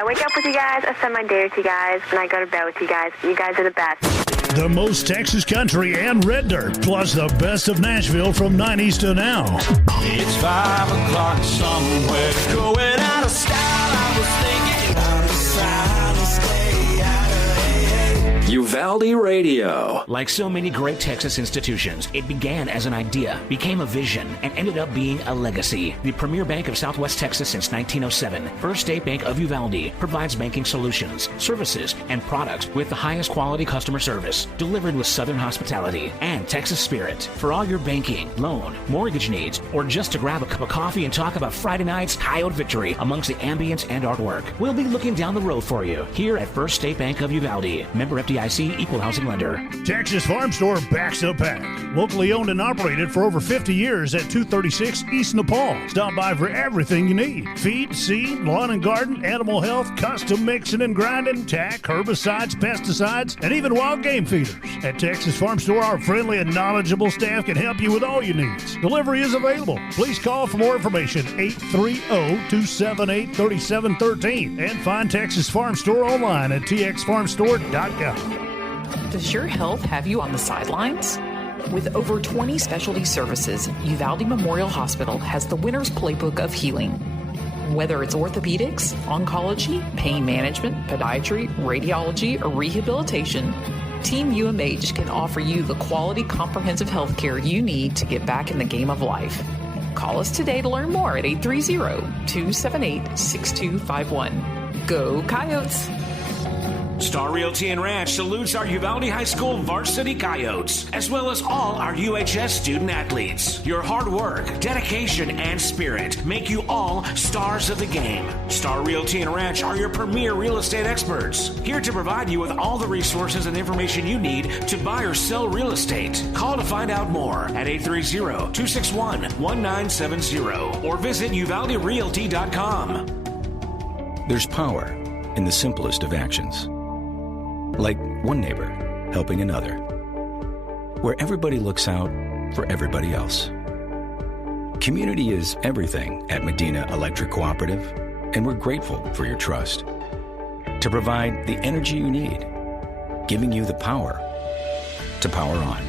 I wake up with you guys, I spend my day with you guys, and I go to bed with you guys. You guys are the best. The most Texas country and red dirt, plus the best of Nashville from 90s to now. It's 5 o'clock somewhere, going out of style. I was thinking out of silence, stay out of Uvalde Radio. Like so many great Texas institutions, it began as an idea, became a vision, and ended up being a legacy. The premier bank of Southwest Texas since 1907, First State Bank of Uvalde provides banking solutions, services, and products with the highest quality customer service, delivered with Southern hospitality and Texas spirit. For all your banking, loan, mortgage needs, or just to grab a cup of coffee and talk about Friday night's Coyote victory amongst the ambience and artwork, we'll be looking down the road for you here at First State Bank of Uvalde. Member FDIC, Equal Housing Lender. Texas Farm Store backs the pack. Locally owned and operated for over 50 years at 236 East Nepal. Stop by for everything you need. Feed, seed, lawn and garden, animal health, custom mixing and grinding, tack, herbicides, pesticides, and even wild game feeders. At Texas Farm Store, our friendly and knowledgeable staff can help you with all your needs. Delivery is available. Please call for more information, 830-278-3713, and find Texas Farm Store online at txfarmstore.com. Does your health have you on the sidelines? With over 20 specialty services, Uvalde Memorial Hospital has the winner's playbook of healing. Whether it's orthopedics, oncology, pain management, podiatry, radiology, or rehabilitation, Team UMH can offer you the quality comprehensive health care you need to get back in the game of life. Call us today to learn more at 830-278-6251. Go Coyotes! Star Realty and Ranch salutes our Uvalde High School varsity Coyotes, as well as all our UHS student athletes. Your hard work, dedication, and spirit make you all stars of the game. Star Realty and Ranch are your premier real estate experts, here to provide you with all the resources and information you need to buy or sell real estate. Call to find out more at 830-261-1970 or visit uvalderealty.com. There's power in the simplest of actions. Like one neighbor helping another, where everybody looks out for everybody else. Community is everything at Medina Electric Cooperative, and we're grateful for your trust. To provide the energy you need, giving you the power to power on.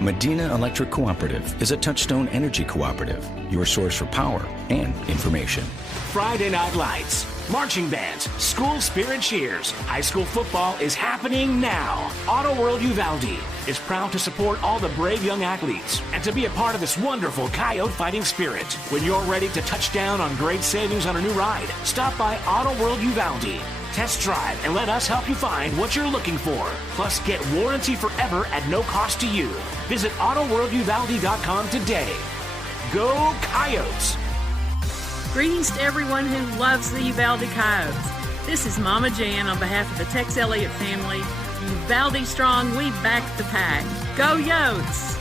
Medina Electric Cooperative is a Touchstone Energy Cooperative, your source for power and information. Friday Night Lights, marching bands, school spirit cheers. High school football is happening now. Auto World Uvalde is proud to support all the brave young athletes and to be a part of this wonderful Coyote fighting spirit. When you're ready to touch down on great savings on a new ride, stop by Auto World Uvalde. Test drive and let us help you find what you're looking for. Plus, get warranty forever at no cost to you. Visit AutoWorldUvalde.com today. Go Coyotes! Greetings to everyone who loves the Uvalde Coyotes. This is Mama Jan on behalf of the Tex Elliott family. Uvalde strong, we back the pack. Go Yotes!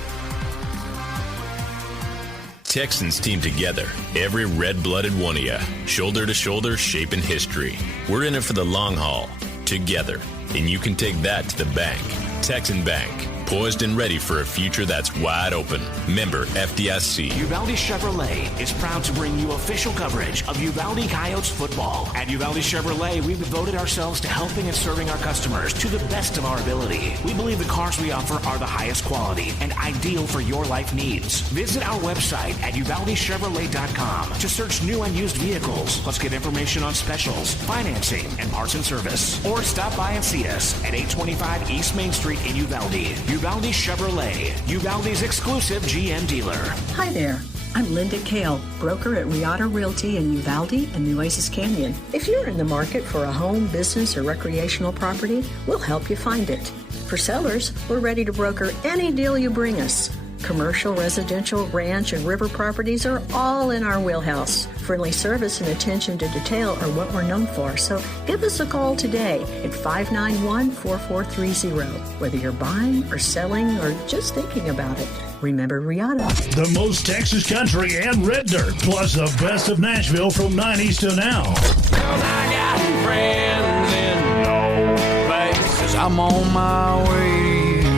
Texans team together, every red-blooded one of ya, shoulder to shoulder, shaping history. We're in it for the long haul, together, and you can take that to the bank. Texan Bank, poised and ready for a future that's wide open. Member FDIC. Uvalde Chevrolet is proud to bring you official coverage of Uvalde Coyotes football. At Uvalde Chevrolet, we've devoted ourselves to helping and serving our customers to the best of our ability. We believe the cars we offer are the highest quality and ideal for your life needs. Visit our website at UvaldeChevrolet.com to search new and used vehicles, plus get information on specials, financing, and parts and service. Or stop by and see us at 825 East Main Street in Uvalde. Uvalde Chevrolet, Uvalde's exclusive GM dealer. Hi there. I'm Linda Kale, broker at Riata Realty in Uvalde and Nueces Canyon. If you're in the market for a home, business, or recreational property, we'll help you find it. For sellers, we're ready to broker any deal you bring us. Commercial, residential, ranch, and river properties are all in our wheelhouse. Friendly service and attention to detail are what we're known for, so give us a call today at 591-4430, whether you're buying or selling or just thinking about it. Remember Riata. The most Texas country and red dirt, plus the best of Nashville from 90s to now. I got friends in no place, 'cause I'm on my way to you.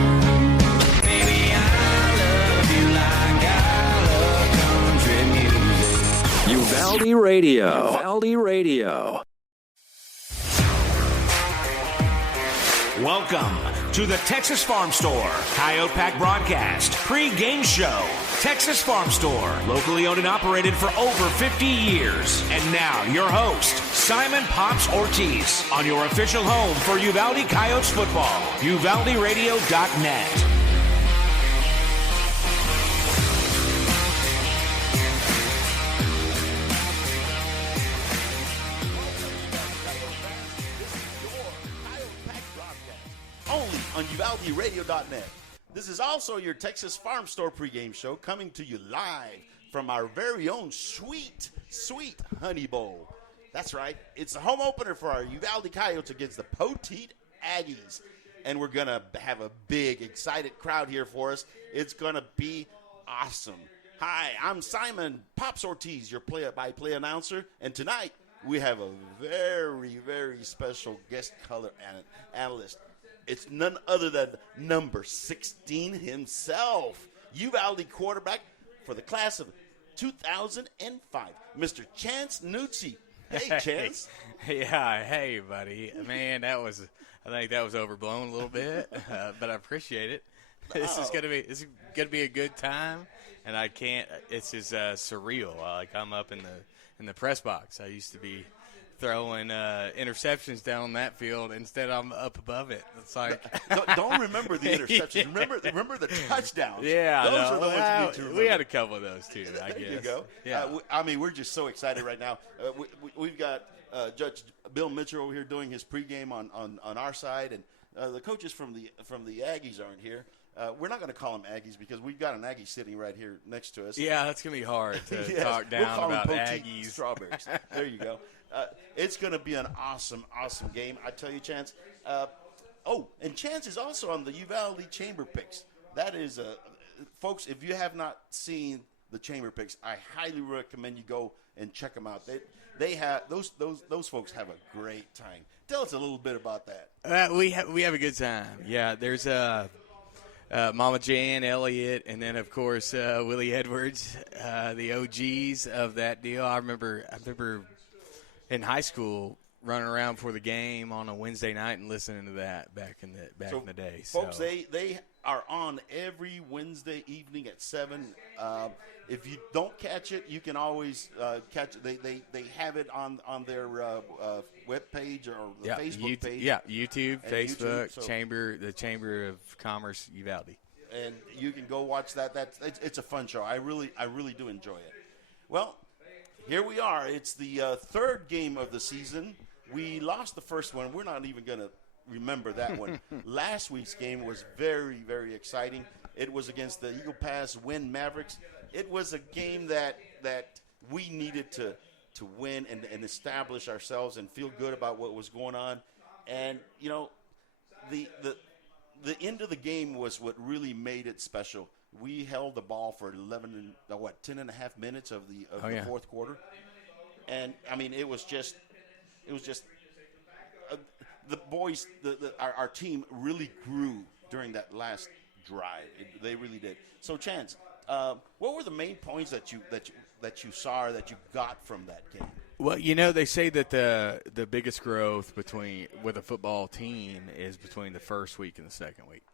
Baby, I love you like I love country music. Uvalde Radio. Uvalde Radio. Welcome to the Texas Farm Store Coyote Pack broadcast pre-game show. Texas Farm Store, locally owned and operated for over 50 years. And now your host, Simon Pops Ortiz, on your official home for Uvalde Coyotes football, UvaldeRadio.net. On UvaldeRadio.net. This is also your Texas Farm Store pregame show, coming to you live from our very own sweet Honey Bowl. That's right. It's the home opener for our Uvalde Coyotes against the Poteet Aggies. And we're going to have a big, excited crowd here for us. It's going to be awesome. Hi, I'm Simon Pops Ortiz, your play-by-play announcer. And tonight, we have a very, very special guest color analyst. It's none other than number 16 himself, Uvalde quarterback for the class of 2005, Mr. Chance Nucci. Hey, Chance. Yeah, hey, buddy. Man, I think that was overblown a little bit, but I appreciate it. This is gonna be a good time, and I can't. It's just surreal. Like I'm up in the press box. I used to be throwing interceptions down that field. Instead, I'm up above it. It's like don't remember the interceptions. Remember the touchdowns. Yeah, those are the ones you need to remember. We had a couple of those too. I guess. There you go. Yeah. We're just so excited right now. We've got Judge Bill Mitchell over here doing his pregame on our side, and the coaches from the Aggies aren't here. We're not going to call them Aggies because we've got an Aggie sitting right here next to us. Yeah, that's going to be hard to yes, talk down we'll about Poteet Aggies. Strawberries. There you go. It's going to be an awesome game. I tell you, Chance. And Chance is also on the Uvalde Chamber Picks. That is, folks, if you have not seen the Chamber Picks, I highly recommend you go and check them out. They have those folks have a great time. Tell us a little bit about that. We have a good time. Yeah, there's Mama Jan, Elliott, and then of course Willie Edwards, the OGs of that deal. I remember in high school running around for the game on a Wednesday night and listening to that back in the day. Folks, they are on every Wednesday evening at 7. If you don't catch it, you can always catch it. They have it on their web page or the Facebook page. Yeah, YouTube, Facebook, YouTube, the Chamber of Commerce, Uvalde. And you can go watch that. It's a fun show. I really do enjoy it. Well, here we are. It's the third game of the season. We lost the first one. We're not even going to remember that one. Last week's game was very, very exciting. It was against the Eagle Pass Wind Mavericks. It was a game that we needed to win and establish ourselves and feel good about what was going on. And, you know, the end of the game was what really made it special. We held the ball for 10 and a half minutes of the fourth quarter. And, I mean, it was just the boys, our team really grew during that last drive. They really did. So, Chance, what were the main points that you saw or that you got from that game? Well, you know, they say that the biggest growth with a football team is between the first week and the second week.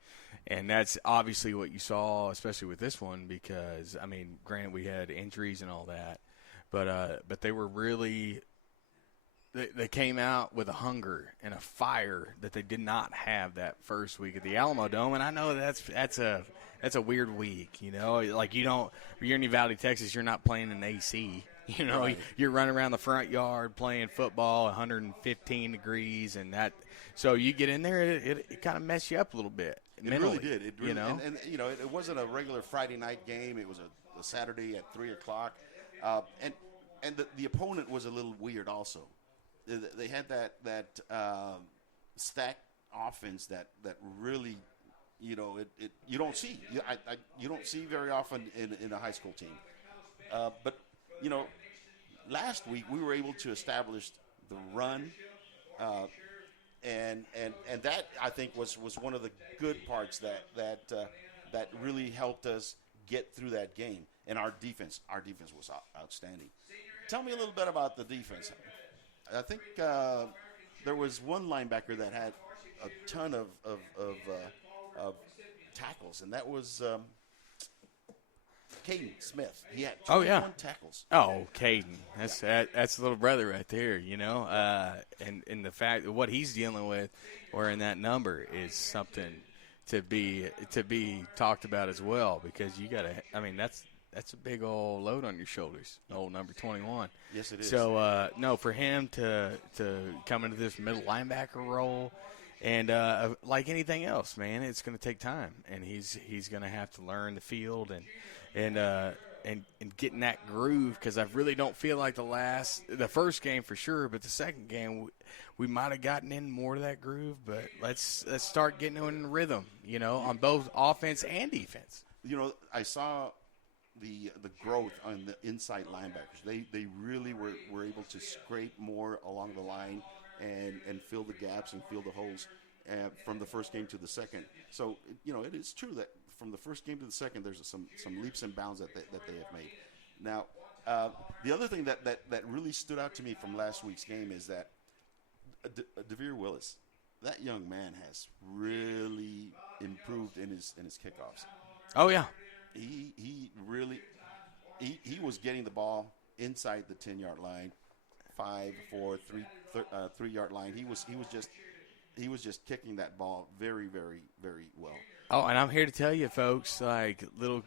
And that's obviously what you saw, especially with this one, because, I mean, granted we had injuries and all that, but they were really they came out with a hunger and a fire that they did not have that first week at the Alamo Dome. And I know that's a weird week, you know, like you're in Uvalde, Texas, you're not playing in AC. You know, right. You're running around the front yard playing football, 115 degrees, and that. So you get in there, it kind of messes you up a little bit. Mentally, it really did. It really, and you know, it wasn't a regular Friday night game. It was a Saturday at 3:00, and the opponent was a little weird also. They had that stacked offense that really, you know, you don't see. You don't see very often in a high school team. But you know, last week we were able to establish the run, and that I think was one of the good parts that really helped us get through that game. And our defense was outstanding. Tell me a little bit about the defense. I think there was one linebacker that had ton of tackles, and that was Caden Smith. He had 21 tackles. Oh, Caden. That's the little brother right there, and the fact that what he's dealing with wearing that number is something to be talked about as well, because you got to – I mean, that's a big old load on your shoulders, old number 21. Yes, it is. So, no, for him to come into this middle linebacker role, and like anything else, man, it's going to take time, and he's going to have to learn the field and get in that groove, because I really don't feel like the first game for sure, but the second game we might have gotten in more to that groove. But let's start getting in rhythm, on both offense and defense. I saw the growth on the inside linebackers. They really were able to scrape more along the line and fill the gaps and fill the holes from the first game to the second. So it is true that from the first game to the second, there's some leaps and bounds that they have made. Now, the other thing that really stood out to me from last week's game is that DeVere Willis, that young man has really improved in his kickoffs. Oh yeah, he really was getting the ball inside the 10-yard line, 5, 4, 3-yard line. He was just kicking that ball very, very, very well. Oh, and I'm here to tell you, folks, like little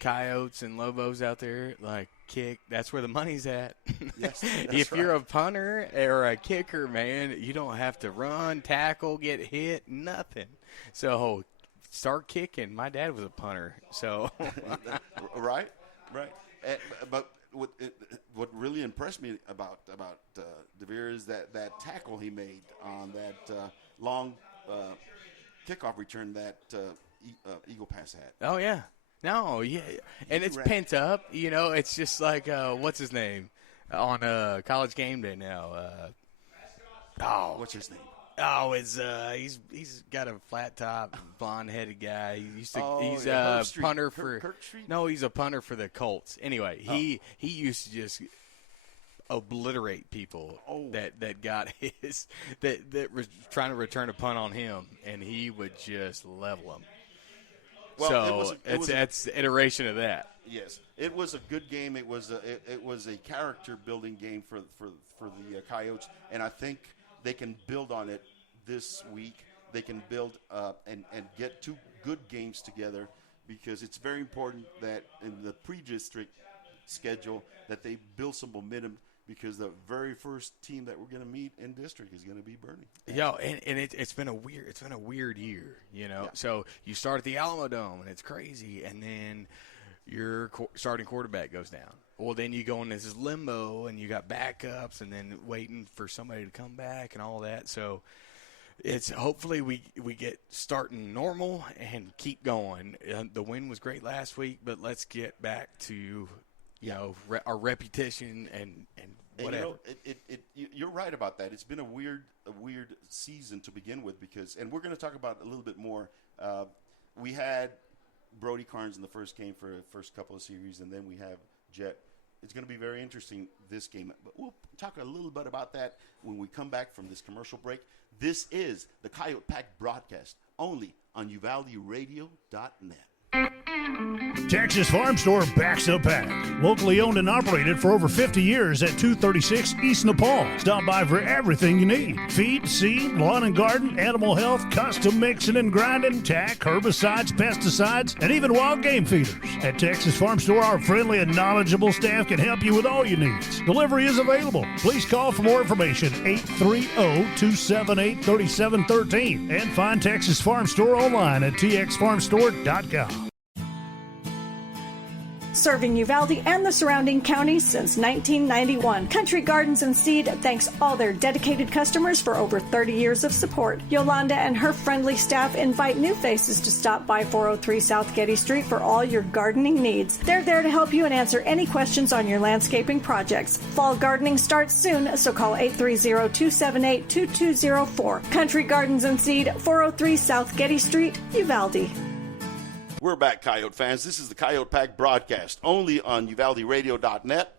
coyotes and lobos out there, like kick. That's where the money's at. Yes, if you're a punter or a kicker, man, you don't have to run, tackle, get hit, nothing. So start kicking. My dad was a punter, so right. But what really impressed me about DeVere is that tackle he made on that long kickoff return that Eagle Pass had. Oh yeah, no, yeah, and it's pent up. It's just like what's his name on College Game Day now. What's his name? Oh, it's he's got a flat top, blonde headed guy. He's a punter for Kirk Street? No, he's a punter for the Colts. Anyway, he used to just obliterate people that got that was trying to return a punt on him, and he would just level them. Well, that's the iteration of that. Yes, it was a good game. It was a character building game for the Coyotes, and I think they can build on it this week. They can build and get 2 good games together, because it's very important that in the pre-district schedule that they build some momentum, because the very first team that we're going to meet in district is going to be Bernie. Yeah, and it's been a weird year, Yeah. So you start at the Alamo Dome and it's crazy, and then your starting quarterback goes down. Well, then you go in this limbo, and you got backups, and then waiting for somebody to come back and all that. So it's hopefully we get starting normal and keep going. The win was great last week, but let's get back to our reputation and whatever. You're right about that. It's been a weird season to begin with, and we're going to talk about it a little bit more. We had Brody Carnes in the first game for the first couple of series, and then we have Jet. It's going to be very interesting, this game. But we'll talk a little bit about that when we come back from this commercial break. This is the Coyote Pack broadcast, only on UvaldeRadio.net. Texas Farm Store backs the pack. Locally owned and operated for over 50 years at 236 East Nepal. Stop by for everything you need. Feed, seed, lawn and garden, animal health, custom mixing and grinding, tack, herbicides, pesticides, and even wild game feeders. At Texas Farm Store, our friendly and knowledgeable staff can help you with all your needs. Delivery is available. Please call for more information, 830-278-3713. And find Texas Farm Store online at txfarmstore.com. Serving Uvalde and the surrounding counties since 1991. Country Gardens and Seed thanks all their dedicated customers for over 30 years of support. Yolanda and her friendly staff invite new faces to stop by 403 South Getty Street for all your gardening needs. They're there to help you and answer any questions on your landscaping projects. Fall gardening starts soon, so call 830-278-2204. Country Gardens and Seed, 403 South Getty Street, Uvalde. We're back, Coyote fans. This is the Coyote Pack broadcast, only on UvaldeRadio.net.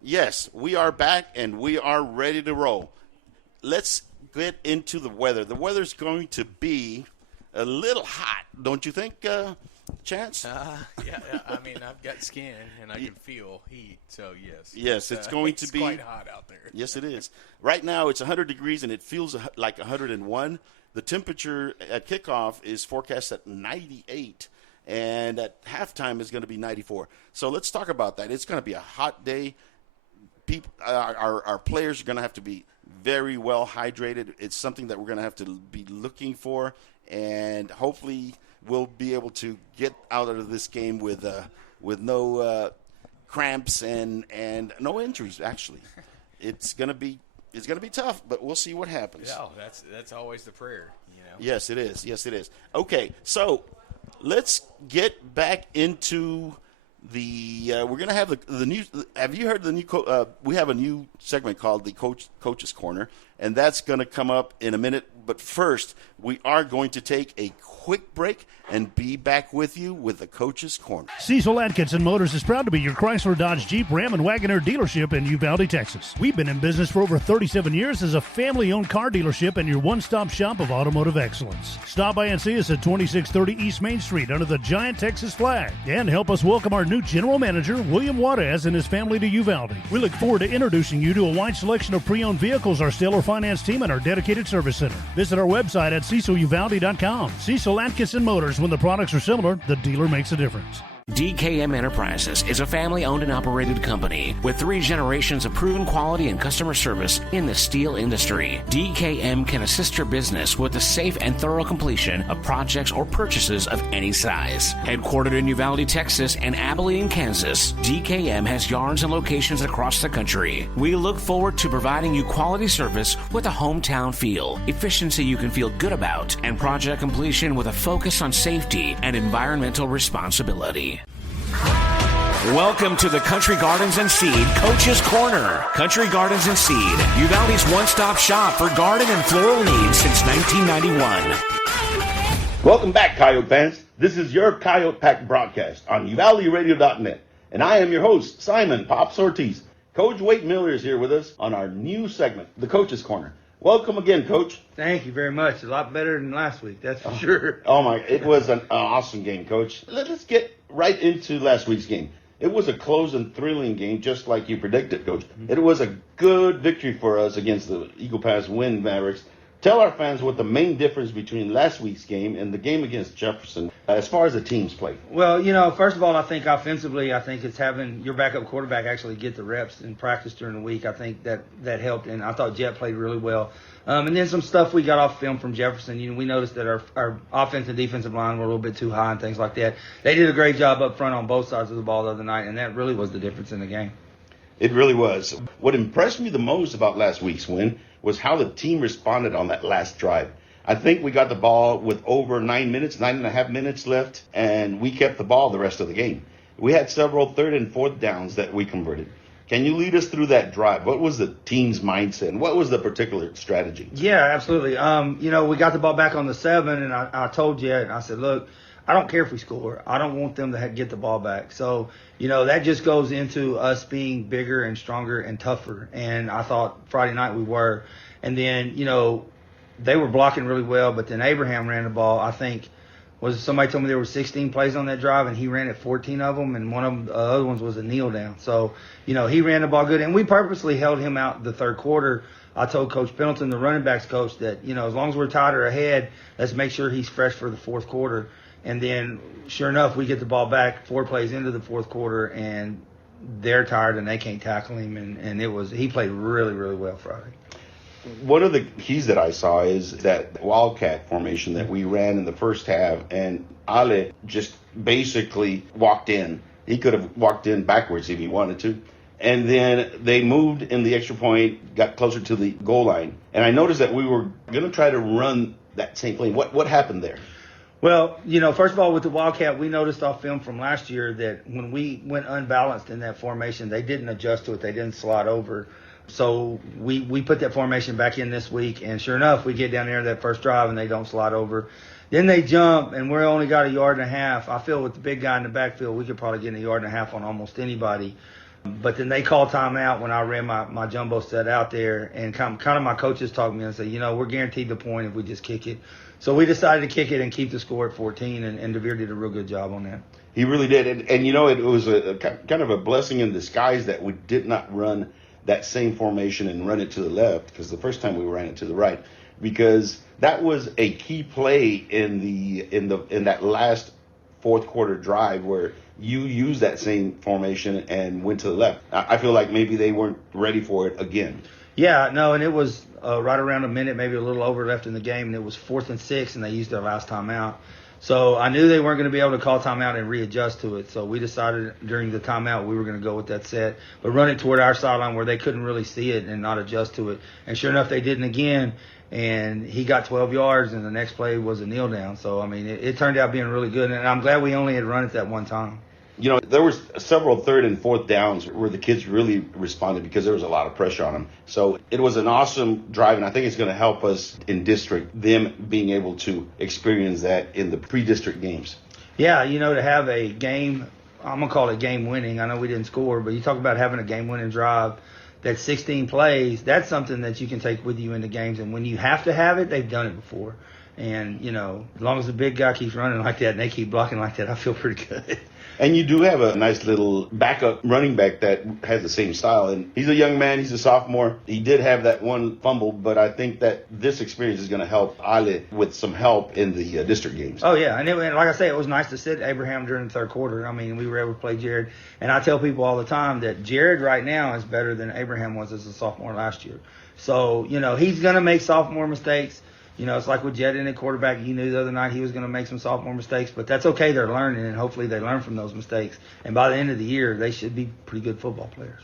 Yes, we are back, and we are ready to roll. let's get into the weather. The weather's going to be a little hot, don't you think, Chance? Yeah, I mean, I've got skin and I can feel heat, so yes. Yes, it's going to be quite hot out there. Yes, it is. Right now it's 100 degrees and it feels like 101. The temperature at kickoff is forecast at 98, and at halftime is going to be 94. So let's talk about that. It's going to be a hot day. Our players are going to have to be very well hydrated. It's something that we're going to have to be looking for, and hopefully we'll be able to get out of this game with no cramps and no injuries. Actually, it's going to be tough, but we'll see what happens. Yeah, that's always the prayer, you know. Yes, it is. Yes, it is. Okay, so let's get back into the. We're going to have the new. Have you heard the new? We have a new segment called the Coach's Corner, and that's going to come up in a minute. But first, we are going to take a quick break and be back with you with the Coach's Corner. Cecil Atkinson Motors is proud to be your Chrysler, Dodge, Jeep, Ram, and Wagoneer dealership in Uvalde, Texas. We've been in business for over 37 years as a family-owned car dealership and your one-stop shop of automotive excellence. Stop by and see us at 2630 East Main Street under the giant Texas flag, and help us welcome our new general manager, William Juarez, and his family to Uvalde. We look forward to introducing you to a wide selection of pre-owned vehicles, our stellar finance team, and our dedicated service center. Visit our website at ceciluvalde.com. Cecil Atkinson Motors. When the products are similar, the dealer makes a difference. DKM Enterprises is a family-owned and operated company with 3 generations of proven quality and customer service in the steel industry. DKM can assist your business with the safe and thorough completion of projects or purchases of any size. Headquartered in Uvalde, Texas and Abilene, Kansas, DKM has yards and locations across the country. We look forward to providing you quality service with a hometown feel, efficiency you can feel good about, and project completion with a focus on safety and environmental responsibility. Welcome to the Country Gardens and Seed Coach's Corner. Country Gardens and Seed, Uvalde's one-stop shop for garden and floral needs since 1991. Welcome back, Coyote fans. This is your Coyote Pack broadcast on UvaldeRadio.net, and I am your host, Simon Pops Ortiz. Coach Wade Miller is here with us on our new segment, the Coach's Corner. Welcome again, Coach. Thank you very much. A lot better than last week, that's for sure. Oh, my. It was an awesome game, Coach. Let's get right into last week's game. It was a close and thrilling game, just like you predicted, Coach. Mm-hmm. It was a good victory for us against the Eagle Pass Wind Mavericks. Tell our fans what the main difference between last week's game and the game against Jefferson as far as the teams played. Well, first of all, I think offensively, it's having your backup quarterback actually get the reps in practice during the week. I think that helped, and I thought Jet played really well. And then some stuff we got off film from Jefferson. We noticed that our offensive and defensive line were a little bit too high and things like that. They did a great job up front on both sides of the ball the other night, and that really was the difference in the game. It really was. What impressed me the most about last week's win was how the team responded on that last drive. I think we got the ball with over 9.5 minutes left, and we kept the ball the rest of the game. We had several third and fourth downs that we converted. Can you lead us through that drive? What was the team's mindset, and what was the particular strategy? Yeah, absolutely. We got the ball back on the 7, and I told you, I said, look, I don't care if we score. I don't want them to get the ball back. So, that just goes into us being bigger and stronger and tougher. And I thought Friday night we were. And then, they were blocking really well, but then Abraham ran the ball. I think somebody told me there were 16 plays on that drive, and he ran at 14 of them, and one of them, the other ones was a kneel down. So, he ran the ball good, and we purposely held him out the third quarter. I told Coach Pendleton, the running backs coach, that, as long as we're tied or ahead, let's make sure he's fresh for the fourth quarter. And then, sure enough, we get the ball back 4 plays into the fourth quarter, and they're tired and they can't tackle him. And he played really, really well Friday. One of the keys that I saw is that Wildcat formation that we ran in the first half, and Ale just basically walked in. He could have walked in backwards if he wanted to. And then they moved in the extra point, got closer to the goal line. And I noticed that we were going to try to run that same play. What happened there? Well, first of all, with the Wildcat, we noticed off film from last year that when we went unbalanced in that formation, they didn't adjust to it. They didn't slide over. So we put that formation back in this week, and sure enough, we get down there that first drive, and they don't slide over. Then they jump, and we're only got 1.5 yards. I feel with the big guy in the backfield, we could probably get 1.5 yards on almost anybody. But then they called timeout when I ran my jumbo set out there, and kind of my coaches talked to me and said, we're guaranteed the point if we just kick it. So we decided to kick it and keep the score at 14, and DeVere did a real good job on that. He really did. And it was a kind of a blessing in disguise that we did not run that same formation and run it to the left, because the first time we ran it to the right, because that was a key play in that last fourth quarter drive where you used that same formation and went to the left. I feel like maybe they weren't ready for it again. Yeah, no, and it was right around a minute, maybe a little over left in the game, and it was 4th and 6, and they used their last timeout. So I knew they weren't going to be able to call timeout and readjust to it. So we decided during the timeout we were going to go with that set, but run it toward our sideline where they couldn't really see it and not adjust to it. And sure enough, they didn't again. And he got 12 yards, and the next play was a kneel down. So, I mean, it turned out being really good, and I'm glad we only had run it that one time. There was several third and fourth downs where the kids really responded because there was a lot of pressure on them. So it was an awesome drive, and I think it's going to help us in district, them being able to experience that in the pre-district games. Yeah, to have a game, I'm going to call it game winning. I know we didn't score, but you talk about having a game winning drive that's 16 plays, that's something that you can take with you into games. And when you have to have it, they've done it before. And, as long as the big guy keeps running like that and they keep blocking like that, I feel pretty good. And you do have a nice little backup running back that has the same style. And he's a young man. He's a sophomore. He did have that one fumble, but I think that this experience is going to help Ale with some help in the district games. Oh, yeah. And like I say, it was nice to sit Abraham during the third quarter. I mean, we were able to play Jared. And I tell people all the time that Jared right now is better than Abraham was as a sophomore last year. So, he's going to make sophomore mistakes. It's like with Jed in the quarterback. You knew the other night he was going to make some sophomore mistakes, but that's okay. They're learning, and hopefully they learn from those mistakes. And by the end of the year, they should be pretty good football players.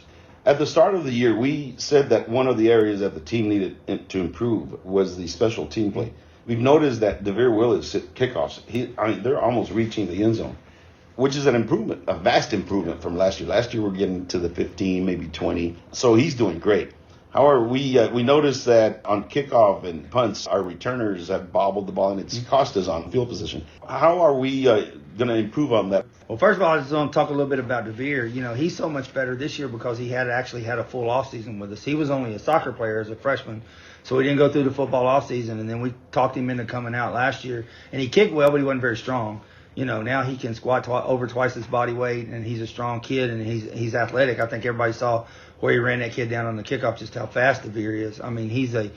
At the start of the year, we said that one of the areas that the team needed to improve was the special team play. We've noticed that DeVere Willis at kickoffs, they're almost reaching the end zone, which is an improvement, a vast improvement from last year. Last year, we're getting to the 15, maybe 20. So he's doing great. However, we noticed that on kickoff and punts, our returners have bobbled the ball, and it's cost us on field position. How are we going to improve on that? Well, first of all, I just want to talk a little bit about DeVere. He's so much better this year because he actually had a full offseason with us. He was only a soccer player as a freshman, so he didn't go through the football offseason, and then we talked him into coming out last year. And he kicked well, but he wasn't very strong. Now he can squat over twice his body weight, and he's a strong kid, and he's athletic. I think everybody saw where he ran that kid down on the kickoff, just how fast DeVere is. I mean, he's a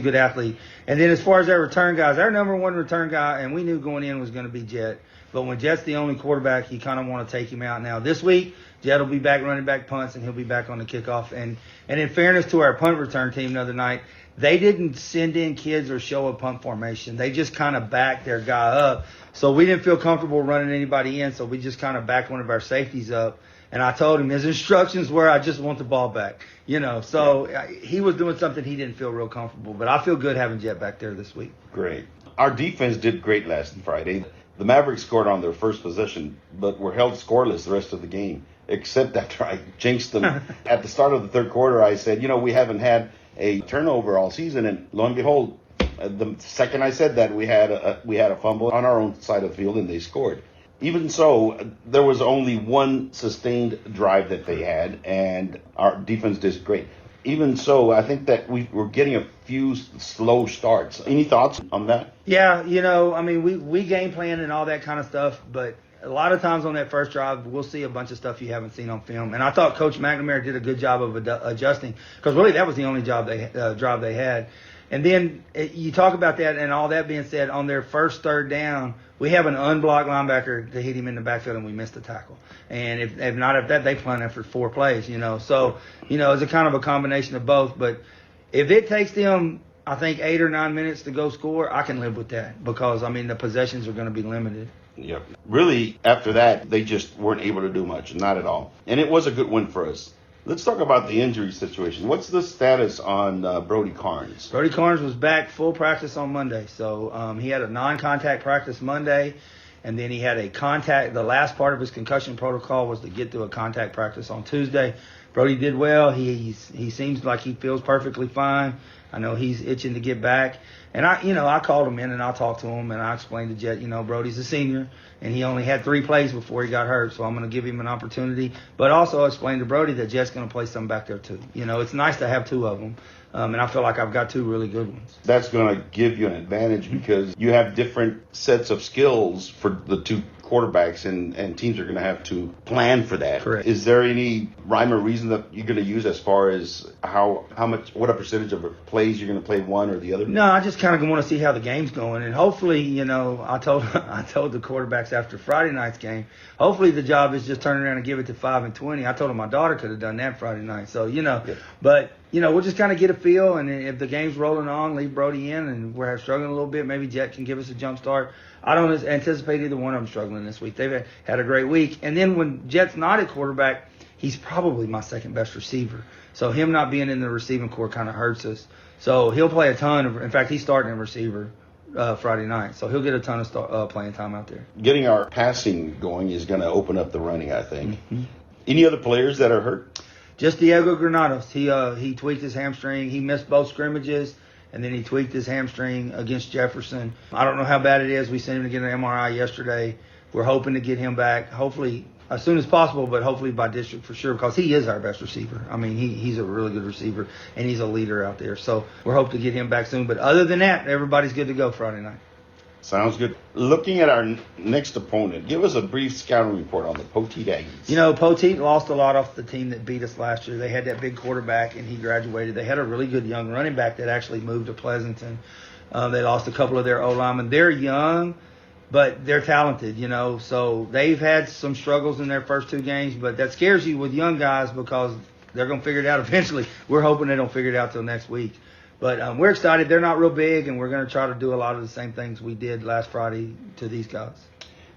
good athlete. And then as far as our return guys, our number one return guy, and we knew going in was going to be Jet. But when Jet's the only quarterback, you kind of want to take him out. Now this week, Jet will be back running back punts, and he'll be back on the kickoff. And in fairness to our punt return team the other night, they didn't send in kids or show a punt formation. They just kind of backed their guy up. So we didn't feel comfortable running anybody in, so we just kind of backed one of our safeties up. And I told him his instructions were, I just want the ball back. So he was doing something he didn't feel real comfortable. But I feel good having Jet back there this week. Great. Our defense did great last Friday. The Mavericks scored on their first possession, but were held scoreless the rest of the game, except after I jinxed them. At the start of the third quarter, I said, we haven't had a turnover all season. And lo and behold, the second I said that, we had a fumble on our own side of the field, and they scored. Even so, there was only one sustained drive that they had, and our defense did great. Even so, I think that we're getting a few slow starts. Any thoughts on that? Yeah, we game plan and all that kind of stuff, but a lot of times on that first drive, we'll see a bunch of stuff you haven't seen on film. And I thought Coach McNamara did a good job of adjusting, because really that was the only drive they had. And then you talk about that, and all that being said, on their first third down, we have an unblocked linebacker to hit him in the backfield, and we missed the tackle. And if that, they punted for 4 plays, So, it's a kind of a combination of both. But if it takes them, I think, 8 or 9 minutes to go score, I can live with that because, the possessions are going to be limited. Yep. Really, after that, they just weren't able to do much, not at all. And it was a good win for us. Let's talk about the injury situation. What's the status on Brody Carnes? Brody Carnes was back full practice on Monday. So he had a non-contact practice Monday, and then he had a contact. The last part of his concussion protocol was to get through a contact practice on Tuesday. Brody did well. He seems like he feels perfectly fine. I know he's itching to get back. And I called him in and I talked to him and I explained to Jet, Brody's a senior and he only had 3 plays before he got hurt. So I'm going to give him an opportunity. But also I explained to Brody that Jet's going to play some back there too. It's nice to have 2 of them. And I feel like I've got 2 really good ones. That's going to give you an advantage because you have different sets of skills for the 2 quarterbacks, and teams are going to have to plan for that. Correct. Is there any rhyme or reason that you're going to use as far as what a percentage of plays you're going to play one or the other? No, I just kind of want to see how the game's going, and hopefully, I told the quarterbacks after Friday night's game, hopefully the job is just turn around and give it to 5 and 20. I told them my daughter could have done that Friday night, so but. We'll just kind of get a feel, and if the game's rolling on, leave Brody in, and we're struggling a little bit, maybe Jet can give us a jump start. I don't anticipate either one of them struggling this week. They've had a great week. And then when Jet's not at quarterback, he's probably my second best receiver. So him not being in the receiving corps kind of hurts us. So he'll play a ton in fact, he's starting a receiver Friday night. So he'll get a ton of playing time out there. Getting our passing going is going to open up the running, I think. Mm-hmm. Any other players that are hurt? Just Diego Granados. He tweaked his hamstring. He missed both scrimmages, and then he tweaked his hamstring against Jefferson. I don't know how bad it is. We sent him to get an MRI yesterday. We're hoping to get him back, hopefully as soon as possible, but hopefully by district for sure, because he is our best receiver. I mean, he's a really good receiver, and he's a leader out there. So we're hoping to get him back soon. But other than that, everybody's good to go Friday night. Sounds good. Looking at our next opponent, give us a brief scouting report on the Poteet Aggies. Poteet lost a lot off the team that beat us last year. They had that big quarterback, and he graduated. They had a really good young running back that actually moved to Pleasanton. They lost a couple of their O-linemen. They're young, but they're talented, So they've had some struggles in their first 2 games, but that scares you with young guys because they're going to figure it out eventually. We're hoping they don't figure it out till next week. But we're excited. They're not real big, and we're going to try to do a lot of the same things we did last Friday to these guys.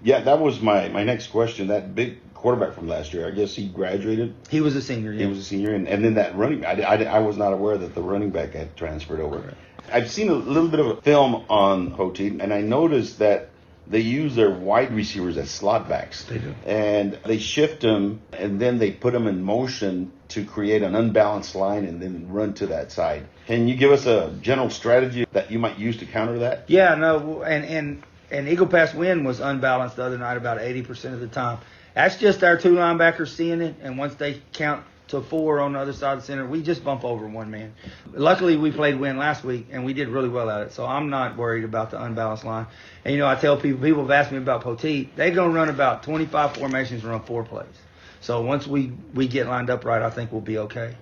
Yeah, that was my next question. That big quarterback from last year, I guess he graduated. He was a senior, yeah. He was a senior, and then that running back, I was not aware that the running back had transferred over. Right. I've seen a little bit of a film on Poteet, and I noticed that they use their wide receivers as slot backs. They do. And they shift them, and then they put them in motion to create an unbalanced line and then run to that side. Can you give us a general strategy that you might use to counter that? Yeah, no, and Eagle Pass Wind was unbalanced the other night about 80% of the time. That's just our 2 linebackers seeing it, and once they count to 4 on the other side of the center, we just bump over one man. Luckily, we played Wind last week, and we did really well at it, so I'm not worried about the unbalanced line. And, I tell people have asked me about Poteet, they're going to run about 25 formations and run 4 plays. So once we get lined up right, I think we'll be okay.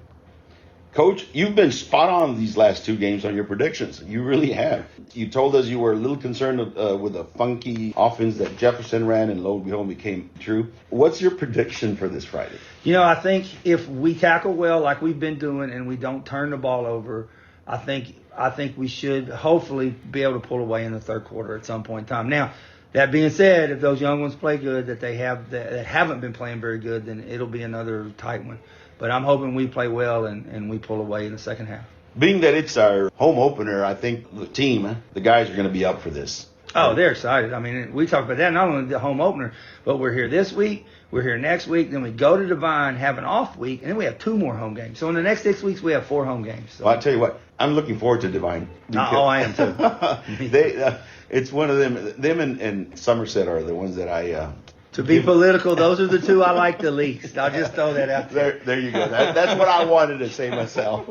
Coach, you've been spot on these last 2 games on your predictions. You really have. You told us you were a little concerned with a funky offense that Jefferson ran, and lo and behold, became true. What's your prediction for this Friday? I think if we tackle well like we've been doing and we don't turn the ball over, I think we should hopefully be able to pull away in the third quarter at some point in time. Now, that being said, if those young ones play good that haven't been playing very good, then it'll be another tight one. But I'm hoping we play well and we pull away in the second half. Being that it's our home opener, I think the guys are going to be up for this. Oh, they're excited. I mean, we talk about that, not only the home opener, but we're here this week, we're here next week, then we go to Divine, have an off week, and then we have 2 more home games. So in the next 6 weeks, we have 4 home games. So. Well, I'll tell you what, I'm looking forward to Divine. I am too. It's one of them. Them and Somerset are the ones that I... To be political, those are the 2 I like the least. I'll just throw that out there. There you go. That's what I wanted to say myself.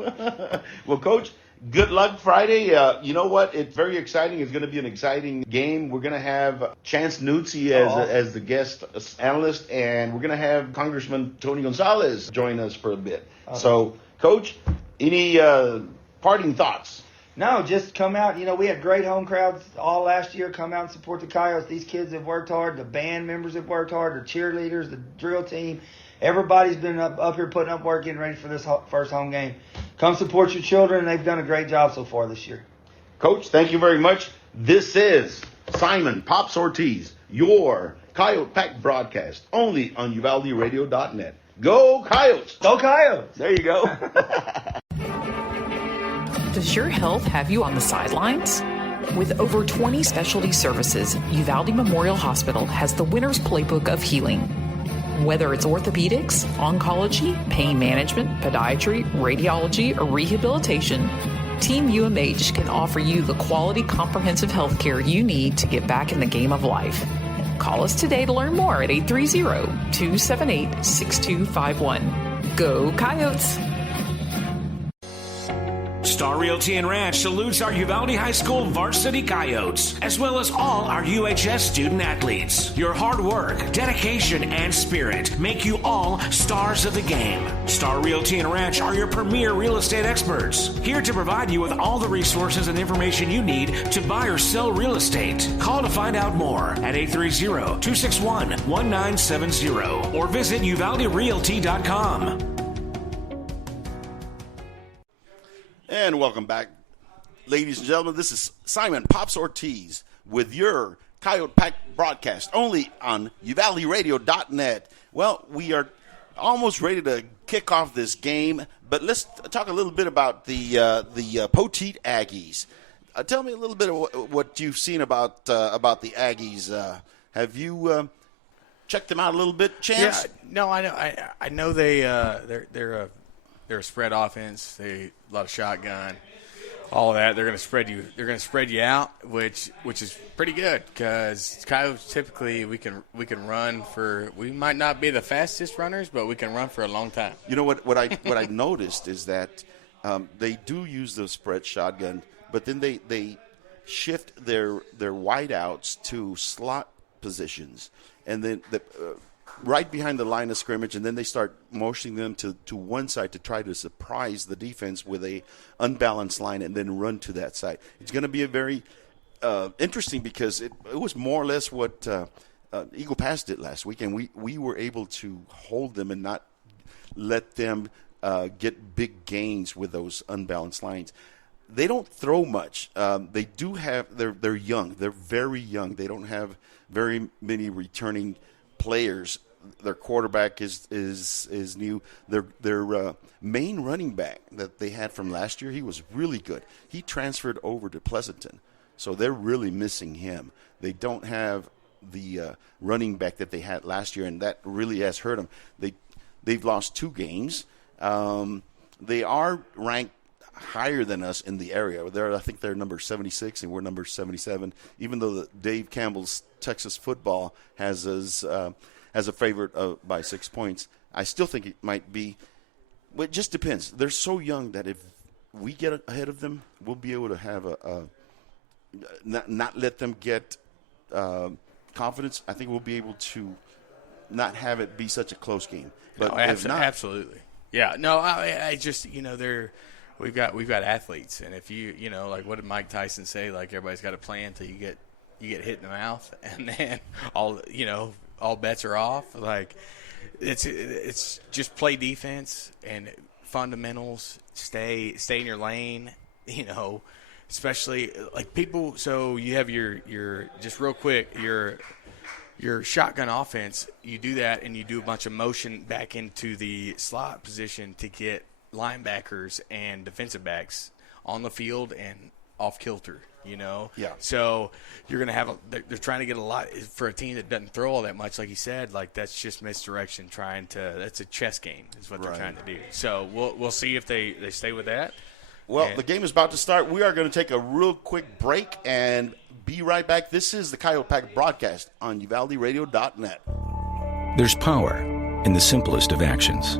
Well, Coach, good luck Friday. You know what? It's very exciting. It's going to be an exciting game. We're going to have Chance Nuzzi as the guest analyst, and we're going to have Congressman Tony Gonzalez join us for a bit. So, Coach, any parting thoughts? No, just come out. We had great home crowds all last year. Come out and support the Coyotes. These kids have worked hard. The band members have worked hard. The cheerleaders, the drill team. Everybody's been up here putting up work, getting ready for this first home game. Come support your children. They've done a great job so far this year. Coach, thank you very much. This is Simon Pops Ortiz, your Coyote Pack broadcast, only on UvaldeRadio.net. Go Coyotes! Go Coyotes! There you go. Does your health have you on the sidelines? With over 20 specialty services, Uvalde Memorial Hospital has the winner's playbook of healing. Whether it's orthopedics, oncology, pain management, podiatry, radiology, or rehabilitation, Team UMH can offer you the quality, comprehensive health care you need to get back in the game of life. Call us today to learn more at 830-278-6251. Go Coyotes! Star Realty and Ranch salutes our Uvalde High School varsity Coyotes, as well as all our UHS student athletes. Your hard work, dedication, and spirit make you all stars of the game. Star Realty and Ranch are your premier real estate experts, here to provide you with all the resources and information you need to buy or sell real estate. Call to find out more at 830-261-1970 or visit uvalderealty.com. And welcome back, ladies and gentlemen. This is Simon Pops Ortiz with your Coyote Pack broadcast, only on UvaldeRadio.net. Well, we are almost ready to kick off this game, but let's talk a little bit about the Poteet Aggies. Tell me a little bit of what you've seen about the Aggies. Have you checked them out a little bit, Chance? Yeah, no, I know they're a spread offense. A lot of shotgun, all of that. They're going to spread you. They're going to spread you out, which is pretty good because Coyotes typically we can run for. We might not be the fastest runners, but we can run for a long time. You know what I noticed is that they do use the spread shotgun, but then they shift their wideouts to slot positions, and then right behind the line of scrimmage, and then they start motioning them to one side to try to surprise the defense with a unbalanced line and then run to that side. It's going to be a very interesting because it was more or less what Eagle Pass did last week, and we were able to hold them and not let them get big gains with those unbalanced lines. They don't throw much. They do have they're young. They're very young. They don't have very many returning players. Their quarterback is new. Their main running back that they had from last year, he was really good. He transferred over to Pleasanton, so they're really missing him. They don't have the running back that they had last year, and that really has hurt them. They've lost 2 games. They are ranked higher than us in the area. I think they're number 76 and we're number 77. Even though Dave Campbell's Texas football has us as a favorite by 6 points, I still think it might be. Well, it just depends. They're so young that if we get ahead of them, we'll be able to have not let them get confidence. I think we'll be able to not have it be such a close game. But if not, absolutely, yeah. No, I just we've got athletes, and if you like what did Mike Tyson say? Like everybody's got a plan till you get hit in the mouth, and then all bets are off. Like it's just play defense and fundamentals. Stay in your lane. Especially like people. So you have your just real quick your shotgun offense. You do that, and you do a bunch of motion back into the slot position to get linebackers and defensive backs on the field and off kilter. Yeah. So you're going to have they're trying to get a lot for a team that doesn't throw all that much, like you said. Like that's just misdirection. That's a chess game is what they're trying to do. So we'll see if they stay with that. Well, the game is about to start. We are going to take a real quick break and be right back. This is the Coyote Pack broadcast on UvaldeRadio.net. There's power in the simplest of actions.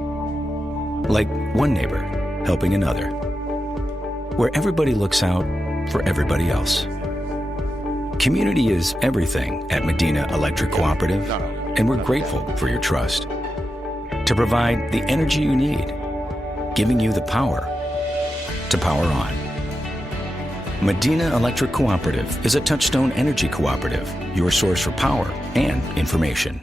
Like one neighbor helping another. Where everybody looks out for everybody else. Community is everything at Medina Electric Cooperative, and we're grateful for your trust. To provide the energy you need, giving you the power to power on. Medina Electric Cooperative is a Touchstone Energy Cooperative, your source for power and information.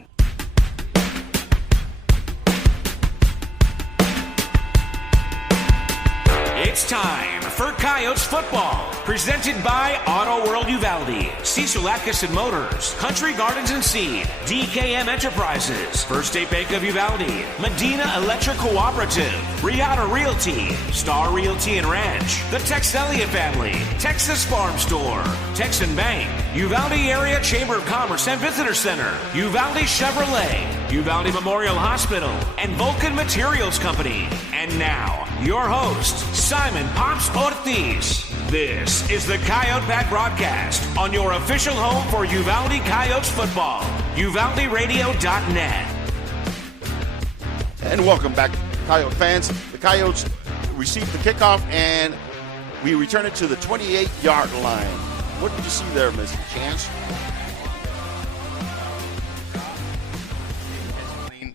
It's time for Coyotes football, presented by Auto World Uvalde, Cecil Atkinson Motors, Country Gardens and Seed, DKM Enterprises, First State Bank of Uvalde, Medina Electric Cooperative, Riata Realty, Star Realty and Ranch, the Tex Elliott family, Texas Farm Store, Texan Bank, Uvalde Area Chamber of Commerce and Visitor Center, Uvalde Chevrolet, Uvalde Memorial Hospital, and Vulcan Materials Company. And now, your host, Simon Pops Ortiz. This is the Coyote Pack broadcast on your official home for Uvalde Coyotes football, UvaldeRadio.net. And welcome back, Coyote fans. The Coyotes received the kickoff, and we return it to the 28-yard line. What did you see there, Mr. Chance?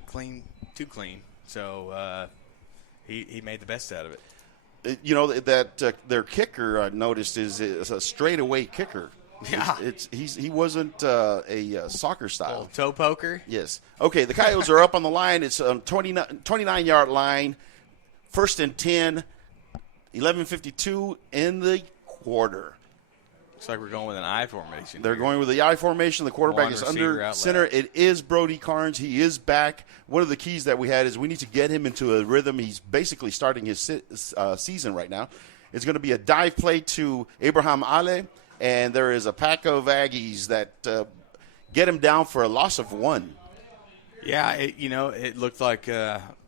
Clean, too clean. So he made the best out of it. You know that their kicker, I noticed, is a straightaway kicker. Yeah, he wasn't a soccer style toe poker. Yes. Okay, the Coyotes are up on the line. It's a 29-yard line. 1st and 10, 11:52 in the quarter. Looks like we're going with an I formation. They're going with the I formation. The quarterback is under center. It is Brody Carnes. He is back. One of the keys that we had is we need to get him into a rhythm. He's basically starting his season right now. It's going to be a dive play to Abraham Ale, and there is a pack of Aggies that get him down for a loss of 1. Yeah, it looked like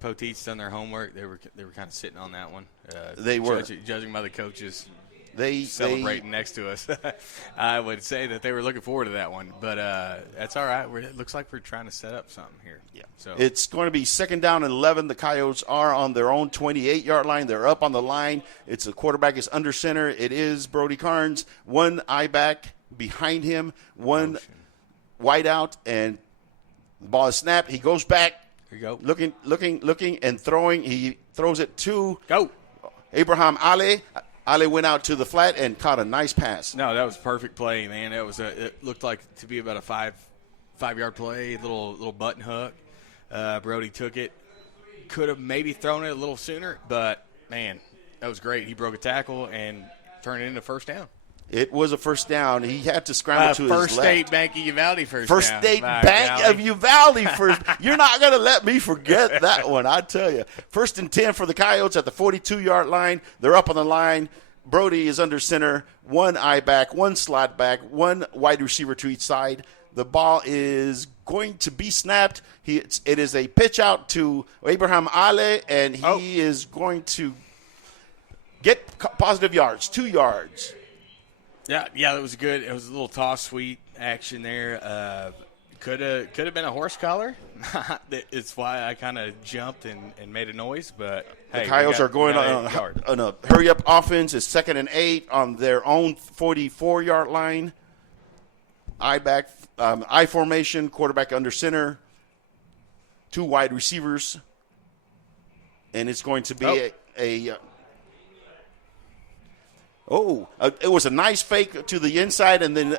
Poteet's done their homework. They were kind of sitting on that one. They were judging by the coaches. They celebrating next to us. I would say that they were looking forward to that one, but that's all right. It looks like we're trying to set up something here. Yeah. So it's going to be 2nd down and 11. The Coyotes are on their own 28-yard line. They're up on the line. It's the quarterback is under center. It is Brody Carnes. 1 eye back behind him. 1 wide out, and the ball is snapped. He goes back. Here you go. Looking, and throwing. He throws it to Abraham Ale. Ale went out to the flat and caught a nice pass. No, that was a perfect play, man. It looked like to be about a five-yard play, little button hook. Brody took it. Could have maybe thrown it a little sooner, but, man, that was great. He broke a tackle and turned it into 1st down. It was a 1st down. He had to scramble to his left. First State Bank of Uvalde first down. First State Bank of Uvalde first. You're not going to let me forget that one, I tell you. 1st and 10 for the Coyotes at the 42-yard line. They're up on the line. Brody is under center. 1 eye back, 1 slot back, 1 wide receiver to each side. The ball is going to be snapped. It is a pitch out to Abraham Ale, and he is going to get positive yards, 2 yards. Yeah, that was good. It was a little toss sweep action there. Could have been a horse collar. It's why I kind of jumped and made a noise. But the Coyotes are going on a hurry-up offense. It's 2nd and 8 on their own 44-yard line. I formation, quarterback under center, 2 wide receivers, and it's going to be it was a nice fake to the inside, and then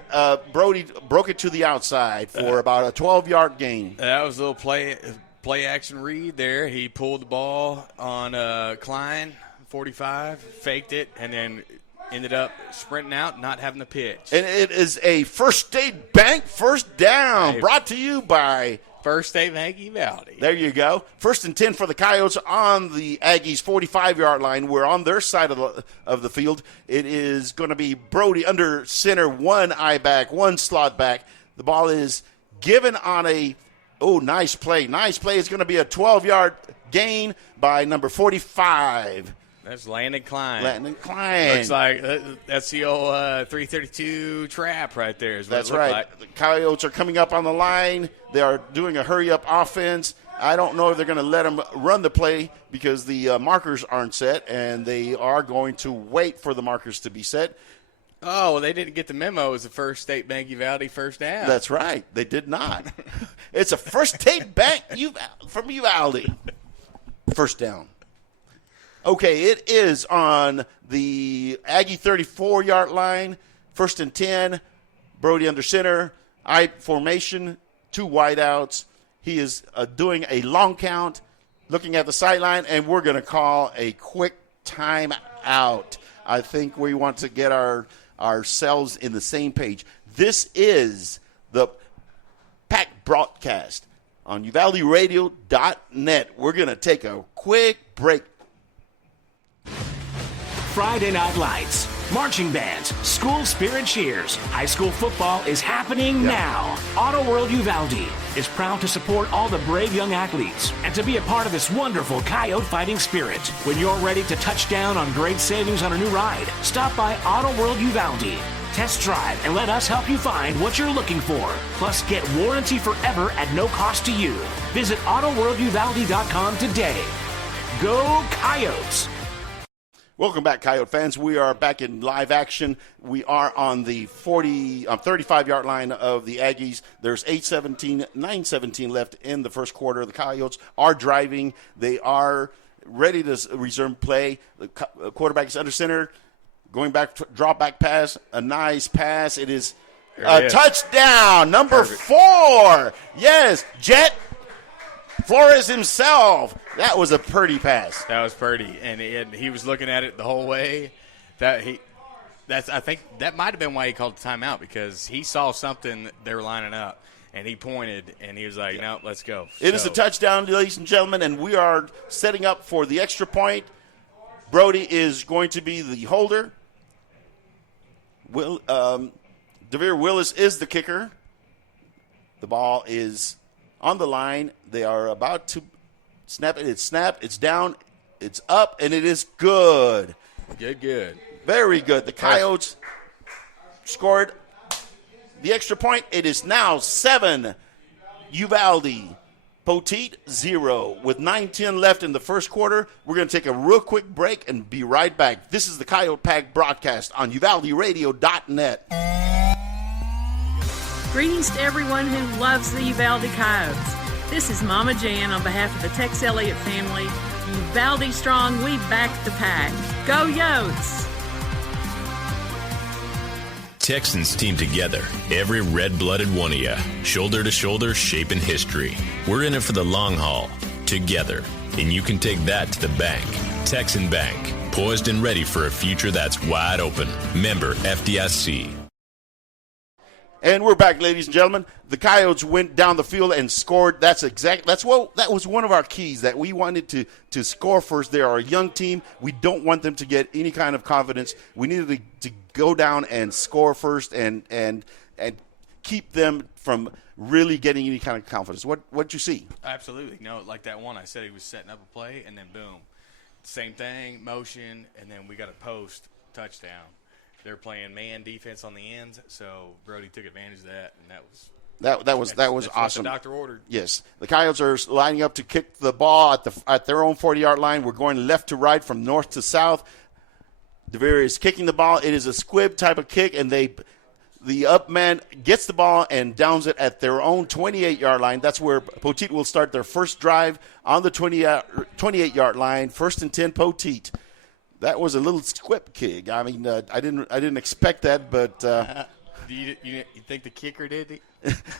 Brody broke it to the outside for about a 12-yard gain. That was a little play action read there. He pulled the ball on Klein, 45, faked it, and then ended up sprinting out, not having the pitch. And it is a First State Bank first down, brought to you by First State Bank Uvalde. There you go. 1st and 10 for the Coyotes on the Aggies' 45-yard line. We're on their side of the field. It is going to be Brody under center, 1 eye back, 1 slot back. The ball is given on nice play. Nice play. It's going to be a 12-yard gain by number 45. That's Landon Klein. Looks like that's the old 332 trap right there. That's right. Like. The Coyotes are coming up on the line. They are doing a hurry-up offense. I don't know if they're going to let them run the play because the markers aren't set, and they are going to wait for the markers to be set. Oh, well, they didn't get the memo. It was the First State Bank Uvalde first down. That's right. They did not. It's a First State Bank from Uvalde. First down. Okay, it is on the Aggie 34-yard line. 1st and 10. Brody under center. I formation. 2 wideouts. He is doing a long count, looking at the sideline, and we're going to call a quick timeout. I think we want to get ourselves in the same page. This is the Pack broadcast on UvaldeRadio.net. We're going to take a quick break. Friday Night Lights, marching bands, school spirit cheers. High school football is happening now. Auto World Uvalde is proud to support all the brave young athletes and to be a part of this wonderful coyote fighting spirit. When you're ready to touch down on great savings on a new ride, stop by Auto World Uvalde. Test drive and let us help you find what you're looking for. Plus, get warranty forever at no cost to you. Visit AutoWorldUvalde.com today. Go Coyotes! Welcome back, Coyote fans. We are back in live action. We are on the 35-yard line of the Aggies. There's 9:17 left in the first quarter. The Coyotes are driving. They are ready to resume play. The quarterback is under center. Going back, drop back pass, a nice pass. It is a touchdown, number 4. Yes, Jet Flores himself. That was a Purdy pass. That was Purdy, and he was looking at it the whole way. I think that might have been why he called the timeout, because he saw something they were lining up, and he pointed, and he was like, "No, let's go." It is a touchdown, ladies and gentlemen, and we are setting up for the extra point. Brody is going to be the holder. DeVere Willis is the kicker. The ball is on the line. They are about to snap it. It's snapped. It's down. It's up, and it is good. Good. Very good. The Coyotes scored the extra point. It is now 7 Uvalde. Poteet 0 with 9:10 left in the first quarter. We're going to take a real quick break and be right back. This is the Coyote Pack broadcast on UvaldeRadio.net. Greetings to everyone who loves the Uvalde Coyotes. This is Mama Jan on behalf of the Tex Elliott family. Uvalde strong, we back the pack. Go Yotes! Texans team together, every red-blooded one of you, shoulder to shoulder, shaping history. We're in it for the long haul, together, and you can take that to the bank. Texan Bank, poised and ready for a future that's wide open. Member FDIC. And we're back, ladies and gentlemen. The Coyotes went down the field and scored. That was one of our keys, that we wanted to score first. They are a young team. We don't want them to get any kind of confidence. We needed to go down and score first and keep them from really getting any kind of confidence. What'd you see? Absolutely. No, like that one I said, he was setting up a play, and then boom. Same thing, motion, and then we got a post, touchdown. They're playing man defense on the ends, so Brody took advantage of that, and that was awesome. What the doctor ordered. Yes, the Coyotes are lining up to kick the ball at their own 40-yard line. We're going left to right, from north to south. DeVere is kicking the ball. It is a squib type of kick, and the up man gets the ball and downs it at their own 28-yard line. That's where Poteet will start their first drive on the 28-yard line. 1st and 10, Poteet. That was a little squib kick. I mean, I didn't expect that, but you think the kicker did?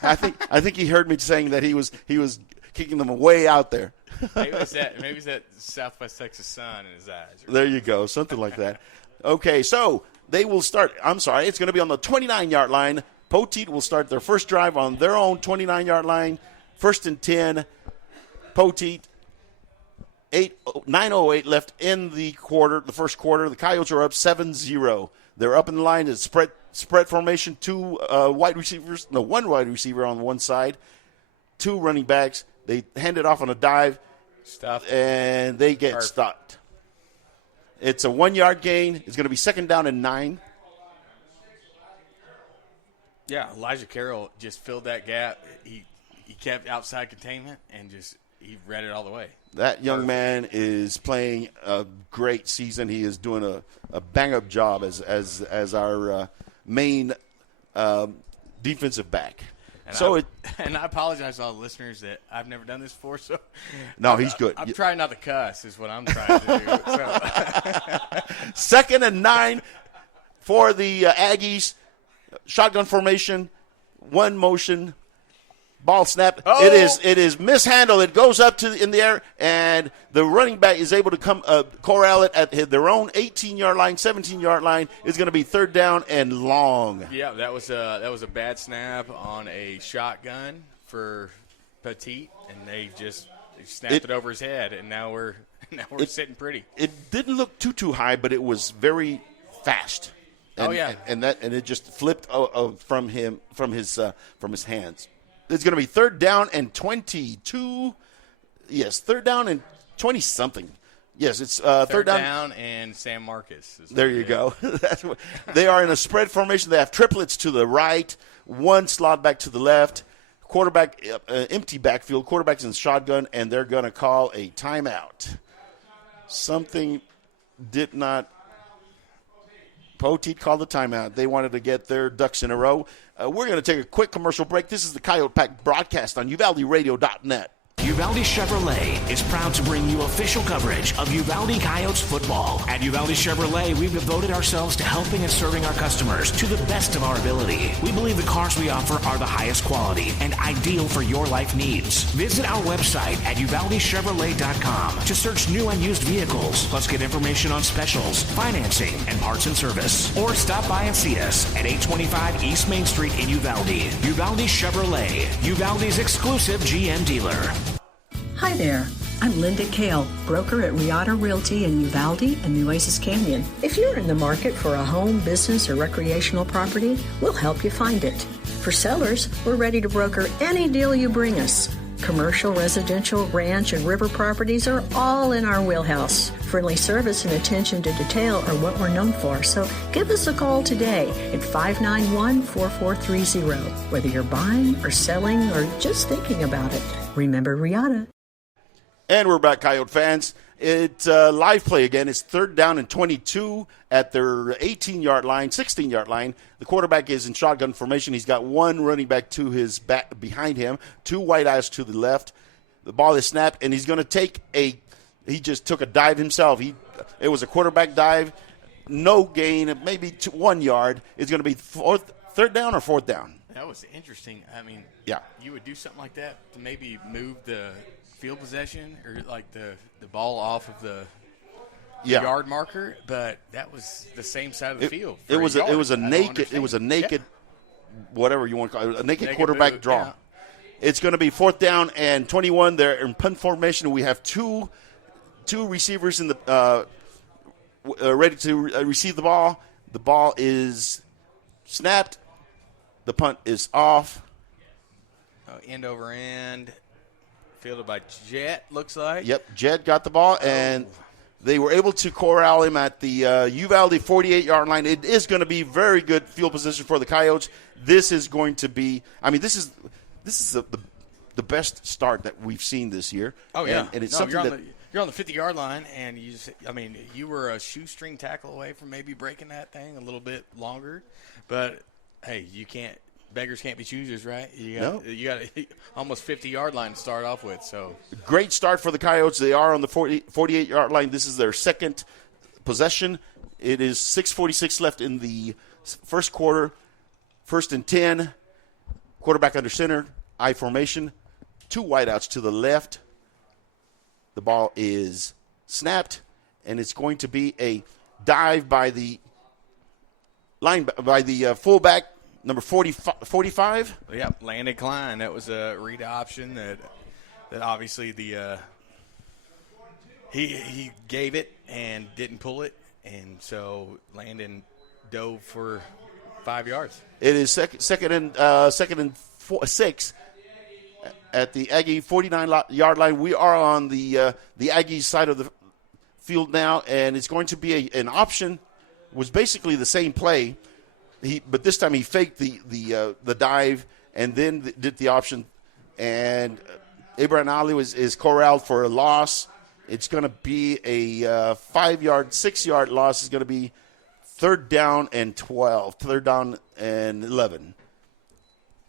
I think he heard me saying that he was kicking them way out there. maybe it's that Southwest Texas sun in his eyes. There you go, something like that. Okay, so they will start. I'm sorry, it's going to be on the 29-yard line. Poteet will start their first drive on their own 29-yard line. 1st and 10, Poteet. 9:08 left in the first quarter. The Coyotes are up 7-0. They're up in the line. It's spread formation. One wide receiver on one side, 2 running backs. They hand it off on a dive, and they get stopped. It's a 1-yard gain. It's going to be 2nd down and 9. Yeah, Elijah Carroll just filled that gap. He kept outside containment and he read it all the way. That young man is playing a great season. He is doing a bang-up job as our main defensive back. And I apologize to all the listeners that I've never done this before. So no, he's good. I'm trying not to cuss is what I'm trying to do. So. 2nd and 9 for the Aggies. Shotgun formation, 1 motion. Ball snap. Oh. It is mishandled. It goes up in the air, and the running back is able to come corral it at their own 18-yard line, 17-yard line. It's going to be 3rd down and long. Yeah, that was a bad snap on a shotgun for Poteet, and they snapped it over his head, and now we're sitting pretty. It didn't look too high, but it was very fast. and it just flipped from his hands. It's going to be 3rd down and 22. Yes, 3rd down and 20 something. Yes, it's third down and San Marcos. There you go. That's what, they are in a spread formation. They have triplets to the right, one slot back to the left. Quarterback, empty backfield. Quarterback's in the shotgun, and they're going to call a timeout. Something did not. Poteet called the timeout. They wanted to get their ducks in a row. We're going to take a quick commercial break. This is the Coyote Pack broadcast on UvaldeRadio.net. Uvalde Chevrolet is proud to bring you official coverage of Uvalde Coyotes football. At Uvalde Chevrolet, we've devoted ourselves to helping and serving our customers to the best of our ability. We believe the cars we offer are the highest quality and ideal for your life needs. Visit our website at UvaldeChevrolet.com to search new and used vehicles, plus get information on specials, financing, and parts and service. Or stop by and see us at 825 East Main Street in Uvalde. Uvalde Chevrolet, Uvalde's exclusive GM dealer. Hi there. I'm Linda Kale, broker at Riata Realty in Uvalde and Nueces Canyon. If you're in the market for a home, business, or recreational property, we'll help you find it. For sellers, we're ready to broker any deal you bring us. Commercial, residential, ranch, and river properties are all in our wheelhouse. Friendly service and attention to detail are what we're known for, so give us a call today at 591-4430. Whether you're buying or selling or just thinking about it, remember Riata. And we're back, Coyote fans. It's live play again. It's 3rd down and 22 at their 18-yard line, 16-yard line. The quarterback is in shotgun formation. He's got one running back to his back behind him, 2 wide eyes to the left. The ball is snapped, and he's going to take he just took a dive himself. It was a quarterback dive, no gain, maybe 1 yard. It's going to be 3rd down or 4th down. That was interesting. I mean, yeah, you would do something like that to maybe move the field possession or like the ball off of the yard marker, but that was the same side of the field. It was a naked whatever you want to call it, a naked quarterback draw. Yeah. It's going to be 4th down and 21. They're in punt formation. We have two receivers in the ready to receive the ball. The ball is snapped. The punt is off. End over end. Fielded by Jet, looks like. Yep, Jet got the ball, and they were able to corral him at the Uvalde 48-yard line. It is going to be very good field position for the Coyotes. This is going to be – I mean, this is the best start that we've seen this year. Oh, yeah. And it's something you're on the 50-yard line, and you were a shoestring tackle away from maybe breaking that thing a little bit longer. But, hey, beggars can't be choosers, right? You got almost 50-yard line to start off with. So great start for the Coyotes. They are on the 48-yard line. This is their second possession. It is 6:46 left in the first quarter. 1st and 10. Quarterback under center. I formation. 2 wideouts to the left. The ball is snapped, and it's going to be a dive by the fullback. Number 45? Yeah, Landon Klein. That was a read option that obviously he gave it and didn't pull it, and so Landon dove for 5 yards. It is second and 6 at the Aggie 49-yard line. We are on the Aggies side of the field now, and it's going to be an option. It was basically the same play. But this time he faked the dive and then did the option. And Abraham Ali is corralled for a loss. It's going to be a 6-yard loss. It's going to be 3rd down and 12, 3rd down and 11.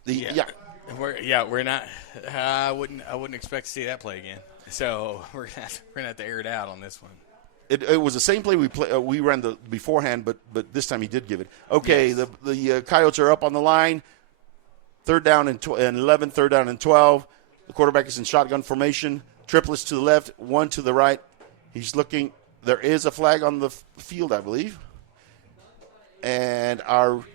We're not. I wouldn't expect to see that play again. So we're gonna have to air it out on this one. It was the same play we ran beforehand, but this time he did give it. Okay, yes. The Coyotes are up on the line. 3rd down and 11, 3rd down and 12. The quarterback is in shotgun formation. Triplets to the left, 1 to the right. He's looking. There is a flag on the field, I believe. And our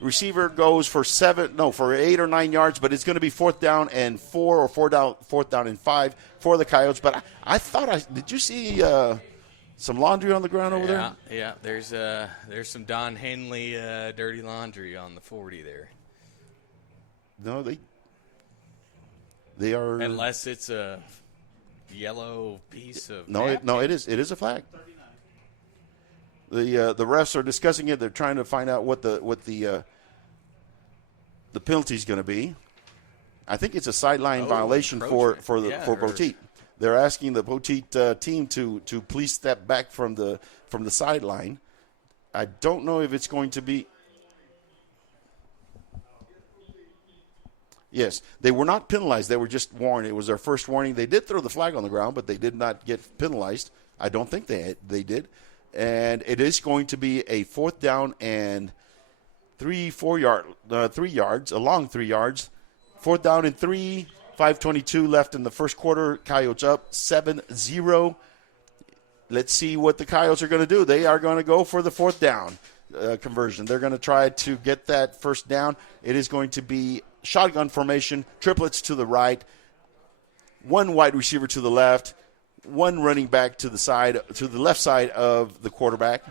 receiver goes for 8 or 9 yards, but it's going to be 4th down and 4 or 4th down and 5 for the Coyotes. But I thought did you see Some laundry on the ground over there? Yeah, there's some Don Henley dirty laundry on the 40 there. No, they are. Unless it's a yellow piece of it is a flag. The refs are discussing it. They're trying to find out what the penalty is going to be. I think it's a sideline violation for Poteet. They're asking the Poteet team to please step back from the sideline. I don't know if it's going to be. Yes, they were not penalized. They were just warned. It was their first warning. They did throw the flag on the ground, but they did not get penalized. I don't think they did. And it is going to be a 4th down and 3 yards, along 3 yards. 4th down and 3. 5:22 left in the first quarter. Coyotes up 7-0. Let's see what the Coyotes are going to do. They are going to go for the 4th down conversion. They're going to try to get that first down. It is going to be shotgun formation, triplets to the right, 1 wide receiver to the left, 1 running back to the left side of the quarterback.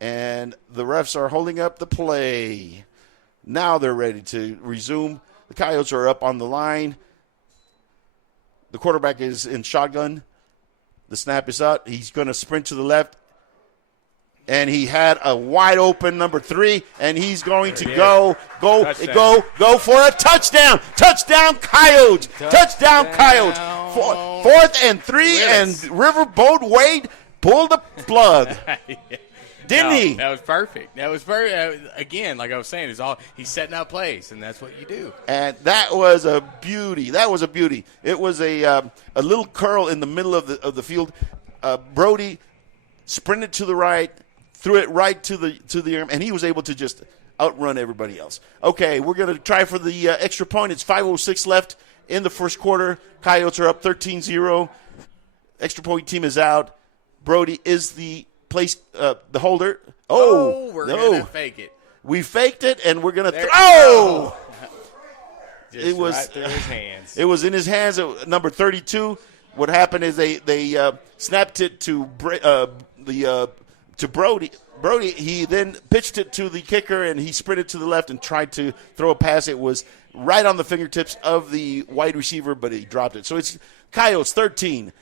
And the refs are holding up the play. Now they're ready to resume. The Coyotes are up on the line. The quarterback is in shotgun. The snap is up. He's going to sprint to the left. And he had a wide open number 3, and he's going to go for a touchdown. Touchdown, Coyotes. Touchdown, Coyotes. 4th and 3, and Riverboat Wade pulled the plug. Didn't he? That was perfect. That was very again, like I was saying, he's setting out plays, and that's what you do. And that was a beauty. It was a little curl in the middle of the field. Brody sprinted to the right, threw it right to the arm, and he was able to just outrun everybody else. Okay, we're going to try for the extra point. It's 5:06 left in the first quarter. Coyotes are up 13-0. Extra point team is out. Brody is the holder. We're going to fake it. We faked it, and we're going to throw. It was right through his hands. It was in his hands at number 32. What happened is they snapped it to Brody. Brody, he then pitched it to the kicker, and he sprinted to the left and tried to throw a pass. It was right on the fingertips of the wide receiver, but he dropped it. So it's Coyotes 13,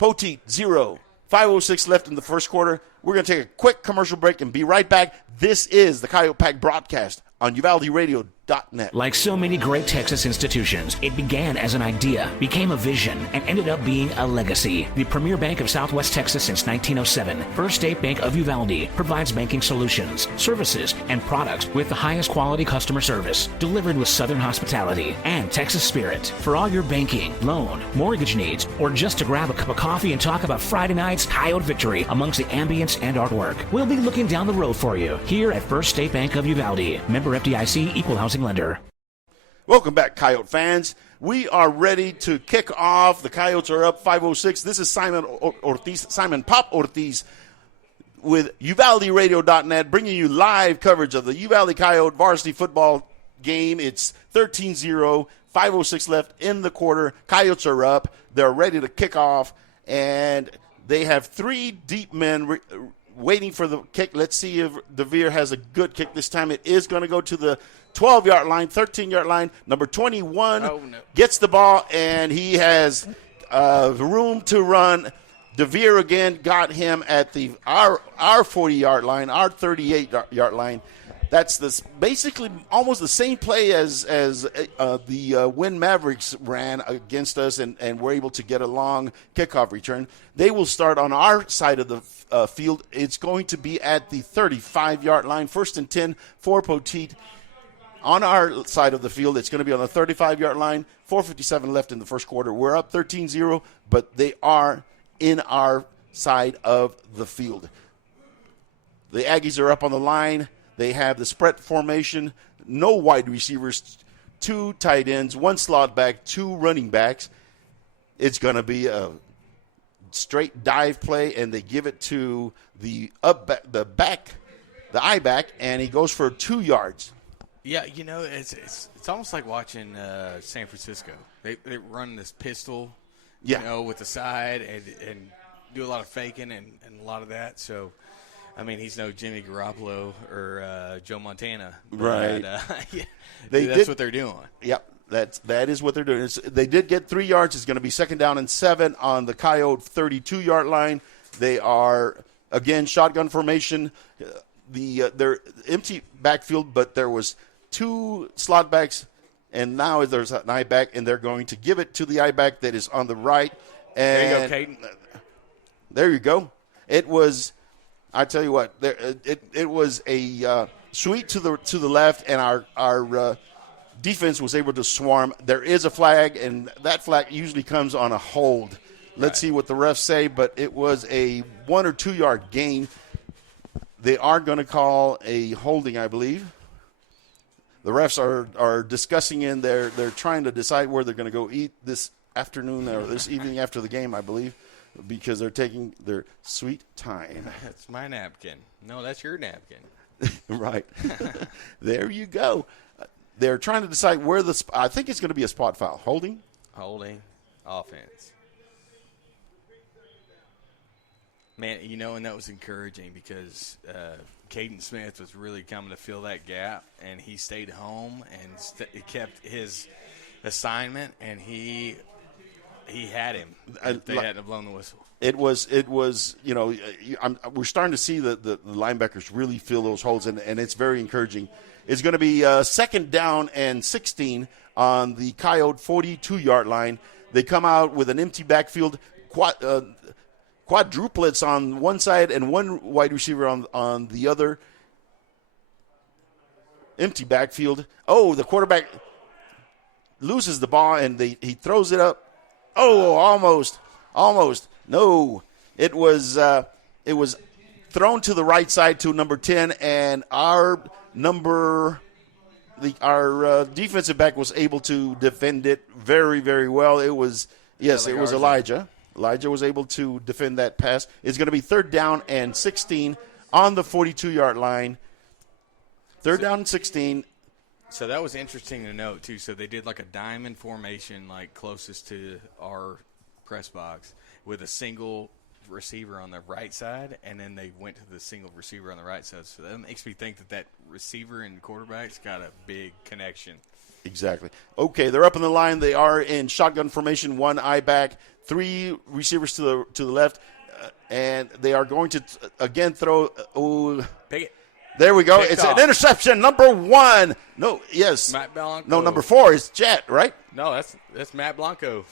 Poteet 0. 5:06 left in the first quarter. We're going to take a quick commercial break and be right back. This is the Coyote Pack broadcast on UvaldeRadio.net. Like so many great Texas institutions, it began as an idea, became a vision, and ended up being a legacy. The premier bank of Southwest Texas since 1907, First State Bank of Uvalde, provides banking solutions, services, and products with the highest quality customer service, delivered with Southern hospitality and Texas spirit. For all your banking, loan, mortgage needs, or just to grab a cup of coffee and talk about Friday night's Coyote victory amongst the ambience and artwork, we'll be looking down the road for you here at First State Bank of Uvalde. Member FDIC, equal housing lender. Welcome back, Coyote fans. We are ready to kick off. The Coyotes are up 5:06. This is Simon Pop Ortiz with UvaldeRadio.net, bringing you live coverage of the Uvalde Coyote varsity football game. It's 13-0, 5:06 left in the quarter. Coyotes are up. They're ready to kick off, and they have 3 deep men waiting for the kick. Let's see if DeVere has a good kick this time. It is going to go to the 12-yard line, 13-yard line. Number 21 gets the ball, and he has room to run. DeVere again got him at our 40-yard line, our 38-yard line. That's basically almost the same play as the Wynn Mavericks ran against us and were able to get a long kickoff return. They will start on our side of the field. It's going to be at the 35-yard line, 1st and 10 for Poteet. On our side of the field, it's going to be on the 35-yard line, 4:57 left in the first quarter. We're up 13-0, but they are in our side of the field. The Aggies are up on the line. They have the spread formation, no wide receivers, 2 tight ends, 1 slot back, 2 running backs. It's going to be a straight dive play, and they give it to the I-back, and he goes for 2 yards. Yeah, it's almost like watching San Francisco. They run this pistol, with the side, and do a lot of faking and a lot of that. So, I mean, he's no Jimmy Garoppolo or Joe Montana. Right. That's what they're doing. Yep. That is what they're doing. They did get 3 yards. It's going to be 2nd down and 7 on the Coyote 32-yard line. They are, again, shotgun formation. They're empty backfield, but there was 2 slot backs, and now there's an eye back, and they're going to give it to the eye back that is on the right. And there you go, Caden. There you go. It was, I tell you what, it was a sweep to the left, and our defense was able to swarm. There is a flag, and that flag usually comes on a hold. Let's see what the refs say, but it was a 1 or 2 yard gain. They are going to call a holding, I believe. The refs are discussing they're trying to decide where they're going to go eat this afternoon or this evening after the game, I believe, because they're taking their sweet time. That's my napkin. No, that's your napkin. Right. There you go. They're trying to decide where I think it's going to be a spot foul. Holding, offense. Man, and that was encouraging because Caden Smith was really coming to fill that gap, and he stayed home and kept his assignment, and he had him. They hadn't have blown the whistle. It was. We're starting to see the linebackers really fill those holes, and it's very encouraging. It's going to be 2nd down and 16 on the Coyote 42-yard line. They come out with an empty backfield, quadruplets on one side and 1 wide receiver on the other. Empty backfield. Oh, the quarterback loses the ball, and he throws it up. Oh, almost. No, it was thrown to the right side to number 10, and our defensive back was able to defend it very, very well. It was Elijah. Elijah was able to defend that pass. It's going to be 3rd down and 16 on the 42-yard line. 3rd down and 16. So that was interesting to note, too. So they did like a diamond formation, like closest to our press box, with a single receiver on the right side, and then they went to the single receiver on the right side. So that makes me think that receiver and quarterback's got a big connection. Exactly. Okay, they're up on the line. They are in shotgun formation, 1 eye back, 3 receivers to the left, and they are going to again throw. Pick it. There we go. Picked it's off. An interception. Number 1. No, yes. Matt Blanco. No, number 4 is Jet, right? No, that's Matt Blanco.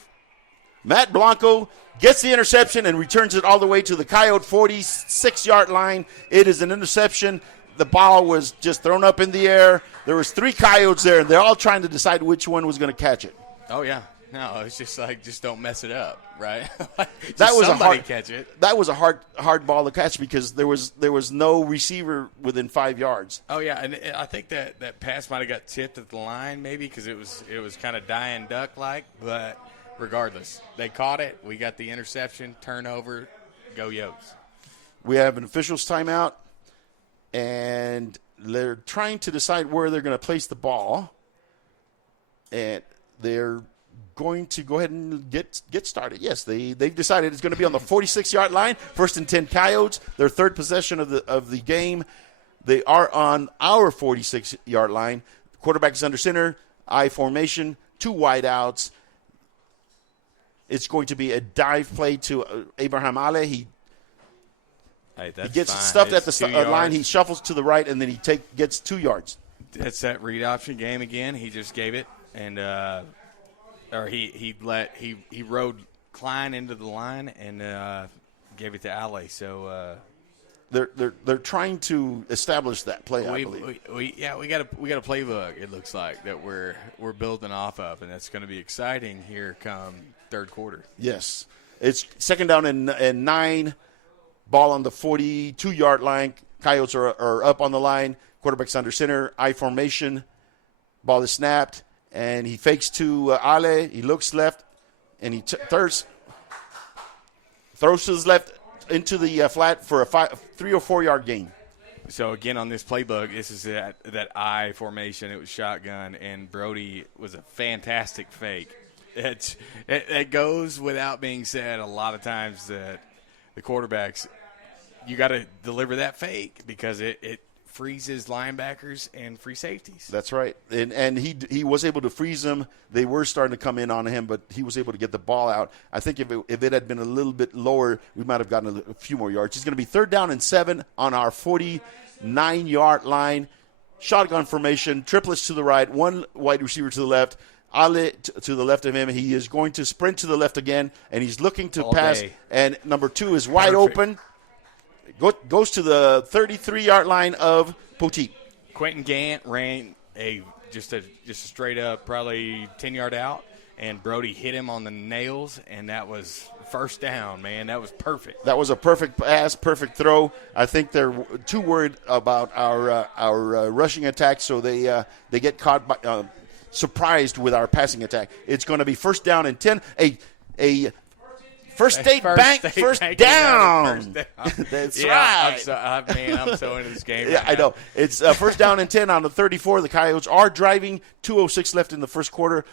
Matt Blanco gets the interception and returns it all the way to the Coyote 46-yard line. It is an interception. The ball was just thrown up in the air. There was 3 Coyotes there, and they're all trying to decide which one was going to catch it. Oh, yeah. No, it's just just don't mess it up, right? That was catch it. That was a hard ball to catch because there was no receiver within 5 yards. Oh yeah, and I think that pass might have got tipped at the line maybe because it was kind of dying duck like, but regardless, they caught it. We got the interception, turnover, go Yotes. We have an officials timeout, and they're trying to decide where they're going to place the ball, and they're going to go ahead and get started. Yes, they've decided it's going to be on the 46-yard line. 1st and 10 Coyotes. Their 3rd possession of the game. They are on our 46-yard line. Quarterback is under center. I formation. 2 wideouts. It's going to be a dive play to Abraham Ale. He gets stuffed at the line. He shuffles to the right, and then gets 2 yards. It's that read option game again. He just gave it, and he rode Klein into the line and gave it to Ale. So they're trying to establish that play. I believe. We got a playbook. It looks like that we're building off of, and that's going to be exciting here come 3rd quarter. Yes, it's 2nd down and 9. Ball on the 42-yard line. Coyotes are up on the line. Quarterback's under center. I formation. Ball is snapped, and he fakes to Ale. He looks left, and he throws to his left into the flat for a 3 or 4 yard gain. So, again, on this playbook, this is that I formation. It was shotgun, and Brody was a fantastic fake. It goes without being said a lot of times that the quarterbacks, you got to deliver that fake because it freezes linebackers and free safeties. That's right. And he was able to freeze them. They were starting to come in on him, but he was able to get the ball out. I think if it had been a little bit lower, we might have gotten a few more yards. It's going to be 3rd down and 7 on our 49-yard line. Shotgun formation, triplets to the right, one wide receiver to the left. Ale to the left of him. He is going to sprint to the left again, and he's looking to pass. Day. And number 2 is wide open. Goes to the 33-yard line of Poteet. Quentin Gant ran just a straight up, probably 10-yard out, and Brody hit him on the nails, and that was first down, man. That was perfect. That was a perfect pass, perfect throw. I think they're too worried about our rushing attack, so they get caught by, surprised with our passing attack. It's going to be 1st down and 10. A First State Bank, first down. That's right. I'm so into this game. Yeah, I know. It's 1st down and 10 on the 34. The Coyotes are driving. 2:06 left in the first quarter.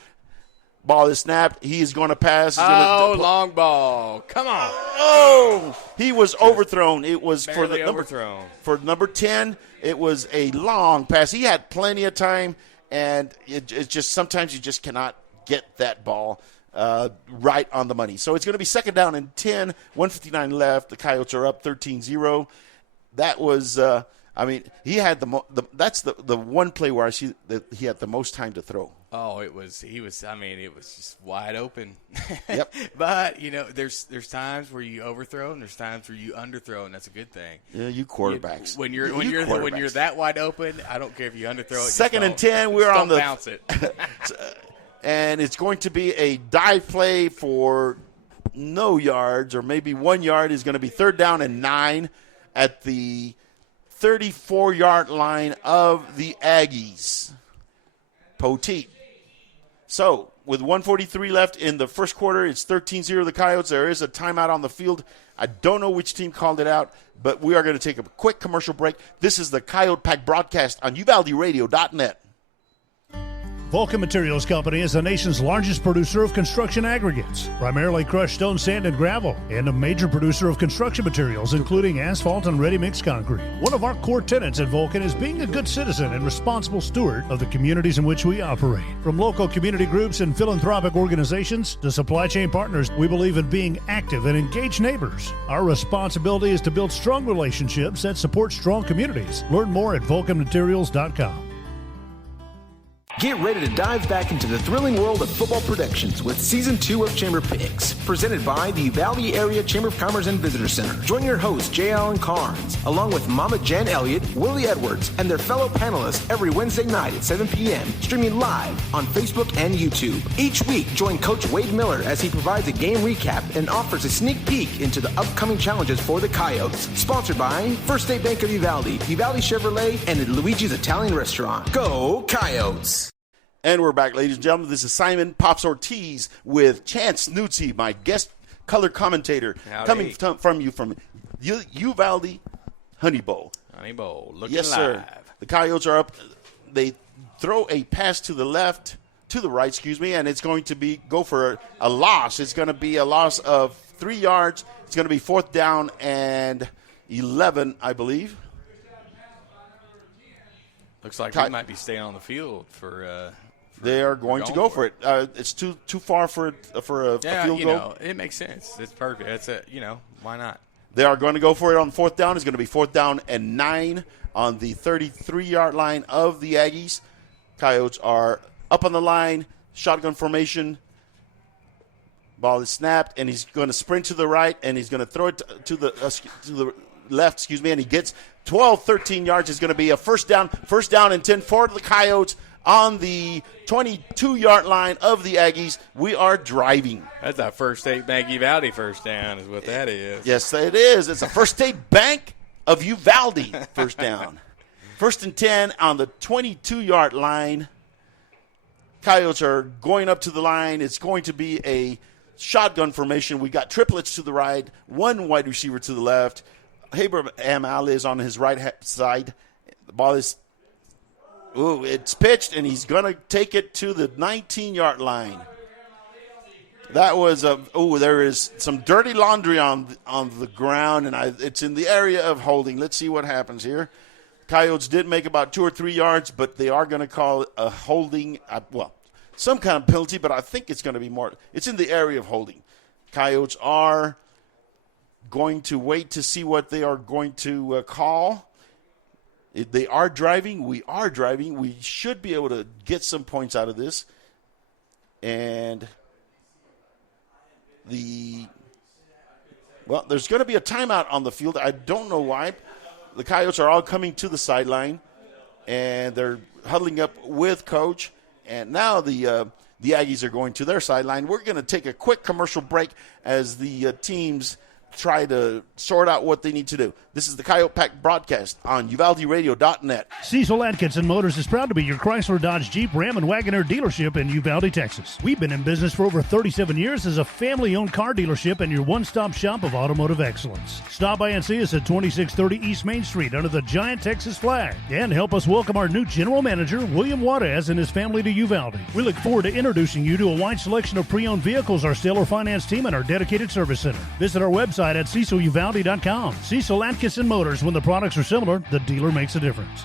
Ball is snapped. He is going to pass. Long ball. Come on. Oh, he was overthrown. It was for the overthrown. For number 10. It was a long pass. He had plenty of time, and it's just sometimes you just cannot get that ball right on the money. So it's going to be 2nd down and 10, 1:59 left. The Coyotes are up 13-0. That was, he had that's the one play where I see that he had the most time to throw. Oh, it was just wide open. Yep. But, there's times where you overthrow and there's times where you underthrow, and that's a good thing. Yeah, you quarterbacks. When you're that wide open, I don't care if you underthrow it. 2nd and 10, we're on the bounce it. And it's going to be a dive play for no yards, or maybe 1 yard. Is going to be 3rd down and 9 at the 34-yard line of the Aggies. Poteet. So, with 1:43 left in the first quarter, it's 13-0 the Coyotes. There is a timeout on the field. I don't know which team called it out, but we are going to take a quick commercial break. This is the Coyote Pack broadcast on UvaldeRadio.net. Vulcan Materials Company is the nation's largest producer of construction aggregates, primarily crushed stone, sand, and gravel, and a major producer of construction materials, including asphalt and ready-mix concrete. One of our core tenets at Vulcan is being a good citizen and responsible steward of the communities in which we operate. From local community groups and philanthropic organizations to supply chain partners, we believe in being active and engaged neighbors. Our responsibility is to build strong relationships that support strong communities. Learn more at vulcanmaterials.com. Get ready to dive back into the thrilling world of football predictions with Season 2 of Chamber Picks, presented by the Uvalde Area Chamber of Commerce and Visitor Center. Join your host, J. Allen Carnes, along with Mama Jen Elliott, Willie Edwards, and their fellow panelists every Wednesday night at 7 p.m., streaming live on Facebook and YouTube. Each week, join Coach Wade Miller as he provides a game recap and offers a sneak peek into the upcoming challenges for the Coyotes. Sponsored by First State Bank of Uvalde, Uvalde Chevrolet, and Luigi's Italian Restaurant. Go Coyotes! And we're back, ladies and gentlemen. This is Simon Pops Ortiz with Chance Nuzzi, my guest color commentator, coming from Uvalde Honey Bowl. Honey Bowl, looking yes, live. Sir. The Coyotes are up. They throw a pass to the right, and it's going to go for a loss. It's going to be a loss of 3 yards. It's going to be 4th down and 11, I believe. Looks like he might be staying on the field for they are going to go for it. It's too far for a field goal. It makes sense. It's perfect. It's why not? They are going to go for it on 4th down. It's going to be 4th down and 9 on the 33-yard line of the Aggies. Coyotes are up on the line, shotgun formation. Ball is snapped, and he's going to sprint to the right, and he's going to throw it to the left, and he gets 12, 13 yards. Is going to be a first down and 10 for the Coyotes on the 22-yard line of the Aggies. We are driving. That's a First State Bank Uvalde first down is what that is. Yes, it is. It's a First State Bank of Uvalde first down. 1st and 10 on the 22-yard line. Coyotes are going up to the line. It's going to be a shotgun formation. We got triplets to the right, one wide receiver to the left. Abraham Ali is on his right side. The ball is it's pitched, and he's going to take it to the 19-yard line. That was there is some dirty laundry on the ground, and it's in the area of holding. Let's see what happens here. Coyotes did make about 2 or 3 yards, but they are going to call a holding. Some kind of penalty, but I think it's going to be more. It's in the area of holding. Coyotes are going to wait to see what they are going to call. They are driving. We are driving. We should be able to get some points out of this. And there's going to be a timeout on the field. I don't know why. The Coyotes are all coming to the sideline, and they're huddling up with Coach. And now the Aggies are going to their sideline. We're going to take a quick commercial break as the teams try to sort out what they need to do. This is the Coyote Pack broadcast on UvaldeRadio.net. Cecil Atkinson Motors is proud to be your Chrysler, Dodge, Jeep, Ram, and Wagoneer dealership in Uvalde, Texas. We've been in business for over 37 years as a family-owned car dealership and your one-stop shop of automotive excellence. Stop by and see us at 2630 East Main Street under the giant Texas flag. And help us welcome our new general manager, William Juarez, and his family to Uvalde. We look forward to introducing you to a wide selection of pre-owned vehicles, our stellar finance team, and our dedicated service center. Visit our website at CecilUvalde.com. Cecil Atkinson Motors. When the products are similar, the dealer makes a difference.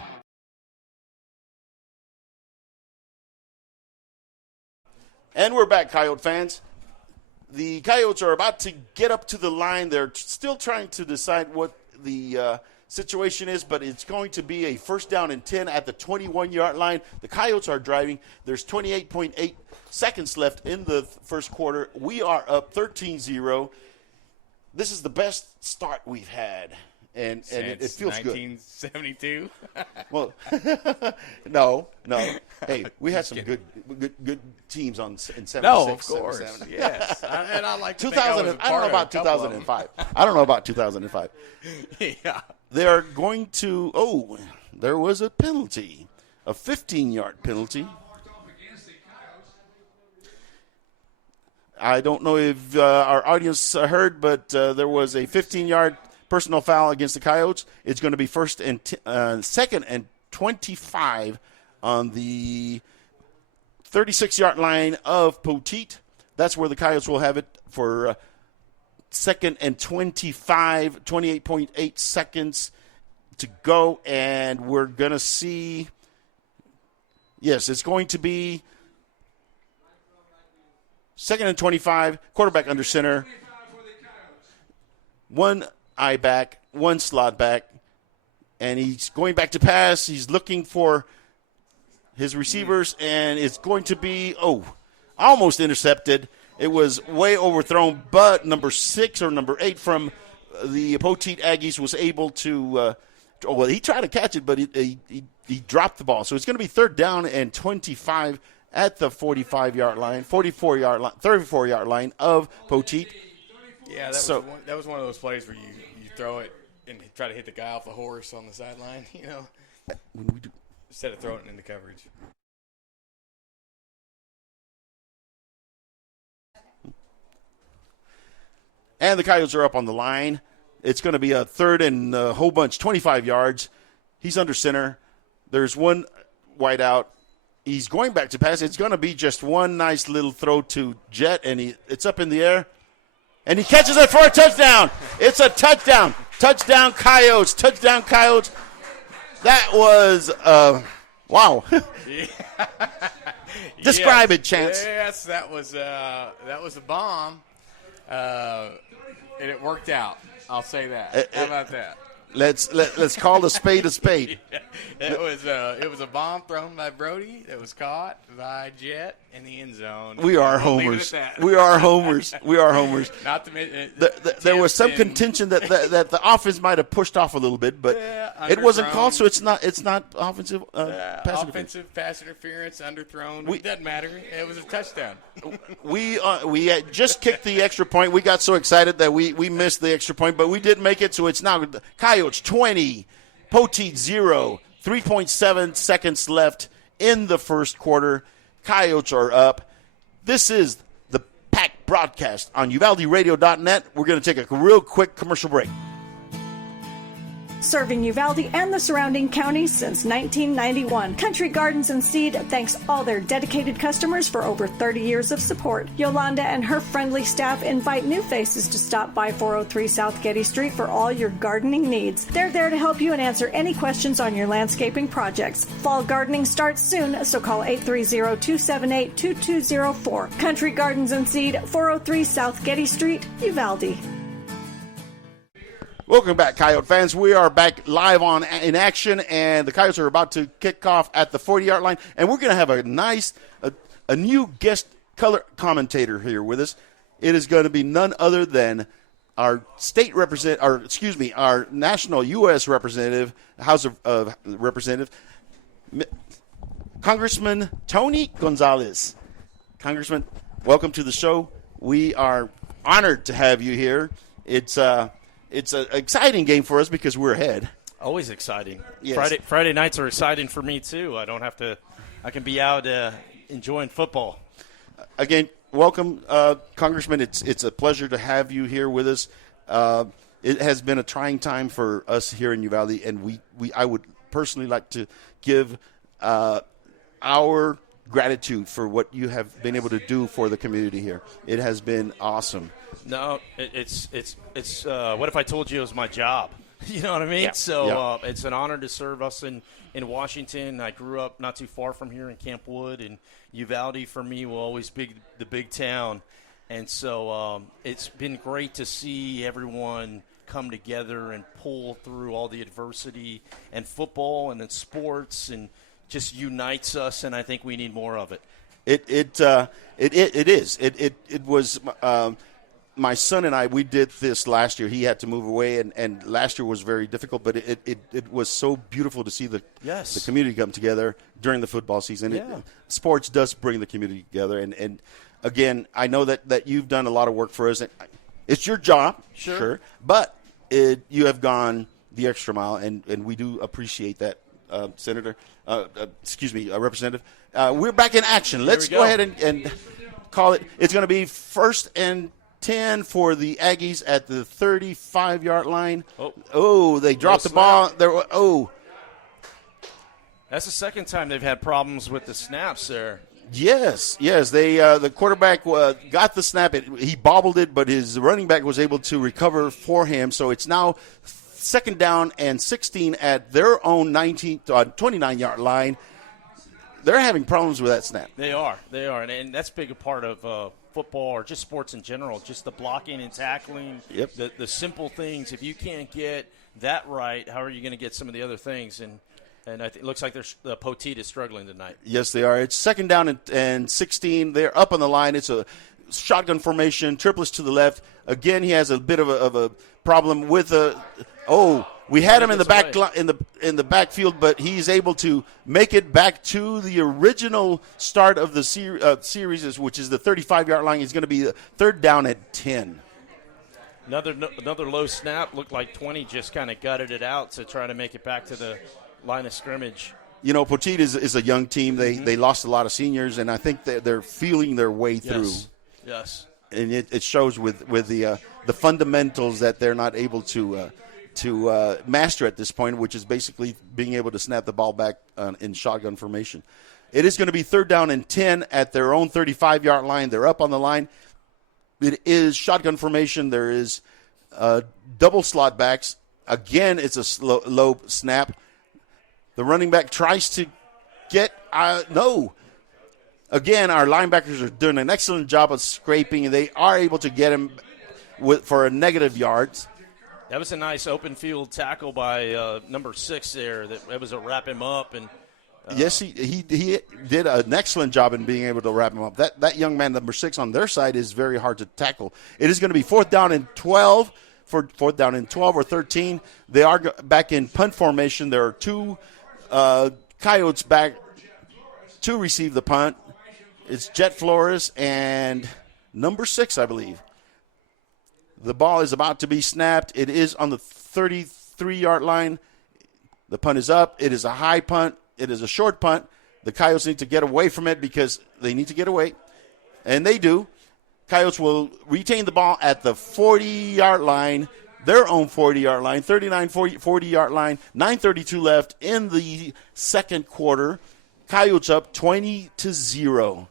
And we're back, Coyote fans. The Coyotes are about to get up to the line. They're still trying to decide what the situation is, but it's going to be a first down and 10 at the 21-yard line. The Coyotes are driving. There's 28.8 seconds left in the first quarter. We are up 13-0. This is the best start we've had, and it feels 1972? Good. Well, no. Hey, we had some good teams in 76. No, of course, yes. And I like to 2000. I don't know about 2005. I don't know about 2005. Yeah. They are going to. Oh, there was a penalty, a 15-yard penalty. I don't know if our audience heard, but there was a 15-yard personal foul against the Coyotes. It's going to be second and 25 on the 36-yard line of Poteet. That's where the Coyotes will have it for second and 25, 28.8 seconds to go. And we're going to see, yes, it's going to be second and 25, quarterback under center, one eye back, one slot back, and he's going back to pass. He's looking for his receivers, and it's going to be, almost intercepted. It was way overthrown, but number 6 or number 8 from the Poteet Aggies was able to, he tried to catch it, but he dropped the ball. So it's going to be third down and 25 at the 44-yard line of Poteet. Yeah, that was one of those plays where you throw it and try to hit the guy off the horse on the sideline, instead of throwing it into coverage. And the Coyotes are up on the line. It's going to be a third and a whole bunch, 25 yards. He's under center. There's one wide out. He's going back to pass. It's going to be just one nice little throw to Jet, and it's up in the air. And he catches it for a touchdown. It's a touchdown. Touchdown, Coyotes. Touchdown, Coyotes. That was, wow. Describe it, Chance. Yes, that was a bomb, and it worked out. I'll say that. How about that? Let's call a spade a spade. It was a bomb thrown by Brody that was caught by Jet in the end zone. We are homers. We are homers. Not to mention, there was some contention that the offense might have pushed off a little bit, but it wasn't called, so it's not offensive pass interference, underthrown. It doesn't matter. It was a touchdown. We had just kicked the extra point. We got so excited that we missed the extra point, but we did make it, so it's now Coyotes 20, Poteet 0, 3.7 seconds left in the first quarter. Coyotes are up. This is the Pack broadcast on UvaldeRadio.net. We're going to take a real quick commercial break. Serving Uvalde and the surrounding counties since 1991. Country Gardens and Seed thanks all their dedicated customers for over 30 years of support. Yolanda and her friendly staff invite new faces to stop by 403 South Getty Street for all your gardening needs. They're there to help you and answer any questions on your landscaping projects. Fall gardening starts soon, so call 830-278-2204. Country Gardens and Seed, 403 South Getty Street, Uvalde. Welcome back, Coyote fans. We are back live in action, and the Coyotes are about to kick off at the 40-yard line, and we're going to have a new guest color commentator here with us. It is going to be none other than our our national U.S. representative, House of Representative, Congressman Tony Gonzalez. Congressman, welcome to the show. We are honored to have you here. It's an exciting game for us because we're ahead. Always exciting. Yes. Friday nights are exciting for me too. I can be out enjoying football. Again, welcome, Congressman. It's a pleasure to have you here with us. It has been a trying time for us here in Uvalde, and I would personally like to give our gratitude for what you have been able to do for the community here. It has been awesome. No, it's what if I told you it was my job? You know what I mean? Yeah. So it's an honor to serve us in Washington. I grew up not too far from here in Camp Wood, and Uvalde for me will always be the big town. And so it's been great to see everyone come together and pull through all the adversity, and football and then sports and just unites us, and I think we need more of it. It is. It was my son and I, we did this last year. He had to move away, and last year was very difficult, but it was so beautiful to see the community come together during the football season. Yeah. Sports does bring the community together, and again, I know that you've done a lot of work for us. It's your job, sure, but you have gone the extra mile, and we do appreciate that, Representative. We're back in action. Let's go ahead and call it. It's going to be 1st and 10 for the Aggies at the 35-yard line. Oh, they dropped the ball. That's the second time they've had problems with the snaps there. Yes. They the quarterback got the snap. He bobbled it, but his running back was able to recover for him. So it's now 2nd down and 16 at their own 29-yard line. They're having problems with that snap. They are, and that's a big part of football or just sports in general, just the blocking and tackling, the simple things. If you can't get that right, how are you going to get some of the other things? And I think it looks like the Poteet is struggling tonight. Yes, they are. It's 2nd down and 16. They're up on the line. It's a shotgun formation, triplets to the left. Again, he has a bit of a problem with we had him in the backfield, but he's able to make it back to the original start of the series, which is the 35-yard line. He's going to be 3rd down at 10. Another low snap. Looked like 20 just kind of gutted it out to try to make it back to the line of scrimmage. You know, Poteet is a young team. They lost a lot of seniors, and I think they're feeling their way through. Yes. And it shows with the fundamentals that they're not able to master at this point, which is basically being able to snap the ball back in shotgun formation. It is going to be 3rd down and 10 at their own 35-yard line. They're up on the line. It is shotgun formation. There is double slot backs. Again, it's a low snap. The running back tries to get no. Again, our linebackers are doing an excellent job of scraping, and they are able to get him for a negative yards. That was a nice open field tackle by number 6 there. That was a wrap him up. And yes, he did an excellent job in being able to wrap him up. That young man, number 6 on their side, is very hard to tackle. It is going to be 4th down and 12. For 4th down and 12 or 13. They are back in punt formation. There are 2 Coyotes back to receive the punt. It's Jet Flores and number 6, I believe. The ball is about to be snapped. It is on the 33-yard line. The punt is up. It is a high punt. It is a short punt. The Coyotes need to get away from it because they need to get away, and they do. Coyotes will retain the ball at the 40-yard line. their own 40-yard line, 40-yard line, 9:32 left in the second quarter. Coyotes up 20-0.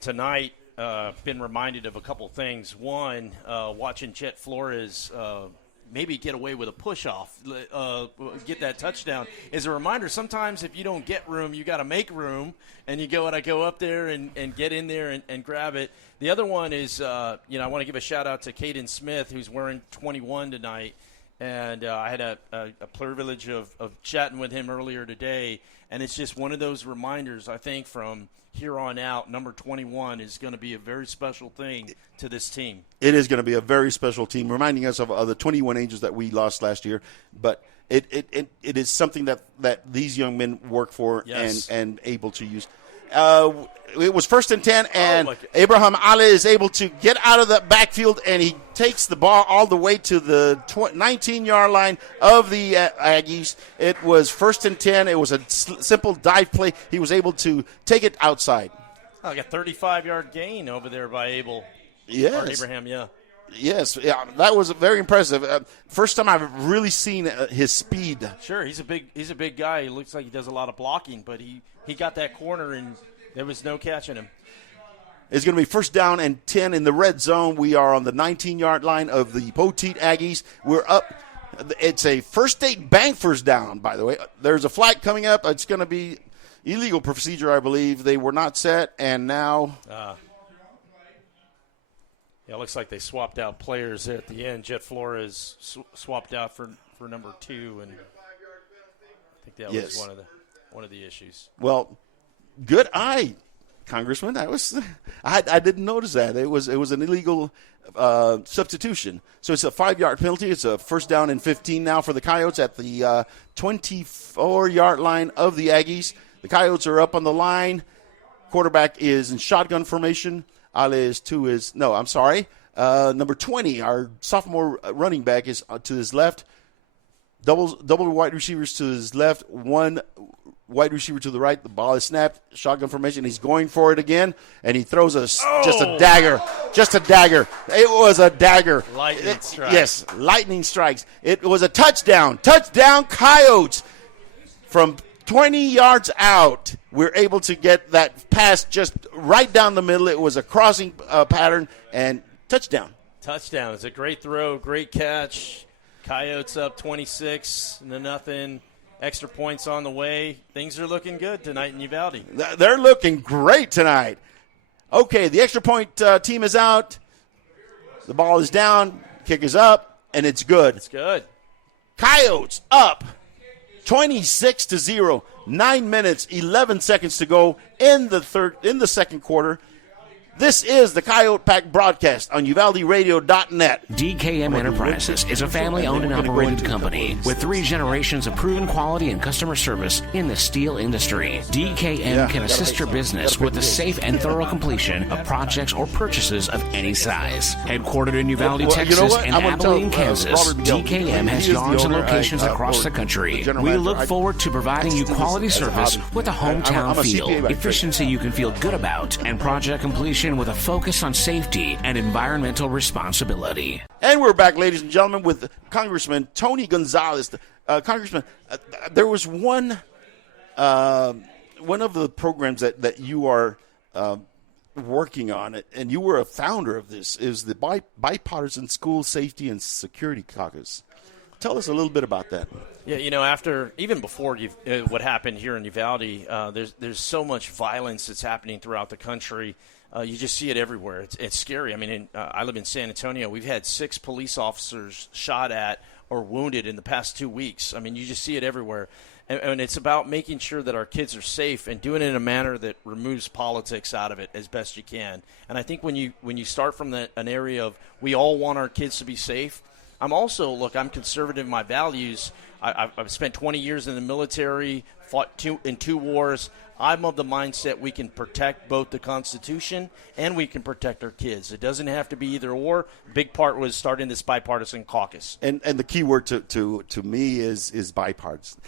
Tonight, been reminded of a couple things. One, watching Jet Flores maybe get away with a push-off, get that touchdown, is a reminder. Sometimes if you don't get room, you got to make room, and you go up there and get in there and grab it. The other one is, I want to give a shout-out to Caden Smith, who's wearing 21 tonight, and I had a privilege of chatting with him earlier today, and it's just one of those reminders, I think, from here on out, number 21 is going to be a very special thing to this team. It is going to be a very special team, reminding us of the 21 Angels that we lost last year. But it is something that these young men work for and able to use. It was 1st and 10, and Abraham Ale is able to get out of the backfield, and he takes the ball all the way to the 19-yard line of the Aggies. It was 1st and 10. It was a simple dive play. He was able to take it outside. Like a 35-yard gain over there by Abraham, yeah. Yes, that was very impressive. First time I've really seen his speed. Sure, he's a big guy. He looks like he does a lot of blocking, but he got that corner and there was no catching him. It's going to be 1st down and 10 in the red zone. We are on the 19-yard line of the Poteet Aggies. We're up. It's a First State Bank first down, by the way. There's a flag coming up. It's going to be illegal procedure, I believe. They were not set, and now it looks like they swapped out players at the end. Jet Flores swapped out for number 2, and I think that was one of the issues. Well, good eye, Congressman. I didn't notice that. It was an illegal substitution. So it's a 5-yard penalty. It's a 1st down and 15 now for the Coyotes at the 24-yard line of the Aggies. The Coyotes are up on the line. Quarterback is in shotgun formation. Number 20, our sophomore running back, is to his left. Double wide receivers to his left, one wide receiver to the right. The ball is snapped. Shotgun formation. He's going for it again, and he throws just a dagger. Just a dagger. It was a dagger. Lightning strike. Yes, lightning strikes. It was a touchdown. Touchdown, Coyotes. From 20 yards out, we're able to get that pass just right down the middle. It was a crossing pattern, and touchdown. Touchdown. It's a great throw, great catch. Coyotes up 26-0. Extra points on the way. Things are looking good tonight in Uvalde. They're looking great tonight. Okay, the extra point team is out. The ball is down. Kick is up, and it's good. It's good. Coyotes up 26-0. 9 minutes, 11 seconds to go in the second quarter. This is the Coyote Pack broadcast on UvaldeRadio.net. DKM Enterprises is a family-owned and operated company with 3 generations of proven quality and customer service in the steel industry. DKM can assist your business with the safe and thorough completion of projects or purchases of any size. Headquartered in Uvalde, Texas, and Abilene, Kansas, DKM has yards and locations across the country. We look forward to providing you quality service with a hometown feel, efficiency you can feel good about, and project completion with a focus on safety and environmental responsibility. And we're back, ladies and gentlemen, with Congressman Tony Gonzalez. Congressman, there was one of the programs that you are working on, and you were a founder of this, is the Bipartisan School Safety and Security Caucus. Tell us a little bit about that. Yeah, even before what happened here in Uvalde, there's so much violence that's happening throughout the country. You just see it everywhere. It's scary. I mean, I live in San Antonio. We've had 6 police officers shot at or wounded in the past 2 weeks. I mean, you just see it everywhere. And it's about making sure that our kids are safe and doing it in a manner that removes politics out of it as best you can. And I think when you start from an area of we all want our kids to be safe, I'm conservative in my values. I've spent 20 years in the military, fought in two wars. I'm of the mindset we can protect both the Constitution and we can protect our kids. It doesn't have to be either or. Big part was starting this bipartisan caucus. And the key word to me is bipartisan.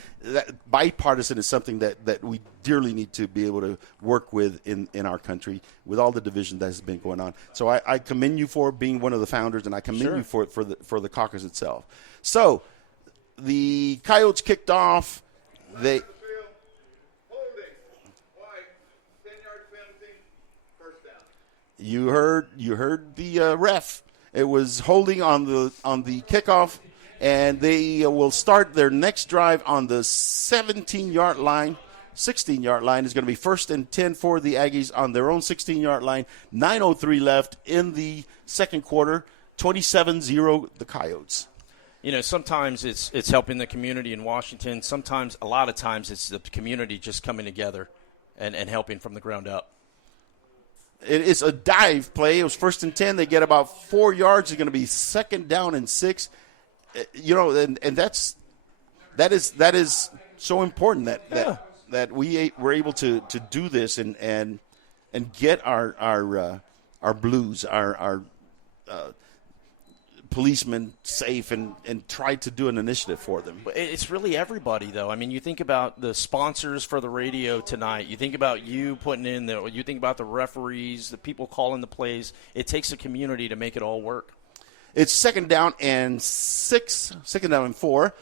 Bipartisan is something that we dearly need to be able to work with in our country with all the division that has been going on. So I commend you for being one of the founders, and I commend you for the caucus itself. So the Coyotes kicked off. You heard the ref. It was holding on the kickoff, and they will start their next drive on the 17-yard line. 16-yard line is going to be 1st and 10 for the Aggies on their own 16-yard line. 9:03 left in the second quarter. 27-0 the Coyotes. You know, sometimes it's helping the community in Washington. Sometimes, a lot of times, it's the community just coming together and helping from the ground up. It is a dive play. It was 1st and 10. They get about 4 yards. It's going to be 2nd down and 6. You know, and that is so important that we were able to do this and get our Blues, our policemen safe and try to do an initiative for them. It's really everybody, though. I mean, you think about the sponsors for the radio tonight. You think about you putting in you think about the referees, the people calling the plays. It takes a community to make it all work. It's 2nd down and 6, 2nd down and 4.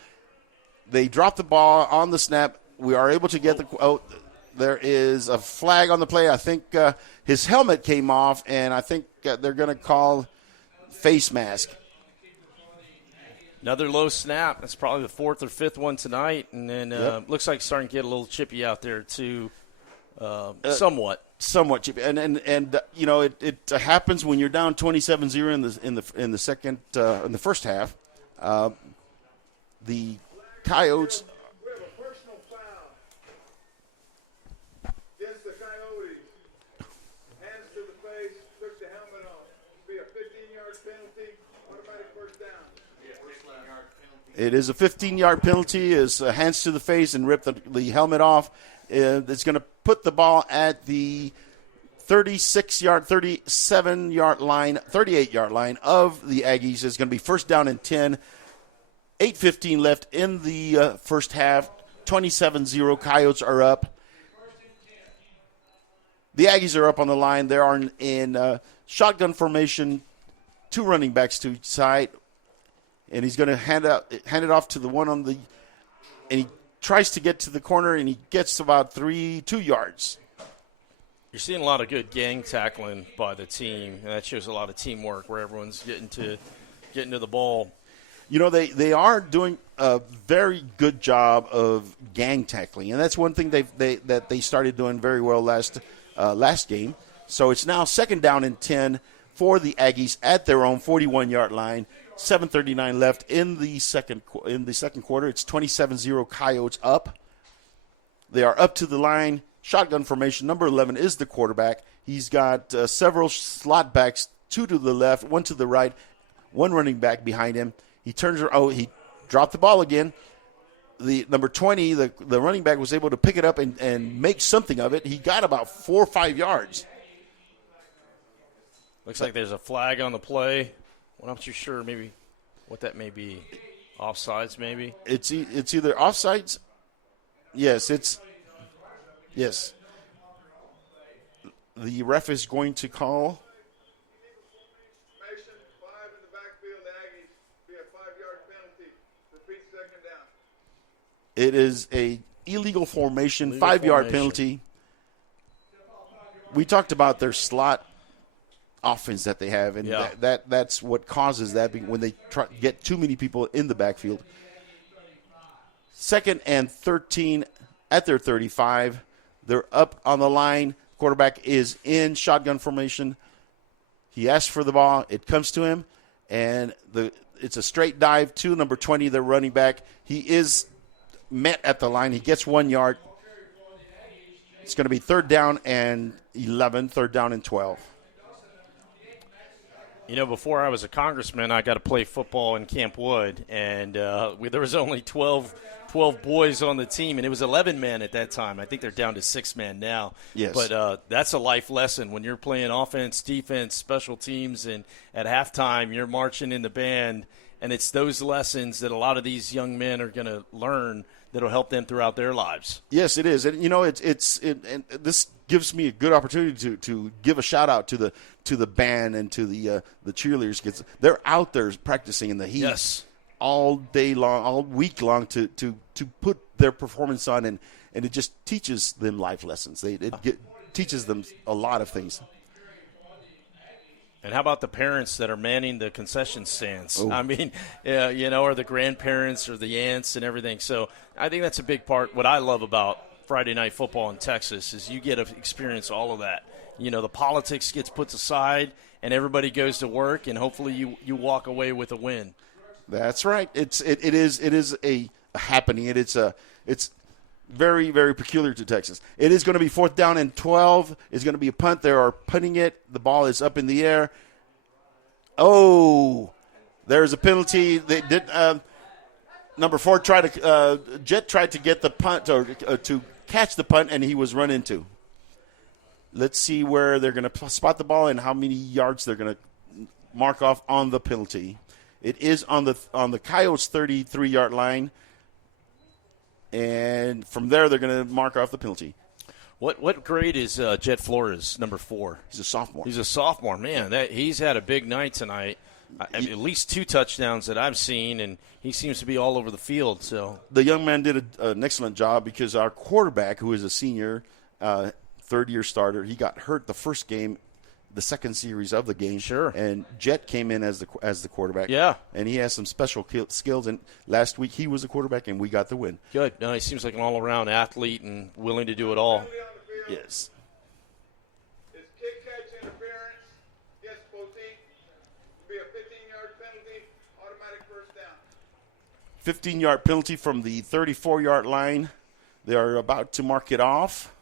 They drop the ball on the snap. We are able to get there is a flag on the play. I think his helmet came off, and I think they're going to call face mask. Another low snap. That's probably the 4th or 5th one tonight. And then looks like it's starting to get a little chippy out there, too, somewhat. Somewhat chippy. And you know, it happens when you're down 27-0 in the first half. The Coyotes. We have a personal foul against the Coyotes. Hands to the face, took the helmet off. Be a 15-yard penalty, automatic first down. It is a 15-yard penalty. Is hands to the face and rip the helmet off. It's going to put the ball at the 36-yard, 37-yard line, 38-yard line of the Aggies. It's going to be 1st down and 10. 8:15 left in the first half. 27-0. Coyotes are up. The Aggies are up on the line. They are in shotgun formation. 2 running backs to each side. And he's going to hand it off to the one on the – and he tries to get to the corner, and he gets about 2 yards. You're seeing a lot of good gang tackling by the team, and that shows a lot of teamwork where everyone's getting to the ball. You know, they are doing a very good job of gang tackling, and that's one thing that they started doing very well last game. So it's now 2nd down and 10 for the Aggies at their own 41-yard line. 7:39 left in the second quarter. It's 27-0 Coyotes up. They are up to the line. Shotgun formation. Number 11 is the quarterback. He's got several slot backs, 2 to the left, 1 to the right, 1 running back behind him. He turns. He dropped the ball again. The number 20, the running back, was able to pick it up and make something of it. He got about 4 or 5 yards. Looks like there's a flag on the play. Well, I'm not too sure maybe what that may be. Offsides, maybe? It's either offsides. Yes, yes. The ref is going to call. Formation, 5 in the backfield, the Aggies. Be a 5-yard penalty. Repeat 2nd down. It is a illegal formation, 5-yard penalty. We talked about their slot offense that they have, and that's what causes that when they get too many people in the backfield. 2nd and 13 at their 35. They're up on the line. Quarterback is in shotgun formation. He asks for the ball. It comes to him, and it's a straight dive to number 20, the running back. He is met at the line. He gets 1 yard. It's going to be 3rd down and 11, 3rd down and 12. You know, before I was a congressman, I got to play football in Camp Wood, and there was only 12 boys on the team, and it was 11 men at that time. I think they're down to 6 men now. Yes. But that's a life lesson when you're playing offense, defense, special teams, and at halftime you're marching in the band, and it's those lessons that a lot of these young men are going to learn that'll help them throughout their lives. Yes, it is. And, you know, and this gives me a good opportunity to give a shout-out to the band and to the cheerleaders. Because they're out there practicing in the heat. Yes. All day long, all week long to put their performance on, and it just teaches them life lessons. Teaches them a lot of things. And how about the parents that are manning the concession stands? Oh. I mean, you know, or the grandparents or the aunts and everything. So I think that's a big part. What I love about Friday night football in Texas is you get to experience all of that. You know, the politics gets put aside and everybody goes to work, and hopefully you walk away with a win. That's right. It is a happening. It's very, very peculiar to Texas. It is going to be 4th down and 12. It's going to be a punt. They are punting it. The ball is up in the air. Oh, there's a penalty. They did. Number 4 Jet tried to get the punt or to catch the punt, and he was run into. Let's see where they're going to spot the ball and how many yards they're going to mark off on the penalty. It is on the Coyotes' 33-yard line, and from there they're going to mark off the penalty. What grade is Jet Flores, number 4? He's a sophomore. He's a sophomore, man. He's had a big night tonight. At least 2 touchdowns that I've seen, and he seems to be all over the field. So the young man did an excellent job because our quarterback, who is a senior, third-year starter, he got hurt the first game. The second series of the game. Sure. And Jet came in as the quarterback. Yeah. And he has some special skills. And last week he was a quarterback, and we got the win. Good. No, he seems like an all-around athlete and willing to do it all. Yes. It's kick catch interference. Yes, Poteet. Will be a 15-yard penalty, automatic first down. 15-yard penalty from the 34-yard line. They are about to mark it off.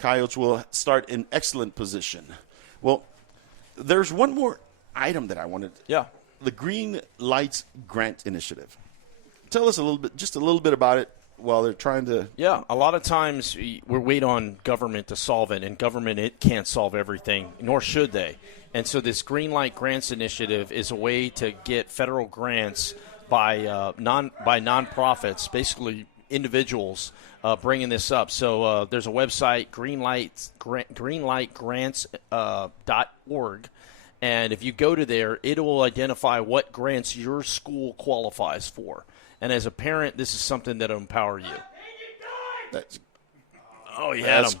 Coyotes will start in excellent position. Well, there's one more item that I wanted. Yeah. The Green Lights Grant Initiative. Tell us a little bit about it while they're trying to. Yeah, a lot of times we wait on government to solve it, and government, it can't solve everything, nor should they. And so this Green Light Grants Initiative is a way to get federal grants by nonprofits, basically individuals, bringing this up. So there's a website, greenlightgrants.org, and if you go to there, it will identify what grants your school qualifies for. And as a parent, this is something that will empower you. He had him.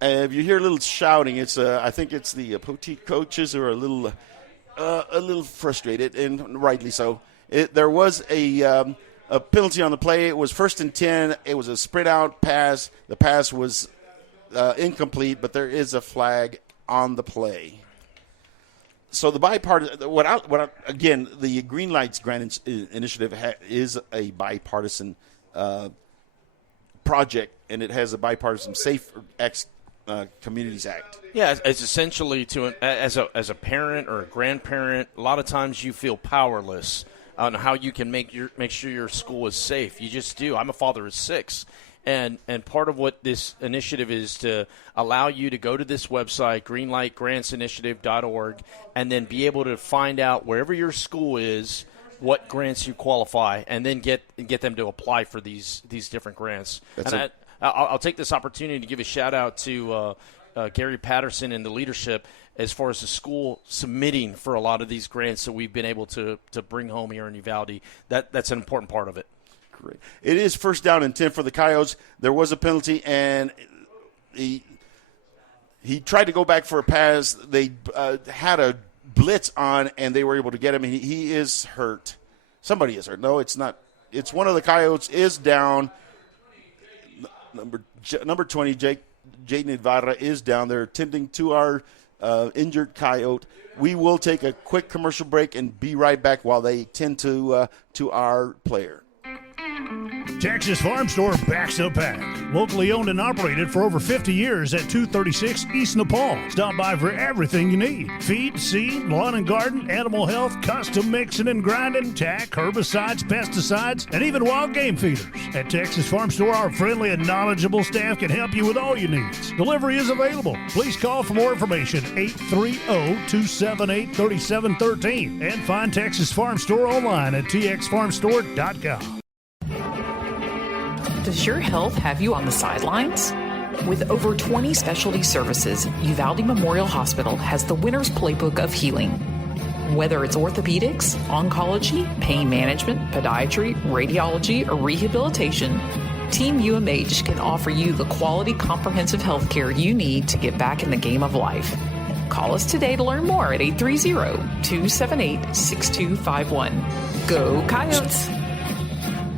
If you hear a little shouting, it's I think it's the Poteet coaches who are a little frustrated, and rightly so. There was a penalty on the play. It was 1st and 10. It was a spread out pass. The pass was incomplete, but there is a flag on the play. So the bipartisan, again, the Green Lights Grant Initiative is a bipartisan project, and it has a bipartisan Safe Communities Act. Yeah, it's essentially as a parent or a grandparent, a lot of times you feel powerless on how you can make sure your school is safe. You just do. I'm a father of 6. And part of what this initiative is to allow you to go to this website, greenlightgrantsinitiative.org, and then be able to find out wherever your school is, what grants you qualify, and then get them to apply for these different grants. I'll take this opportunity to give a shout-out to Gary Patterson and the leadership as far as the school submitting for a lot of these grants that we've been able to bring home here in Uvalde. That's an important part of it. Great. It is 1st down and 10 for the Coyotes. There was a penalty, and he tried to go back for a pass. They had a blitz on, and they were able to get him. He is hurt. Somebody is hurt. No, it's not. It's one of the Coyotes is down. Number 20, Jaden Ibarra is down. They're attending to our injured Coyote. We will take a quick commercial break and be right back while they tend to our player. Texas Farm Store backs the pack. Locally owned and operated for over 50 years at 236 East Nepal. Stop by for everything you need. Feed, seed, lawn and garden, animal health, custom mixing and grinding, tack, herbicides, pesticides, and even wild game feeders. At Texas Farm Store, our friendly and knowledgeable staff can help you with all your needs. Delivery is available. Please call for more information, 830-278-3713, and find Texas Farm Store online at txfarmstore.com. Does your health have you on the sidelines? With over 20 specialty services, Uvalde Memorial Hospital has the winner's playbook of healing. Whether it's orthopedics, oncology, pain management, podiatry, radiology, or rehabilitation, Team UMH can offer you the quality comprehensive health care you need to get back in the game of life. Call us today to learn more at 830-278-6251. Go Coyotes!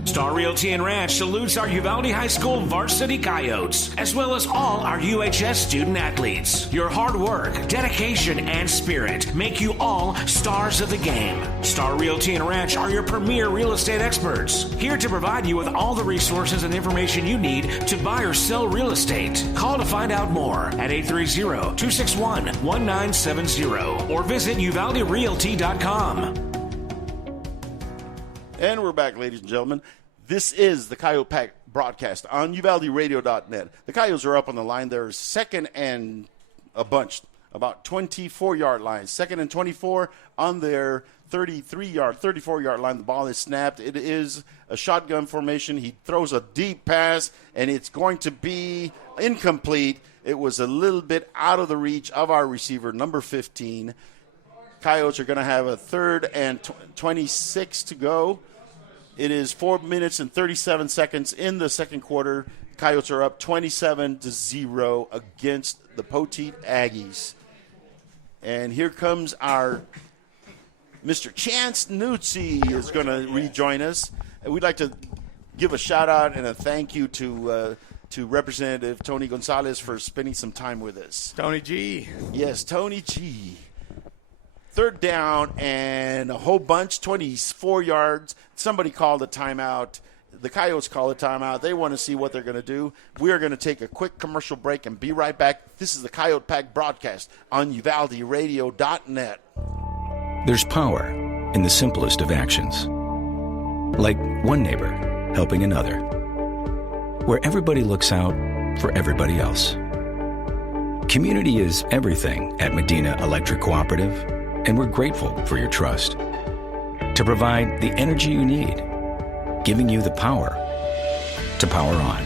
Star Realty and Ranch salutes our Uvalde High School varsity Coyotes, as well as all our UHS student athletes. Your hard work, dedication, and spirit make you all stars of the game. Star Realty and Ranch are your premier real estate experts, here to provide you with all the resources and information you need to buy or sell real estate. Call to find out more at 830-261-1970 or visit uvalderealty.com. And we're back, ladies and gentlemen. This is the Coyote Pack broadcast on UvaldeRadio.net. The Coyotes are up on the line. They're second and a bunch, about 24-yard line. Second and 24 on their 34-yard line. The ball is snapped. It is a shotgun formation. He throws a deep pass, and it's going to be incomplete. It was a little bit out of the reach of our receiver, number 15. Coyotes are going to have a third and 26 to go. It is 4 minutes and 37 seconds in the second quarter. Coyotes are up 27-0 against the Poteet Aggies. And here comes our Mr. Chance Nuzzi is going to rejoin us. And we'd like to give a shout-out and a thank you to Representative Tony Gonzalez for spending some time with us. Tony G. Yes, Tony G. Third down and a whole bunch, 24 yards. Somebody called a timeout. The Coyotes call a timeout. They want to see what they're going to do. We are going to take a quick commercial break and be right back. This is the Coyote Pack broadcast on UvaldeRadio.net. There's power in the simplest of actions. Like one neighbor helping another. Where everybody looks out for everybody else. Community is everything at Medina Electric Cooperative, and we're grateful for your trust. To provide the energy you need, giving you the power to power on.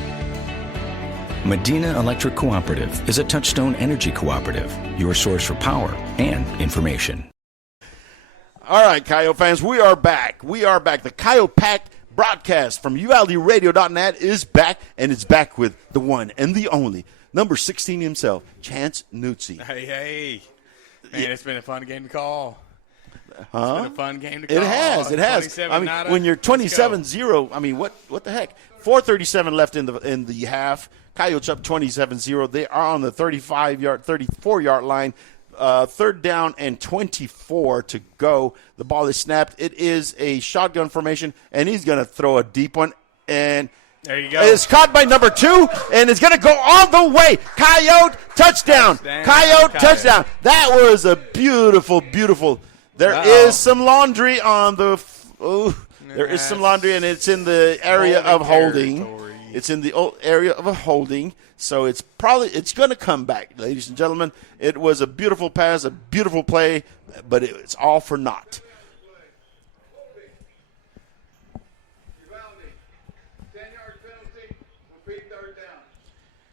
Medina Electric Cooperative is a Touchstone Energy Cooperative, your source for power and information. All right, Coyote fans, we are back. We are back. The Coyote Pack broadcast from UvaldeRadio.net is back, and it's back with the one and the only, number 16 himself, Chance Nuzzi. Hey. Man, it's been a fun game to call. Huh? It's been a fun game to call. It has. I mean, when you're 27-0, I mean, what the heck? 4:37 left in the half. Coyotes up 27-0. They are on the 34-yard line. Third down and 24 to go. The ball is snapped. It is a shotgun formation, and he's going to throw a deep one. And there you go. It's caught by number 2, and it's going to go all the way. Coyote touchdown. Coyote touchdown. That was a beautiful, beautiful. There is some laundry on the. There is some laundry, and it's in the area of holding. It's in the area of a holding. So it's going to come back, ladies and gentlemen. It was a beautiful pass, a beautiful play, but it's all for naught.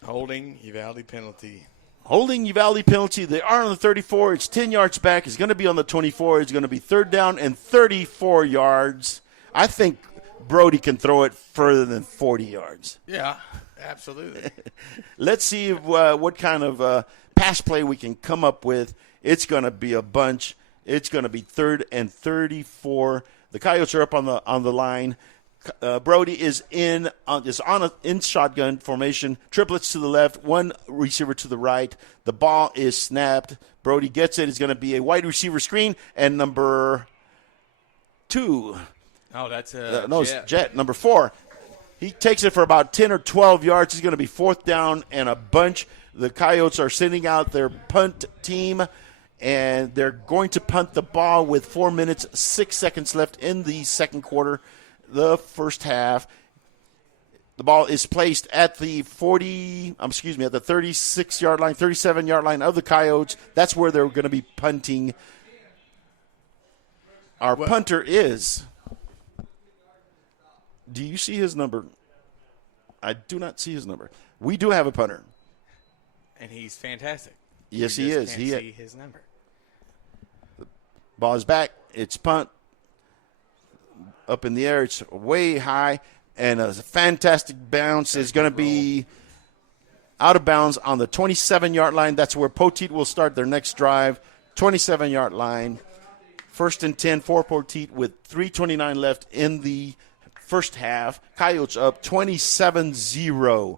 Holding, Uvalde penalty. Holding, Uvalde penalty. They are on the 34. It's 10 yards back. It's going to be on the 24. It's going to be third down and 34 yards. I think Brody can throw it further than 40 yards. Yeah, absolutely. Let's see what kind of pass play we can come up with. It's going to be a bunch. It's going to be third and 34. The Coyotes are up on the line. Brody is in shotgun formation. Triplets to the left, one receiver to the right. The ball is snapped. Brody gets it. It's going to be a wide receiver screen, and number 2. Oh, that's Jet. Number 4. He takes it for about 10 or 12 yards. He's going to be 4th down and a bunch. The Coyotes are sending out their punt team, and they're going to punt the ball with 4 minutes, 6 seconds left in the second quarter, the first half. The ball is placed at the 36-yard line, 37-yard line of the Coyotes. That's where they're going to be punting. Our punter is. Do you see his number? I do not see his number. We do have a punter. And he's fantastic. Yes, You he just is. Can't see his number. The ball is back. It's punt. Up in the air. It's way high. And a fantastic bounce is going to be out of bounds on the 27-yard line. That's where Poteet will start their next drive. 27-yard line. 1st and 10 for Poteet with 3:29 left in the first half. Coyotes up 27-0.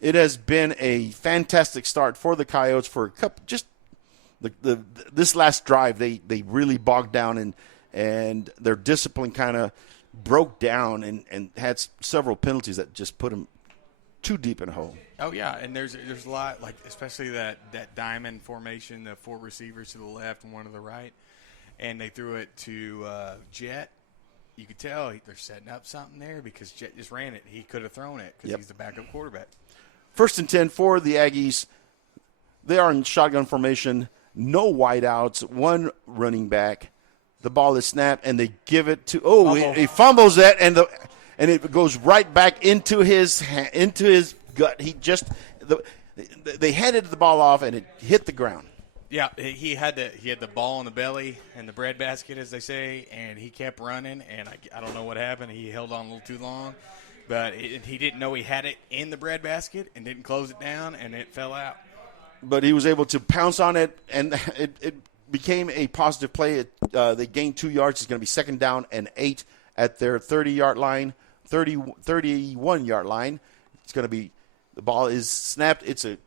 It has been a fantastic start for the Coyotes for a couple. Just this last drive, they really bogged down and their discipline kind of broke down and had several penalties that just put them too deep in a hole. Oh yeah, and there's a lot, like especially that diamond formation, the 4 receivers to the left and 1 to the right, and they threw it to Jet. You could tell they're setting up something there because Jet just ran it. He could have thrown it because he's the backup quarterback. 1st and 10 for the Aggies. They are in shotgun formation. No wideouts. 1 running back. The ball is snapped, and they give it to he fumbles it, and it goes right back into his gut. They handed the ball off, and it hit the ground. Yeah, he had the ball in the belly and the breadbasket, as they say, and he kept running, and I don't know what happened. He held on a little too long, but he didn't know he had it in the breadbasket and didn't close it down, and it fell out. But he was able to pounce on it, and it became a positive play. They gained 2 yards. It's going to be 2nd down and 8 at their 31-yard line. It's going to be the ball is snapped. It's a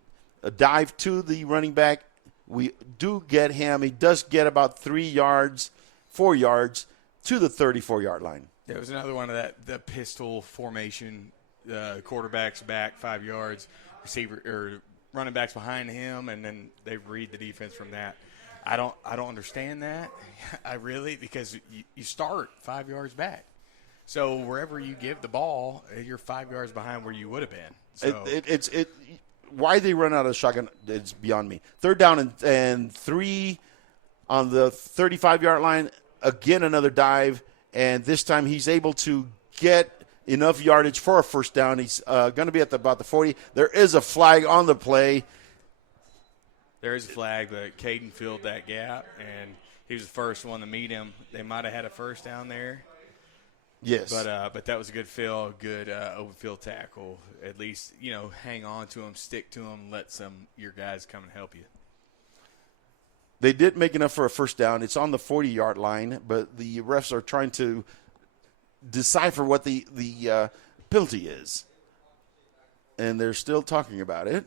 dive to the running back. We do get him. He does get about 4 yards to the 34-yard line. There was another one of the pistol formation. Quarterback's back 5 yards, receiver or running backs behind him, and then they read the defense from that. I don't understand that. Because you start 5 yards back. So wherever you give the ball, you're 5 yards behind where you would have been. So why they run out of shotgun is beyond me. 3rd down and 3 on the 35-yard line. Again, another dive, and this time he's able to get enough yardage for a 1st down. He's going to be at about the 40. There is a flag on the play. There is a flag, but Caden filled that gap, and he was the first one to meet him. They might have had a 1st down there. Yes. But that was a good fill, good open field tackle. At least, hang on to him, stick to him, let your guys come and help you. They did make enough for a 1st down. It's on the 40-yard line, but the refs are trying to decipher what the penalty is. And they're still talking about it.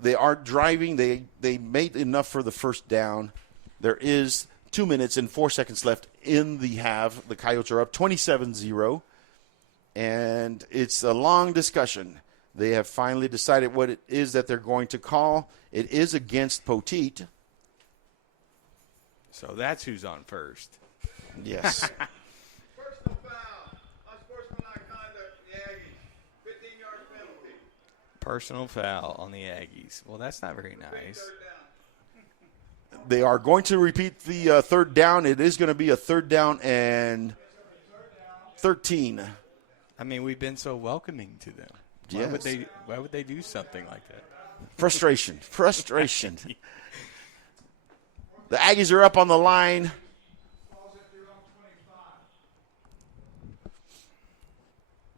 They are driving. They made enough for the 1st down. There is 2 minutes and 4 seconds left in the half. The Coyotes are up 27-0. And it's a long discussion. They have finally decided what it is that they're going to call. It is against Poteet. So that's who's on first. Yes. Personal foul. Unsportsmanlike conduct. The Aggies. 15-yard penalty. Personal foul on the Aggies. Well, that's not very nice. They are going to repeat the 3rd down. It is going to be a 3rd down and 13. I mean, we've been so welcoming to them. Yes. Why would they do something like that? Frustration. The Aggies are up on the line.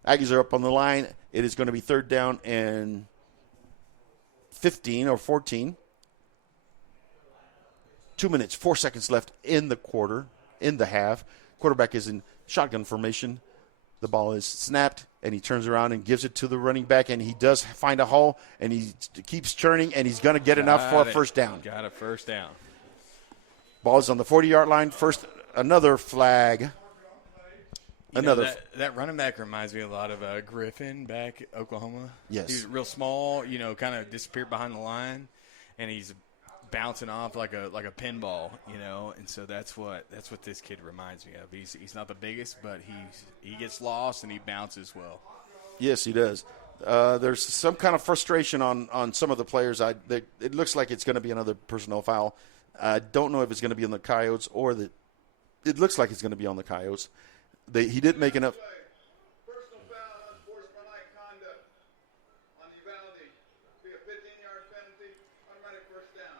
Aggies are up on the line. It is going to be 3rd down and 15 or 14. 2 minutes, 4 seconds left in the half. Quarterback is in shotgun formation. The ball is snapped, and he turns around and gives it to the running back, and he does find a hole, and he keeps churning, and he's going to get enough for a 1st down. Got a 1st down. Ball is on the 40-yard line. First, another flag. That running back reminds me a lot of Griffin back at Oklahoma. Yes. He's real small, kind of disappeared behind the line, and he's bouncing off like a pinball, and so that's what this kid reminds me of. He's not the biggest, but he gets lost and he bounces well. Yes, he does. There's some kind of frustration on some of the players. It looks like it's going to be another personnel foul. I don't know if it's going to be on the Coyotes or it looks like it's going to be on the Coyotes. He did make enough. Personal foul, unsportsmanlike conduct on Uvalde. Be a 15-yard penalty, automatic first down.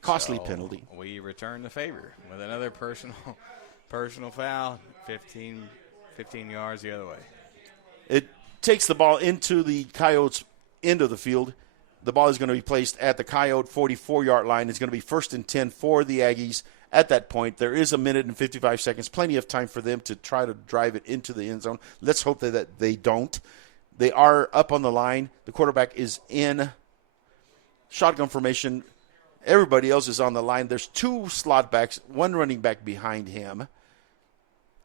Costly penalty. We return the favor with another personal foul, 15 yards the other way. It takes the ball into the Coyotes' end of the field. The ball is going to be placed at the Coyote 44-yard line. It's going to be 1st and 10 for the Aggies. At that point, there is 1 minute and 55 seconds, plenty of time for them to try to drive it into the end zone. Let's hope that they don't. They are up on the line. The quarterback is in shotgun formation. Everybody else is on the line. There's 2 slot backs, 1 running back behind him.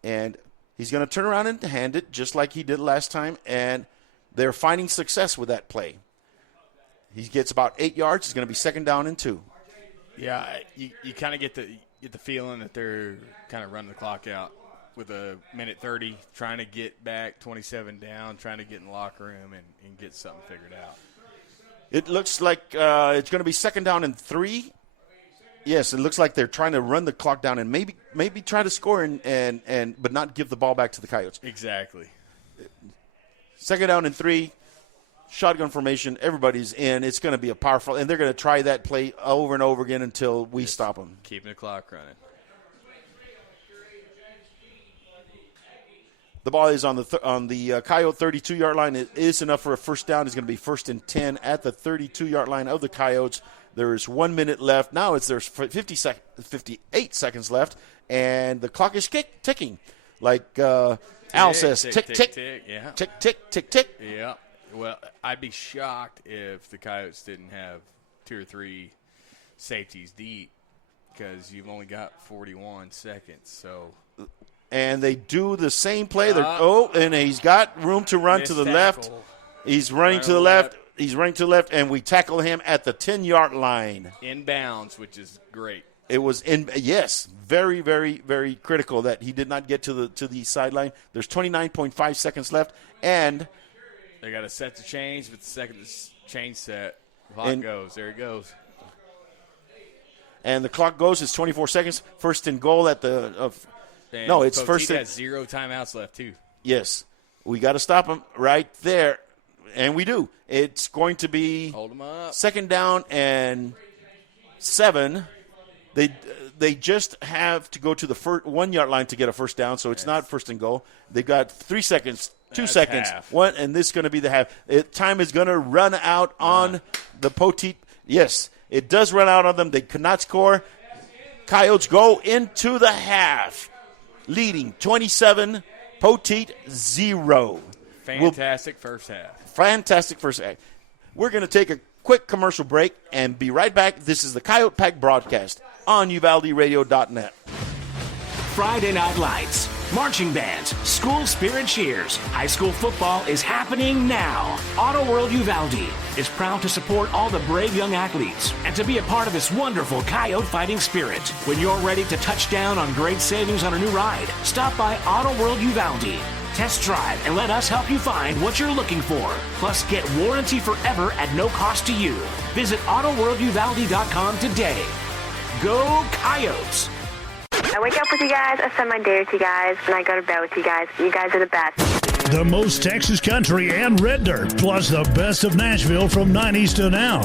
And he's going to turn around and hand it just like he did last time, and they're finding success with that play. He gets about 8 yards. It's going to be 2nd down and 2. Yeah, you kind of get the feeling that they're kind of running the clock out with 1:30, trying to get back 27 down, trying to get in the locker room and get something figured out. It looks like it's going to be 2nd down and 3. Yes, it looks like they're trying to run the clock down and maybe try to score and but not give the ball back to the Coyotes. Exactly. 2nd down and 3. Shotgun formation, everybody's in. It's going to be a powerful, and they're going to try that play over and over again until we stop them. Keeping the clock running. The ball is on the Coyote 32-yard line. It is enough for a first down. It's going to be 1st and 10 at the 32-yard line of the Coyotes. There is 1 minute left. Now there's 58 seconds left, and the clock is ticking. Like Al says, tick, tick, yeah. tick, tick, tick, tick. Yeah. Well, I'd be shocked if the Coyotes didn't have 2 or 3 safeties deep because you've only got 41 seconds. So, and they do the same play. And he's got room to run to the left. He's running to the left. He's running to the left, and we tackle him at the 10-yard line. Inbounds, which is great. It was very, very, very critical that he did not get to the sideline. There's 29.5 seconds left, and they got to set the change, but the second the change set, clock goes. There it goes. And the clock goes. It's 24 seconds. 1st and goal at the it's Poteet first. Has 0 timeouts left too. Yes, we got to stop him right there, and we do. It's going to be hold him up. 2nd down and 7. They just have to go to the 1-yard line to get a first down, so it's not 1st and goal. They've got 3 seconds, 2 seconds, half. 1, and this is going to be the half. Time is going to run out on the Poteet. Yes, it does run out on them. They could not score. Coyotes go into the half, leading 27, Poteet 0. Fantastic first half. Fantastic first half. We're going to take a quick commercial break and be right back. This is the Coyote Pack broadcast on UvaldeRadio.net. Friday Night Lights, marching bands, school spirit cheers. High school football is happening now. Auto World Uvalde is proud to support all the brave young athletes and to be a part of this wonderful Coyote fighting spirit. When you're ready to touch down on great savings on a new ride, stop by Auto World Uvalde. Test drive and let us help you find what you're looking for. Plus, get warranty forever at no cost to you. Visit AutoWorldUvalde.com today. Go Coyotes! I wake up with you guys, I spend my day with you guys, and I go to bed with you guys. You guys are the best. The most Texas country and red dirt, plus the best of Nashville from 90s to now.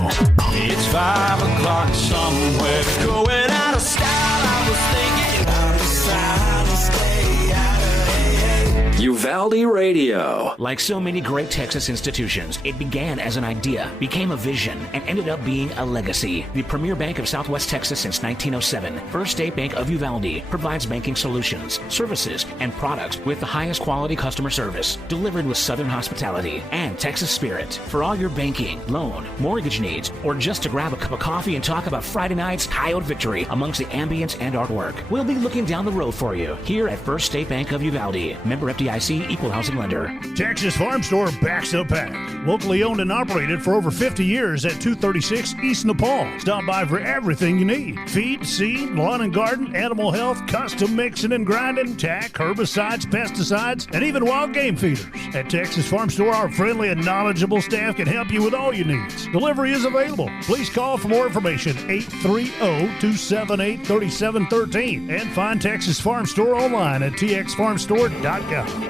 It's 5 o'clock somewhere, going out of style. I was thinking out of style, stay out of Uvalde Radio. Like so many great Texas institutions, it began as an idea, became a vision, and ended up being a legacy. The premier bank of Southwest Texas since 1907, First State Bank of Uvalde, provides banking solutions, services, and products with the highest quality customer service, delivered with Southern hospitality and Texas spirit. For all your banking, loan, mortgage needs, or just to grab a cup of coffee and talk about Friday night's Coyote victory amongst the ambience and artwork, we'll be looking down the road for you here at First State Bank of Uvalde. Member FDIC, equal housing lender. Texas Farm Store backs the pack. Locally owned and operated for over 50 years at 236 East Nepal. Stop by for everything you need. Feed, seed, lawn and garden, animal health, custom mixing and grinding, tack, herbicides, pesticides, and even wild game feeders. At Texas Farm Store, our friendly and knowledgeable staff can help you with all your needs. Delivery is available. Please call for more information, 830-278-3713, and find Texas Farm Store online at txfarmstore.com.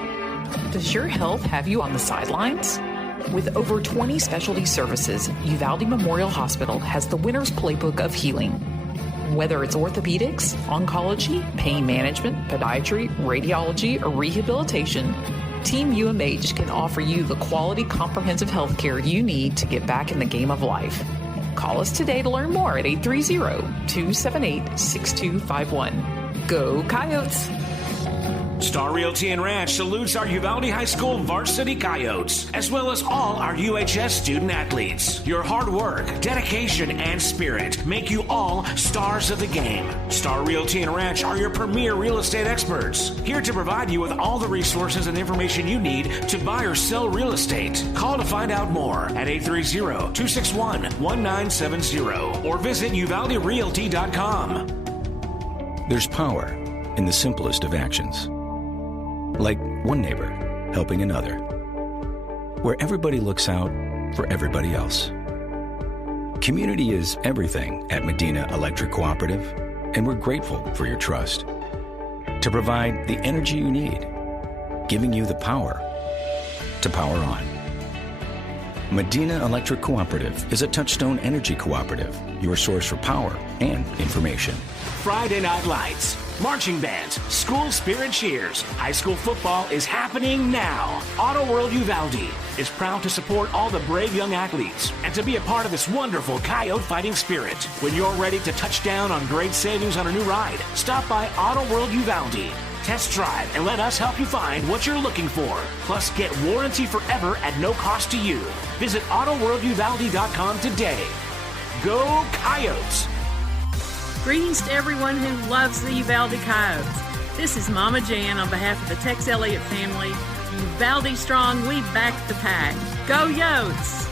Does your health have you on the sidelines? With over 20 specialty services, Uvalde Memorial Hospital has the winner's playbook of healing. Whether it's orthopedics, oncology, pain management, podiatry, radiology, or rehabilitation, Team UMH can offer you the quality, comprehensive health care you need to get back in the game of life. Call us today to learn more at 830-278-6251. Go Coyotes! Star Realty and Ranch salutes our Uvalde High School varsity Coyotes, as well as all our UHS student athletes. Your hard work, dedication, and spirit make you all stars of the game. Star Realty and Ranch are your premier real estate experts, here to provide you with all the resources and information you need to buy or sell real estate. Call to find out more at 830-261-1970 or visit uvalderealty.com. There's power in the simplest of actions. Like one neighbor helping another, where everybody looks out for everybody else. Community is everything at Medina Electric Cooperative, and we're grateful for your trust. To provide the energy you need, giving you the power to power on. Medina Electric Cooperative is a Touchstone Energy Cooperative, your source for power and information. Friday Night Lights, marching bands, school spirit cheers. High school football is happening now. Auto World Uvalde is proud to support all the brave young athletes and to be a part of this wonderful Coyote fighting spirit. When you're ready to touch down on great savings on a new ride, stop by Auto World Uvalde. Test drive and let us help you find what you're looking for. Plus, get warranty forever at no cost to you. Visit AutoWorldUvalde.com today. Go Coyotes! Greetings to everyone who loves the Uvalde Coyotes. This is Mama Jan on behalf of the Tex Elliott family. Uvalde strong, we back the pack. Go Yotes!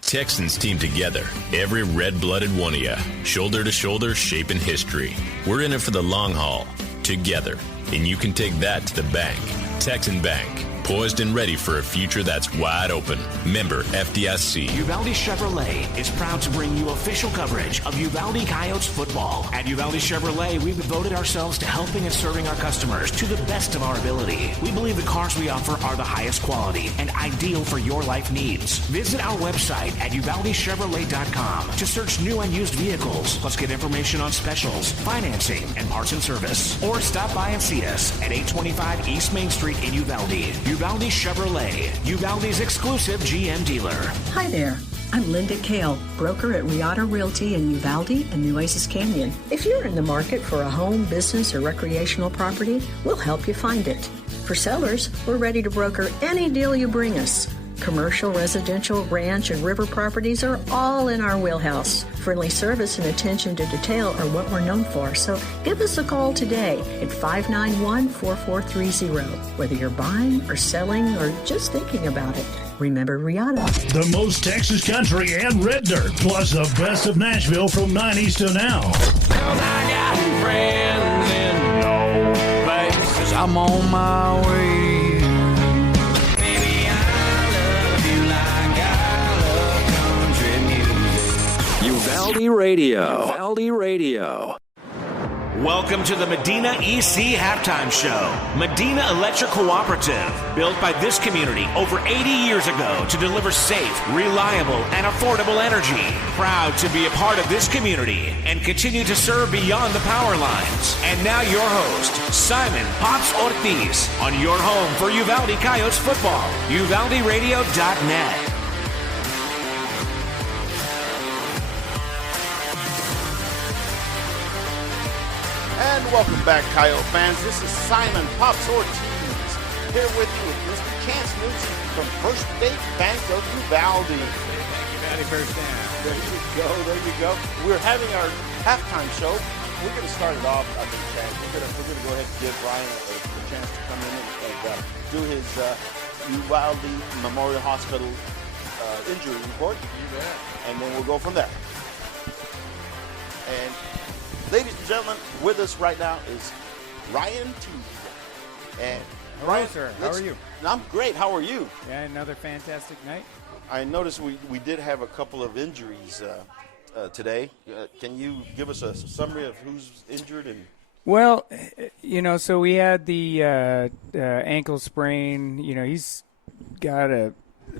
Texans team together, every red-blooded one of you, shoulder to shoulder, shaping history. We're in it for the long haul, together, and you can take that to the bank. Texan Bank, poised and ready for a future that's wide open. Member FDIC. Uvalde Chevrolet is proud to bring you official coverage of Uvalde Coyotes football. At Uvalde Chevrolet, we've devoted ourselves to helping and serving our customers to the best of our ability. We believe the cars we offer are the highest quality and ideal for your life needs. Visit our website at UvaldeChevrolet.com to search new and used vehicles, plus get information on specials, financing, and parts and service. Or stop by and see us at 825 East Main Street in Uvalde. Uvalde Chevrolet, Uvalde's exclusive GM dealer. Hi there. I'm Linda Kale, broker at Riata Realty in Uvalde and Nueces Canyon. If you're in the market for a home, business, or recreational property, we'll help you find it. For sellers, we're ready to broker any deal you bring us. Commercial, residential, ranch, and river properties are all in our wheelhouse. Friendly service and attention to detail are what we're known for, so give us a call today at 591-4430. Whether you're buying or selling or just thinking about it, remember Riata. The most Texas country and red dirt, plus the best of Nashville from 90s to now. 'Cause I got friends in no place, 'cause I'm on my way. Uvalde Radio. Uvalde Radio. Welcome to the Medina EC Halftime Show. Medina Electric Cooperative, built by this community over 80 years ago to deliver safe, reliable, and affordable energy. Proud to be a part of this community and continue to serve beyond the power lines. And now your host, Simon Pops Ortiz, on your home for Uvalde Coyotes football, UvaldeRadio.net. And welcome back, Coyote fans. This is Simon Pops Ortiz here with you with Mr. Chance Newton from First State Bank of Uvalde. First down. There you go. There you go. We're having our halftime show. We're going to start it off. I think, Chance. We're going to go ahead and give Ryan a chance to come in and do his Uvalde Memorial Hospital injury report. You bet. And then we'll go from there. And ladies and gentlemen, with us right now is Ryan T. And hello, Ryan, sir. How are you? I'm great. How are you? Yeah, another fantastic night. I noticed we did have a couple of injuries today. Can you give us a summary of who's injured? And Well, so we had the ankle sprain. He's got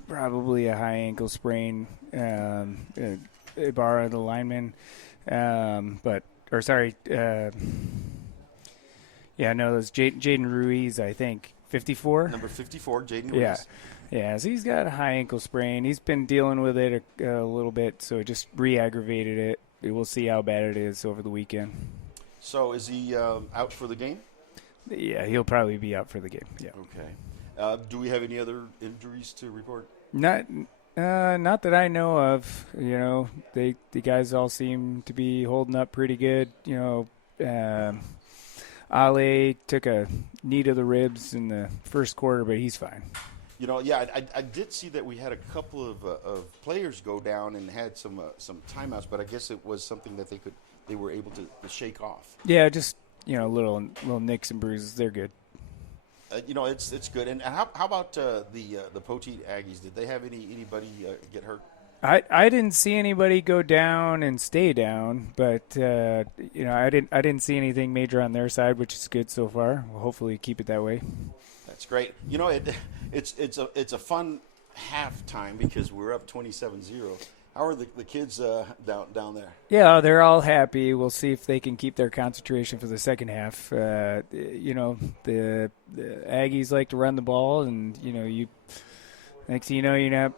probably a high ankle sprain. Ibarra, the lineman, it was Jaden Ruiz, I think, 54. Number 54, Jaden Ruiz. Yeah, so he's got a high ankle sprain. He's been dealing with it a little bit, so it just re-aggravated it. We'll see how bad it is over the weekend. So is he out for the game? Yeah, he'll probably be out for the game, yeah. Okay. Do we have any other injuries to report? Not that I know of. The guys all seem to be holding up pretty good. Ale took a knee to the ribs in the first quarter, but he's fine. I did see that we had a couple of players go down and had some timeouts, but I guess it was something that they were able to shake off. Yeah, just little nicks and bruises. They're good. It's good. And how about the Poteet Aggies? Did they have anybody get hurt? I didn't see anybody go down and stay down, but I didn't see anything major on their side, which is good so far. We'll hopefully keep it that way. That's great. It's a fun halftime because we're up 27-0. How are the kids down there? Yeah, they're all happy. We'll see if they can keep their concentration for the second half. The Aggies like to run the ball, and next thing you know, you're not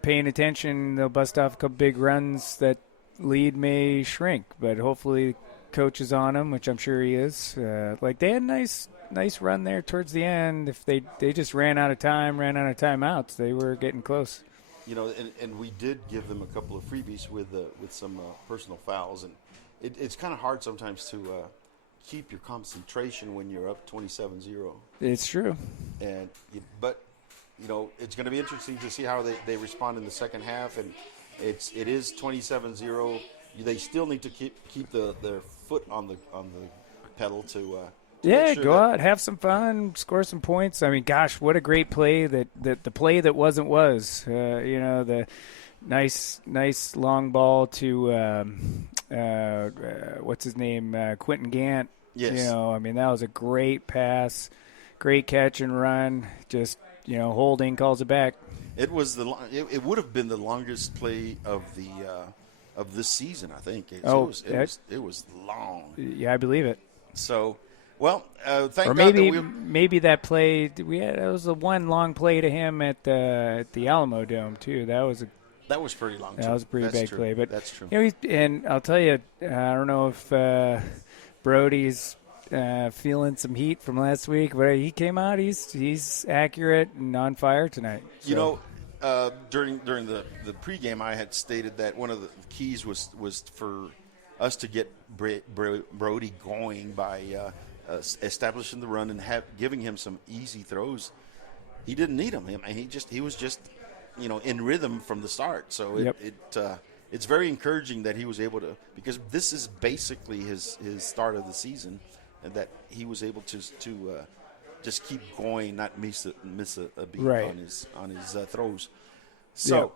paying attention. They'll bust off a couple big runs. That lead may shrink, but hopefully, coach is on them, which I'm sure he is. They had a nice run there towards the end. If they just ran out of timeouts, they were getting close. And we did give them a couple of freebies with some personal fouls, and it's kind of hard sometimes to keep your concentration when you're up 27-0. It's true. But it's going to be interesting to see how they respond in the second half, and it is 27-0. They still need to keep their foot on the pedal to. Go out, have some fun, score some points. I mean, gosh, what a great play that the play that wasn't was. The nice long ball to what's his name, Quentin Gant. Yes. That was a great pass, great catch and run. Just holding, calls it back. It was it would have been the longest play of this season, I think. It was long. Yeah, I believe it. So. Well, thank or God maybe that play it was a one long play to him at the Alamo Dome too. That was pretty long. That was a pretty big play, but that's true. And I'll tell you, I don't know if Brody's feeling some heat from last week, but he came out. He's accurate and on fire tonight. So. During the pregame, I had stated that one of the keys was for us to get Brody going by. Establishing the run and giving him some easy throws. He didn't need them. He was just in rhythm from the start. So it's very encouraging that he was able to, because this is basically his start of the season, and that he was able to just keep going, not miss a beat on his throws. So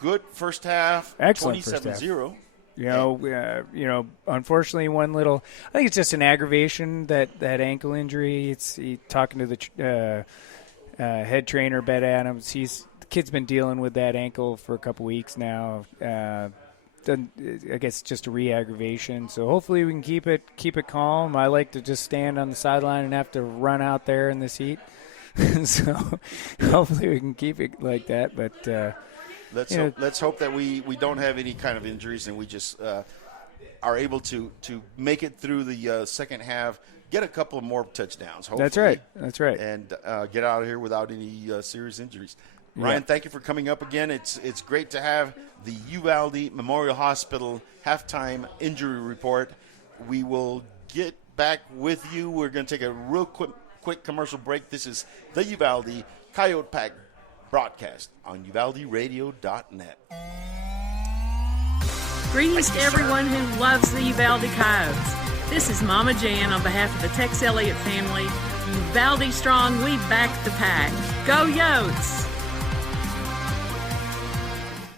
good first half, excellent 27-0. Unfortunately, one little. I think it's just an aggravation, that ankle injury. Talking to the head trainer, Bet Adams. The kid's been dealing with that ankle for a couple weeks now. I guess just a re-aggravation. So hopefully we can keep it calm. I like to just stand on the sideline and have to run out there in this heat. So hopefully we can keep it like that. But let's hope that we don't have any kind of injuries and we just are able to make it through the second half, get a couple of more touchdowns. Hopefully, That's right. And get out of here without any serious injuries. Ryan, thank you for coming up again. It's great to have the Uvalde Memorial Hospital halftime injury report. We will get back with you. We're going to take a real quick commercial break. This is the Uvalde Coyote Pack broadcast on UvaldeRadio.net. Greetings to everyone who loves the Uvalde Coyotes. This is Mama Jan on behalf of the Tex Elliott family. Uvalde strong, we back the pack. Go Yotes!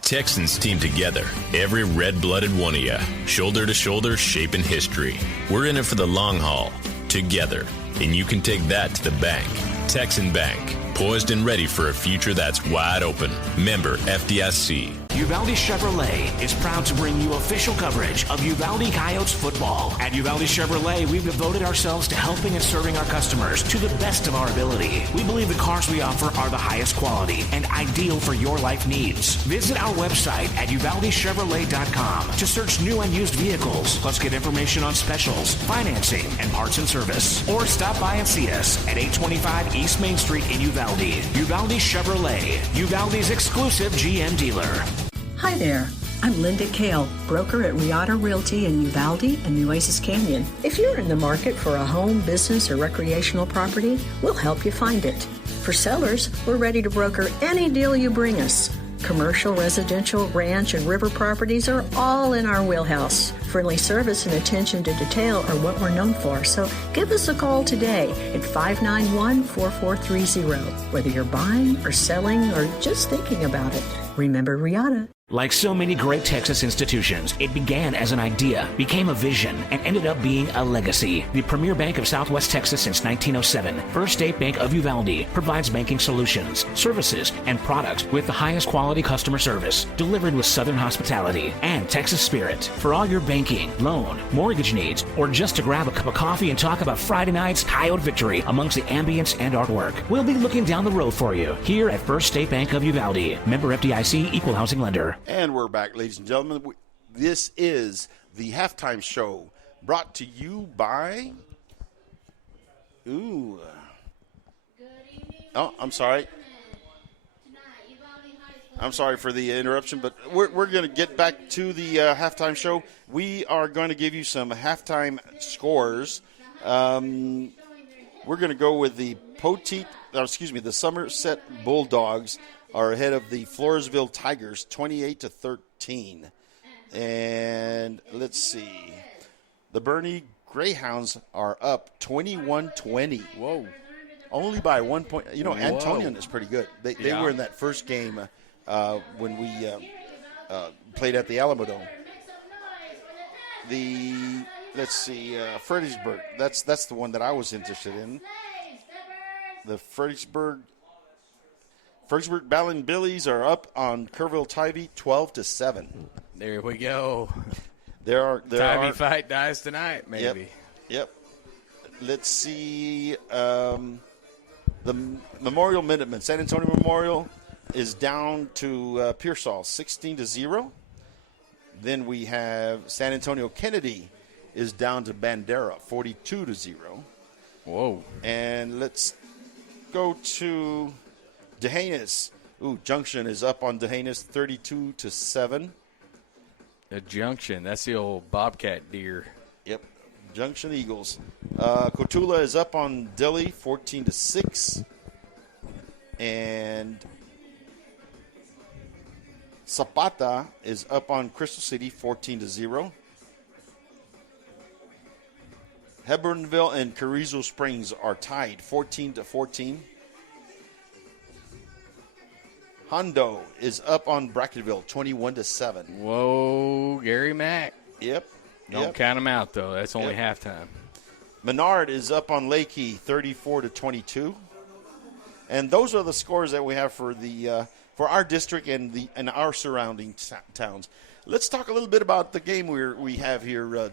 Texans team together, every red-blooded one of you, shoulder to shoulder, shaping history. We're in it for the long haul, together, and you can take that to the bank. Texan Bank, poised and ready for a future that's wide open. Member FDIC. Uvalde Chevrolet is proud to bring you official coverage of Uvalde Coyotes football. At Uvalde Chevrolet, we've devoted ourselves to helping and serving our customers to the best of our ability. We believe the cars we offer are the highest quality and ideal for your life needs. Visit our website at UvaldeChevrolet.com to search new and used vehicles, plus get information on specials, financing, and parts and service. Or stop by and see us at 825 East Main Street in Uvalde. Uvalde Chevrolet, Uvalde's exclusive GM dealer. Hi there. I'm Linda Kale, broker at Riata Realty in Uvalde and Nueces Canyon. If you're in the market for a home, business, or recreational property, we'll help you find it. For sellers, we're ready to broker any deal you bring us. Commercial, residential, ranch, and river properties are all in our wheelhouse. Friendly service and attention to detail are what we're known for, so give us a call today at 591-4430. Whether you're buying or selling or just thinking about it, remember Riata. Like so many great Texas institutions, it began as an idea, became a vision, and ended up being a legacy. The premier bank of Southwest Texas since 1907, First State Bank of Uvalde, provides banking solutions, services, and products with the highest quality customer service, delivered with Southern hospitality and Texas spirit. For all your banking, loan, mortgage needs, or just to grab a cup of coffee and talk about Friday night's Coyote victory amongst the ambience and artwork, we'll be looking down the road for you here at First State Bank of Uvalde. Member FDIC, equal housing lender. And we're back, ladies and gentlemen. This is the halftime show brought to you by... I'm sorry. I'm sorry for the interruption, but we're going to get back to the halftime show. We are going to give you some halftime scores. We're going to go with the the Somerset Bulldogs are ahead of the Floresville Tigers, 28-13. And let's see. The Bernie Greyhounds are up 21-20. Whoa. Only by 1 point. You know, Antonian is pretty good. They were in that first game when we played at the Alamodome. Let's see, Fredericksburg. That's the one that I was interested in. The Fredericksburg Ballin Billies are up on Kerrville Tybee 12-7. There we go. Tybee fight dies tonight, maybe. Yep. Let's see. The Memorial Minutemen, San Antonio Memorial is down to Pearsall 16-0. Then we have San Antonio Kennedy is down to Bandera 42-0. Whoa. And let's go to Dehanis. Junction is up on Dehanis 32-7. The Junction, that's the old Bobcat deer. Yep. Junction Eagles. Cotulla is up on Dilley 14-6. And Zapata is up on Crystal City 14-0. Hebronville and Carrizo Springs are tied 14-14. Hondo is up on Brackettville, 21-7. Whoa, Gary Mack. Yep. Don't count him out, though. That's only halftime. Menard is up on Lakey, 34-22. And those are the scores that we have for the for our district and our surrounding towns. Let's talk a little bit about the game we have here.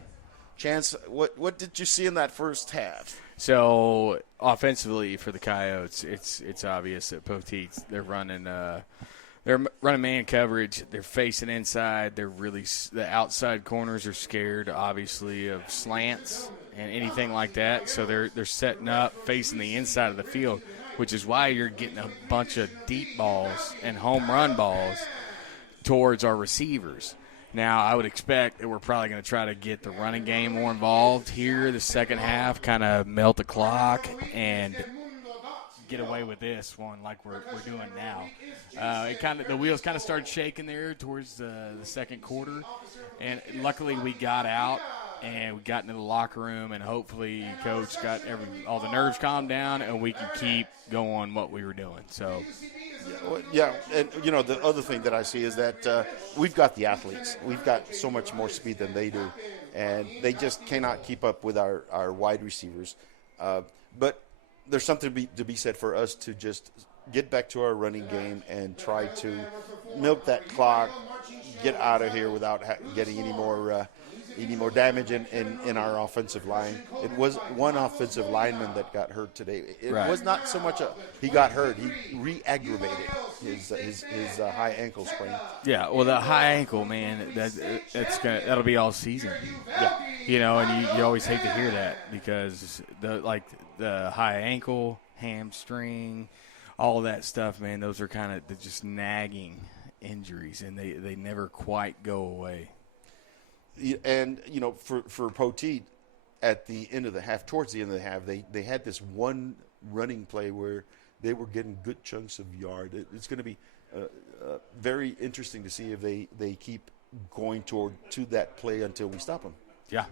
Chance, what did you see in that first half? So offensively for the Coyotes, it's obvious that Poteet, they're running man coverage. They're facing inside. The outside corners are scared, obviously, of slants and anything like that. So they're setting up, facing the inside of the field, which is why you're getting a bunch of deep balls and home run balls towards our receivers. Now, I would expect that we're probably going to try to get the running game more involved here the second half, kind of melt the clock and get away with this one like we're doing now. The wheels kind of started shaking there towards the second quarter, and luckily we got out and we got into the locker room, and hopefully Coach got all the nerves calmed down and we can keep going what we were doing. So. Yeah, and, the other thing that I see is that we've got the athletes. We've got so much more speed than they do, and they just cannot keep up with our wide receivers. But there's something to be said for us to just get back to our running game and try to milk that clock, get out of here without getting any more damage in our offensive line. It was one offensive lineman that got hurt today. It was not so much he got hurt. He re-aggravated his high ankle sprain. Yeah, well, the high ankle, man, that'll be all season. Yeah, and you always hate to hear that because the high ankle, hamstring, all of that stuff, man, those are kind of just nagging injuries, and they never quite go away. And, for Poteet, at the end of the half, towards the end of the half, they had this one running play where they were getting good chunks of yard. It's going to be very interesting to see if they keep going to that play until we stop them. Yeah,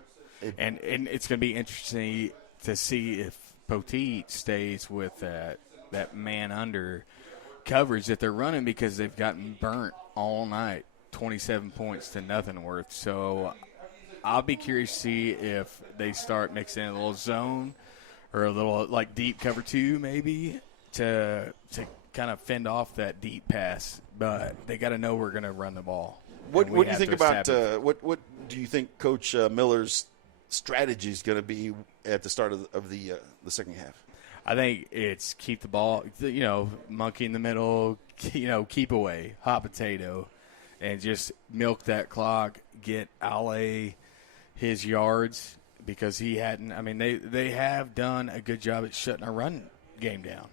and it's going to be interesting to see if Poteet stays with that man under coverage that they're running because they've gotten burnt all night. 27 points to nothing worth. So I'll be curious to see if they start mixing in a little zone or a little deep cover 2 maybe to kind of fend off that deep pass. But they got to know we're going to run the ball. What do you think about what do you think Coach Miller's strategy is going to be at the start of the second half? I think it's keep the ball, monkey in the middle, keep away, hot potato. And just milk that clock, get Ale his yards because he hadn't. I mean, they have done a good job at shutting our run game down,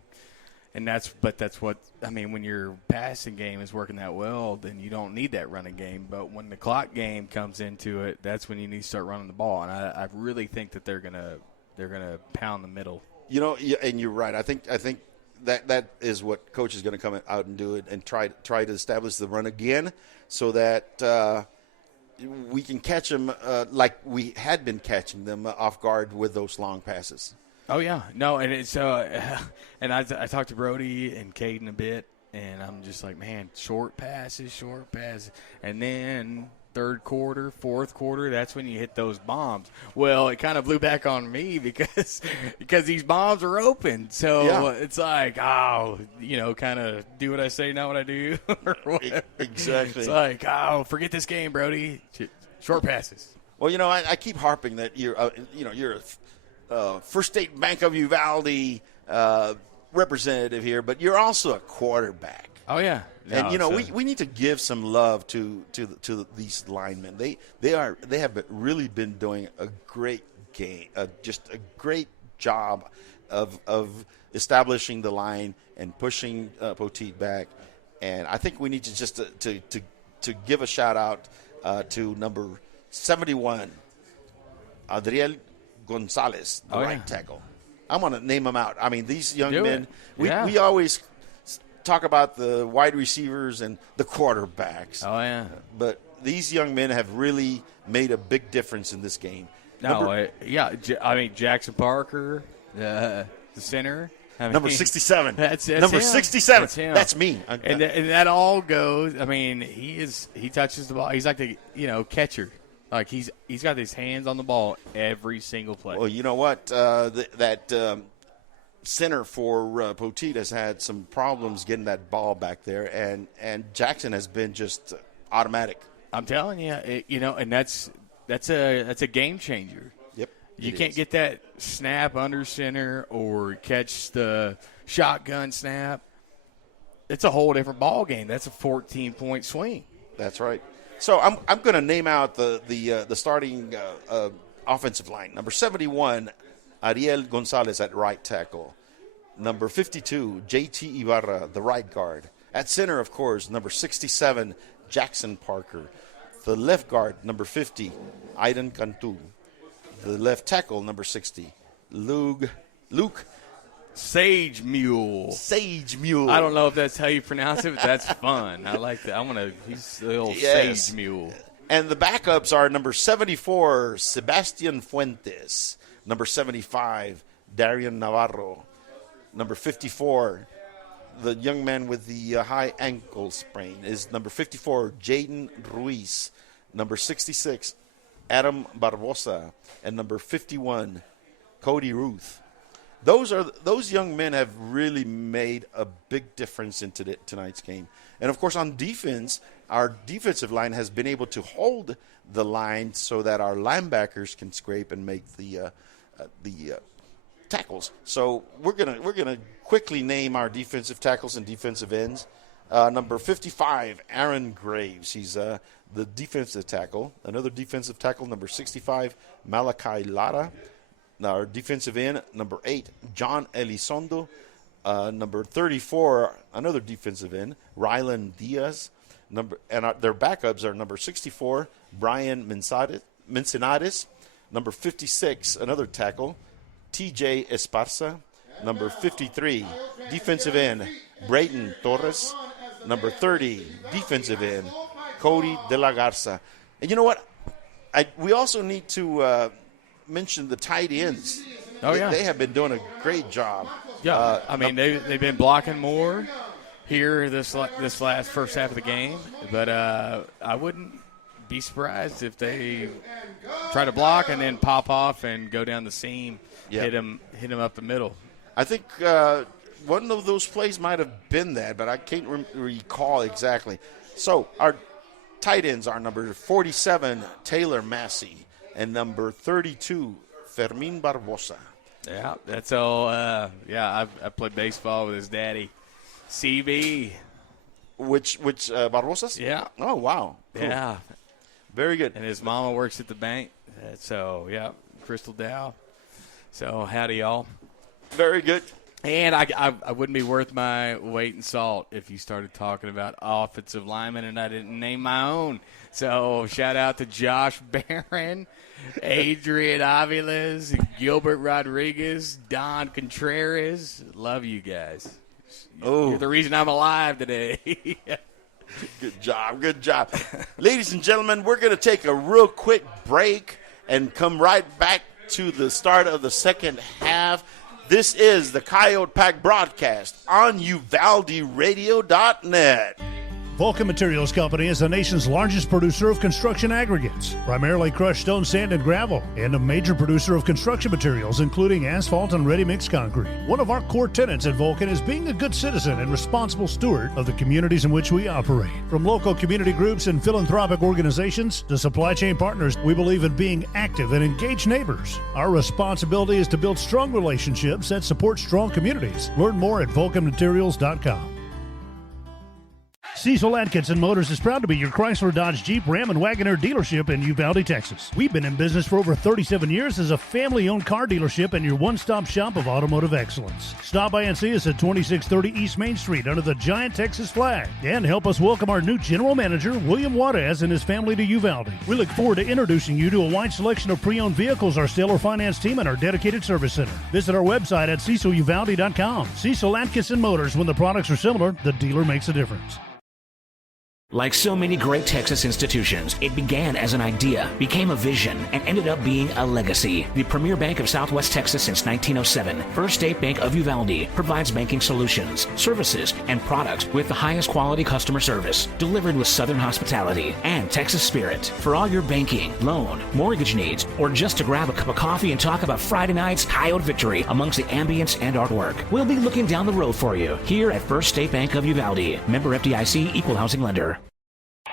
and that's what I mean. When your passing game is working that well, then you don't need that running game. But when the clock game comes into it, that's when you need to start running the ball. And I really think that they're gonna pound the middle. And you're right. I think that is what Coach is going to come out and do it and try to establish the run again so that we can catch them like we had been catching them off guard with those long passes. Oh, yeah. No, and it's and I talked to Brody and Caden a bit, and I'm just like, man, short passes. And then third quarter, fourth quarter, that's when you hit those bombs. Well, it kind of blew back on me because these bombs are open. So It's like, kind of do what I say, not what I do. Or whatever. Exactly. It's like, forget this game, Brody. Short passes. Well, I keep harping that you're a First State Bank of Uvalde representative here, but you're also a quarterback. Oh, yeah. No, and we need to give some love to these linemen. They have really been doing a great game, just a great job of establishing the line and pushing Poteet back. And I think we need to just to give a shout out to number 71, Adriel Gonzalez, the right tackle. I'm going to name him out. I mean, these young men. We always talk about the wide receivers and the quarterbacks. Oh, yeah. But these young men have really made a big difference in this game. No, Jackson Parker, the center, Number 67. That's number him. 67. That's me. And that all goes. I mean, he touches the ball. He's like the catcher. Like he's got his hands on the ball every single play. Well, you know what? Center for Poteet has had some problems getting that ball back there, and Jackson has been just automatic. I'm telling you, and that's a game changer. Yep. You can't get that snap under center or catch the shotgun snap. It's a whole different ball game. That's a 14-point swing. That's right. So I'm going to name out the starting offensive line. Number 71, Ariel Gonzalez at right tackle. Number 52, J.T. Ibarra, the right guard. At center, of course, number 67, Jackson Parker. The left guard, number 50, Aiden Cantu. The left tackle, number 60, Luke Sage Mule. Sage Mule. I don't know if that's how you pronounce it, but that's fun. I like that. He's the old Sage Mule. And the backups are number 74, Sebastian Fuentes. Number 75, Darian Navarro. Number 54, the young man with the high ankle sprain, is number 54, Jaden Ruiz. Number 66, Adam Barbosa. And number 51, Cody Ruth. Those young men have really made a big difference in tonight's game. And, of course, on defense, our defensive line has been able to hold the line so that our linebackers can scrape and make the tackles. So we're gonna quickly name our defensive tackles and defensive ends. Number 55, Aaron Graves. He's the defensive tackle. Another defensive tackle, number 65, Malachi Lara. Our defensive end, number 8, John Elizondo. Number 34, another defensive end, Rylan Diaz. Their backups are number 64, Brian Mencinares. Number 56, another tackle, TJ Esparza. Number 53, defensive end, Brayton Torres. Number 30, defensive end, Cody De La Garza. And you know what? We also need to mention the tight ends. Oh, yeah. They have been doing a great job. Yeah, they've been blocking more here this last first half of the game, but I wouldn't be surprised if they try to block and then pop off and go down the seam, hit him up the middle. I think one of those plays might have been that, but I can't recall exactly. So our tight ends are number 47, Taylor Massey, and number 32, Fermin Barbosa. Yeah, that's all. I played baseball with his daddy, CB. Which Barbosa's? Yeah. Oh, wow. Cool. Yeah. Very good. And his mama works at the bank. So, yeah, Crystal Dow. So, howdy, y'all. Very good. And I wouldn't be worth my weight in salt if you started talking about offensive linemen and I didn't name my own. So, shout out to Josh Barron, Adrian Aviles, Gilbert Rodriguez, Don Contreras. Love you guys. You're the reason I'm alive today. Good job. Good job. Ladies and gentlemen, we're going to take a real quick break and come right back to the start of the second half. This is the Coyote Pack broadcast on UvaldeRadio.net. Vulcan Materials Company is the nation's largest producer of construction aggregates, primarily crushed stone, sand, and gravel, and a major producer of construction materials, including asphalt and ready-mix concrete. One of our core tenets at Vulcan is being a good citizen and responsible steward of the communities in which we operate. From local community groups and philanthropic organizations to supply chain partners, we believe in being active and engaged neighbors. Our responsibility is to build strong relationships that support strong communities. Learn more at vulcanmaterials.com. Cecil Atkinson Motors is proud to be your Chrysler, Dodge, Jeep, Ram, and Wagoneer dealership in Uvalde, Texas. We've been in business for over 37 years as a family-owned car dealership and your one-stop shop of automotive excellence. Stop by and see us at 2630 East Main Street under the giant Texas flag. And help us welcome our new general manager, William Juarez, and his family to Uvalde. We look forward to introducing you to a wide selection of pre-owned vehicles, our stellar finance team, and our dedicated service center. Visit our website at CecilUvalde.com. Cecil Atkinson Motors, when the products are similar, the dealer makes a difference. Like so many great Texas institutions, it began as an idea, became a vision, and ended up being a legacy. The premier bank of Southwest Texas since 1907, First State Bank of Uvalde, provides banking solutions, services, and products with the highest quality customer service, delivered with Southern hospitality and Texas spirit. For all your banking, loan, mortgage needs, or just to grab a cup of coffee and talk about Friday night's Coyote victory amongst the ambience and artwork, we'll be looking down the road for you here at First State Bank of Uvalde. Member FDIC, Equal Housing Lender.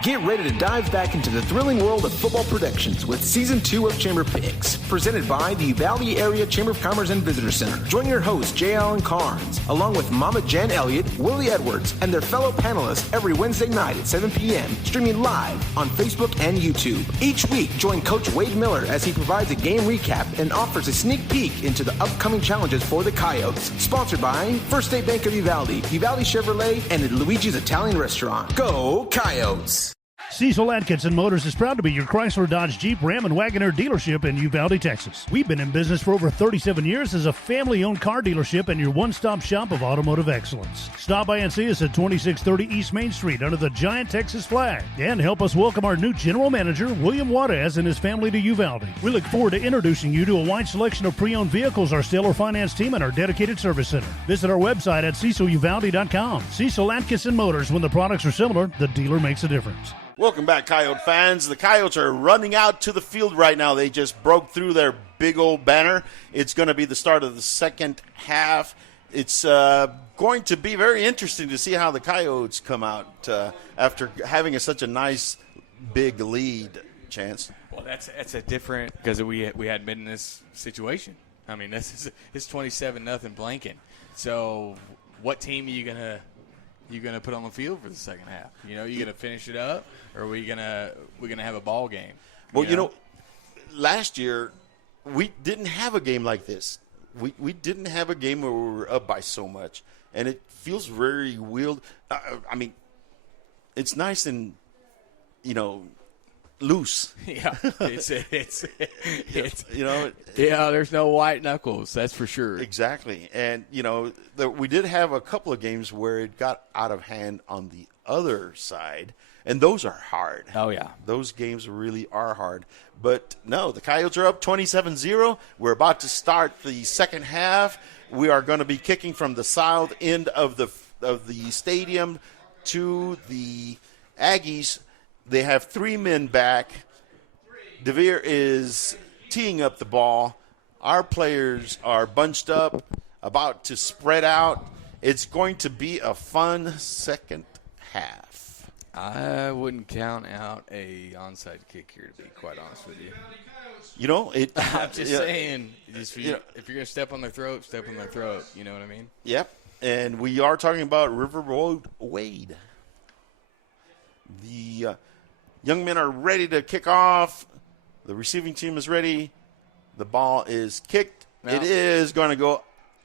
Get ready to dive back into the thrilling world of football predictions with Season 2 of Chamber Picks, presented by the Uvalde Area Chamber of Commerce and Visitor Center. Join your host, J. Allen Carnes, along with Mama Jen Elliott, Willie Edwards, and their fellow panelists every Wednesday night at 7 p.m., streaming live on Facebook and YouTube. Each week, join Coach Wade Miller as he provides a game recap and offers a sneak peek into the upcoming challenges for the Coyotes. Sponsored by First State Bank of Uvalde, Uvalde Chevrolet, and Luigi's Italian Restaurant. Go Coyotes! Cecil Atkinson Motors is proud to be your Chrysler, Dodge, Jeep, Ram, and Wagoneer dealership in Uvalde, Texas. We've been in business for over 37 years as a family-owned car dealership and your one-stop shop of automotive excellence. Stop by and see us at 2630 East Main Street under the giant Texas flag. And help us welcome our new general manager, William Juarez, and his family to Uvalde. We look forward to introducing you to a wide selection of pre-owned vehicles, our stellar finance team, and our dedicated service center. Visit our website at ceciluvalde.com. Cecil Atkinson Motors, when the products are similar, the dealer makes a difference. Welcome back, Coyote fans. The Coyotes are running out to the field right now. They just broke through their big old banner. It's going to be the start of the second half. It's going to be very interesting to see how the Coyotes come out after having such a nice big lead, Chance. Well, that's a different, because we hadn't been in this situation. I mean, it's 27-0 blanking. So what team are you gonna put on the field for the second half? You know, you gonna finish it up, or are we're gonna have a ball game? Well, you know, last year we didn't have a game like this. We didn't have a game where we were up by so much, and it feels very weird. I mean, it's nice and loose. Yeah, it's you know. Yeah, there's no white knuckles, that's for sure. Exactly, and we did have a couple of games where it got out of hand on the other side, and those are hard. Oh yeah, those games really are hard. But no, the Coyotes are up 27-0. We're about to start the second half. We are going to be kicking from the south end of the stadium to the Aggies. They have 3 men back. DeVere is teeing up the ball. Our players are bunched up, about to spread out. It's going to be a fun second half. I wouldn't count out a onside kick here, to be quite honest with you. I'm just saying, if you're going to step on their throat, step on their throat. You know what I mean? Yep. And we are talking about River Road Wade. The young men are ready to kick off. The receiving team is ready. The ball is kicked. No. It is going to go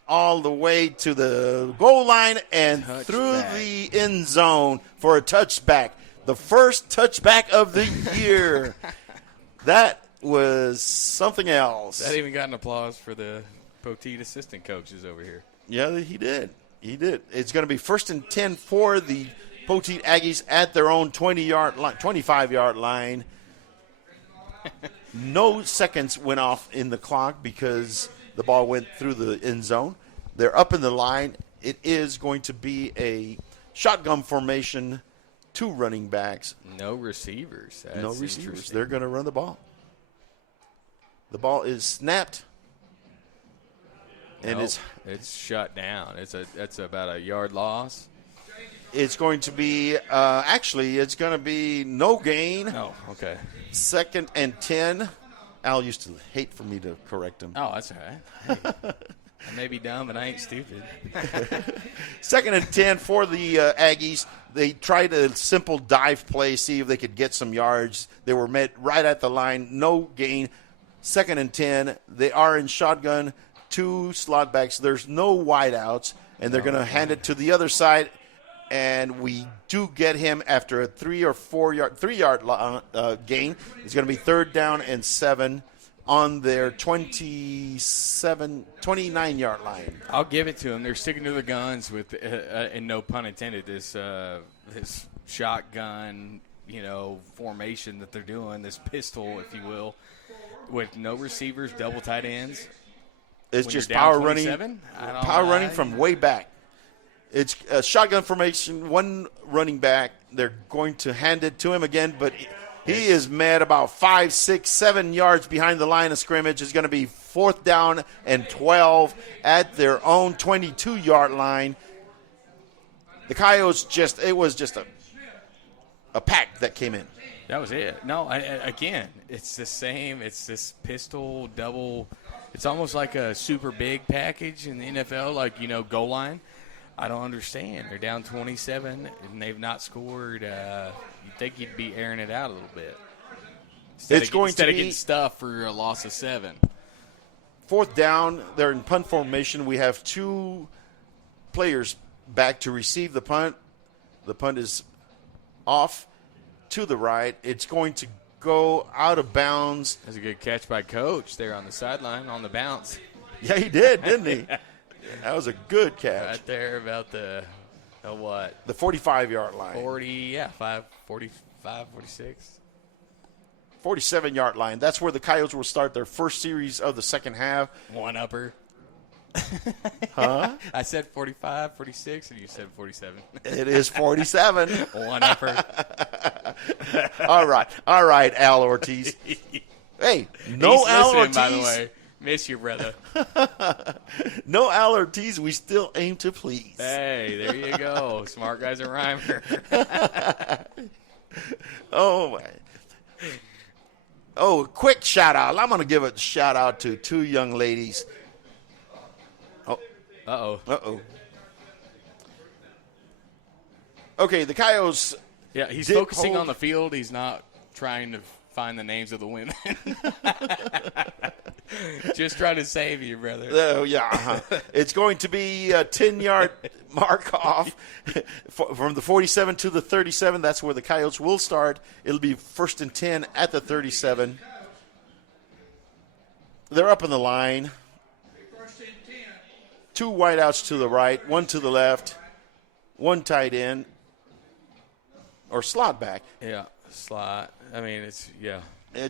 all the way to the goal line and through the end zone for a touchback. The first touchback of the year. That was something else. That even got an applause for the Poteet assistant coaches over here. Yeah, he did. It's going to be 1st and 10 for the Poteet Aggies at their own 25-yard line. No seconds went off in the clock because the ball went through the end zone. They're up in the line. It is going to be a shotgun formation, 2 running backs. No receivers. No receivers. They're going to run the ball. The ball is snapped. And it's shut down. It's about a yard loss. It's going to be it's going to be no gain. Oh, okay. 2nd and 10. Al used to hate for me to correct him. Oh, that's all right. Hey, I may be dumb, but I ain't stupid. 2nd and 10 for the Aggies. They tried a simple dive play, see if they could get some yards. They were met right at the line. No gain. 2nd and 10. They are in shotgun. 2 slot backs. There's no wideouts, and they're going to hand it to the other side. And we do get him after a 3 or 4 yard gain. It's going to be 3rd down and 7 on their 29-yard line. I'll give it to them. They're sticking to their guns with, and no pun intended, this this shotgun, formation that they're doing, this pistol, if you will, with no receivers, double tight ends. It's when just you're down power running. 27? Power running from way back. It's a shotgun formation, one running back. They're going to hand it to him again, but he is mad about 5, 6, 7 yards behind the line of scrimmage. It's going to be 4th down and 12 at their own 22-yard line. The Coyotes it was just a pack that came in. That was it. No, again, it's the same. It's this pistol double. It's almost like a super big package in the NFL, like, goal line. I don't understand. They're down 27, and they've not scored. You'd think you'd be airing it out a little bit. Instead of getting stuff for a loss of 7. 4th down. They're in punt formation. We have 2 players back to receive the punt. The punt is off to the right. It's going to go out of bounds. That's a good catch by Coach there on the sideline on the bounce. Yeah, he did, didn't he? That was a good catch. Right there about the what? The 45-yard line. 45, 46. 47-yard line. That's where the Coyotes will start their first series of the second half. One upper. Huh? I said 45, 46, and you said 47. It is 47. One upper. All right, Al Ortiz. Hey, no He's Al listening, Ortiz. by the way. Miss you, brother. No Al Ortiz. We still aim to please. Hey, there you go. Smart guy's a rhymer. Oh, my. Oh, quick shout out. I'm going to give a shout out to 2 young ladies. Oh. Uh-oh. Okay, the Coyotes. Yeah, he's focusing on the field. He's not trying to find the names of the women. Just trying to save you, brother. Oh, yeah. Uh-huh. It's going to be a 10-yard mark off from the 47 to the 37. That's where the Coyotes will start. It'll be 1st and 10 at the 37. They're up in the line. 2 wideouts to the right, 1 to the left, 1 tight end, or slot back. Yeah, slot. I mean, it's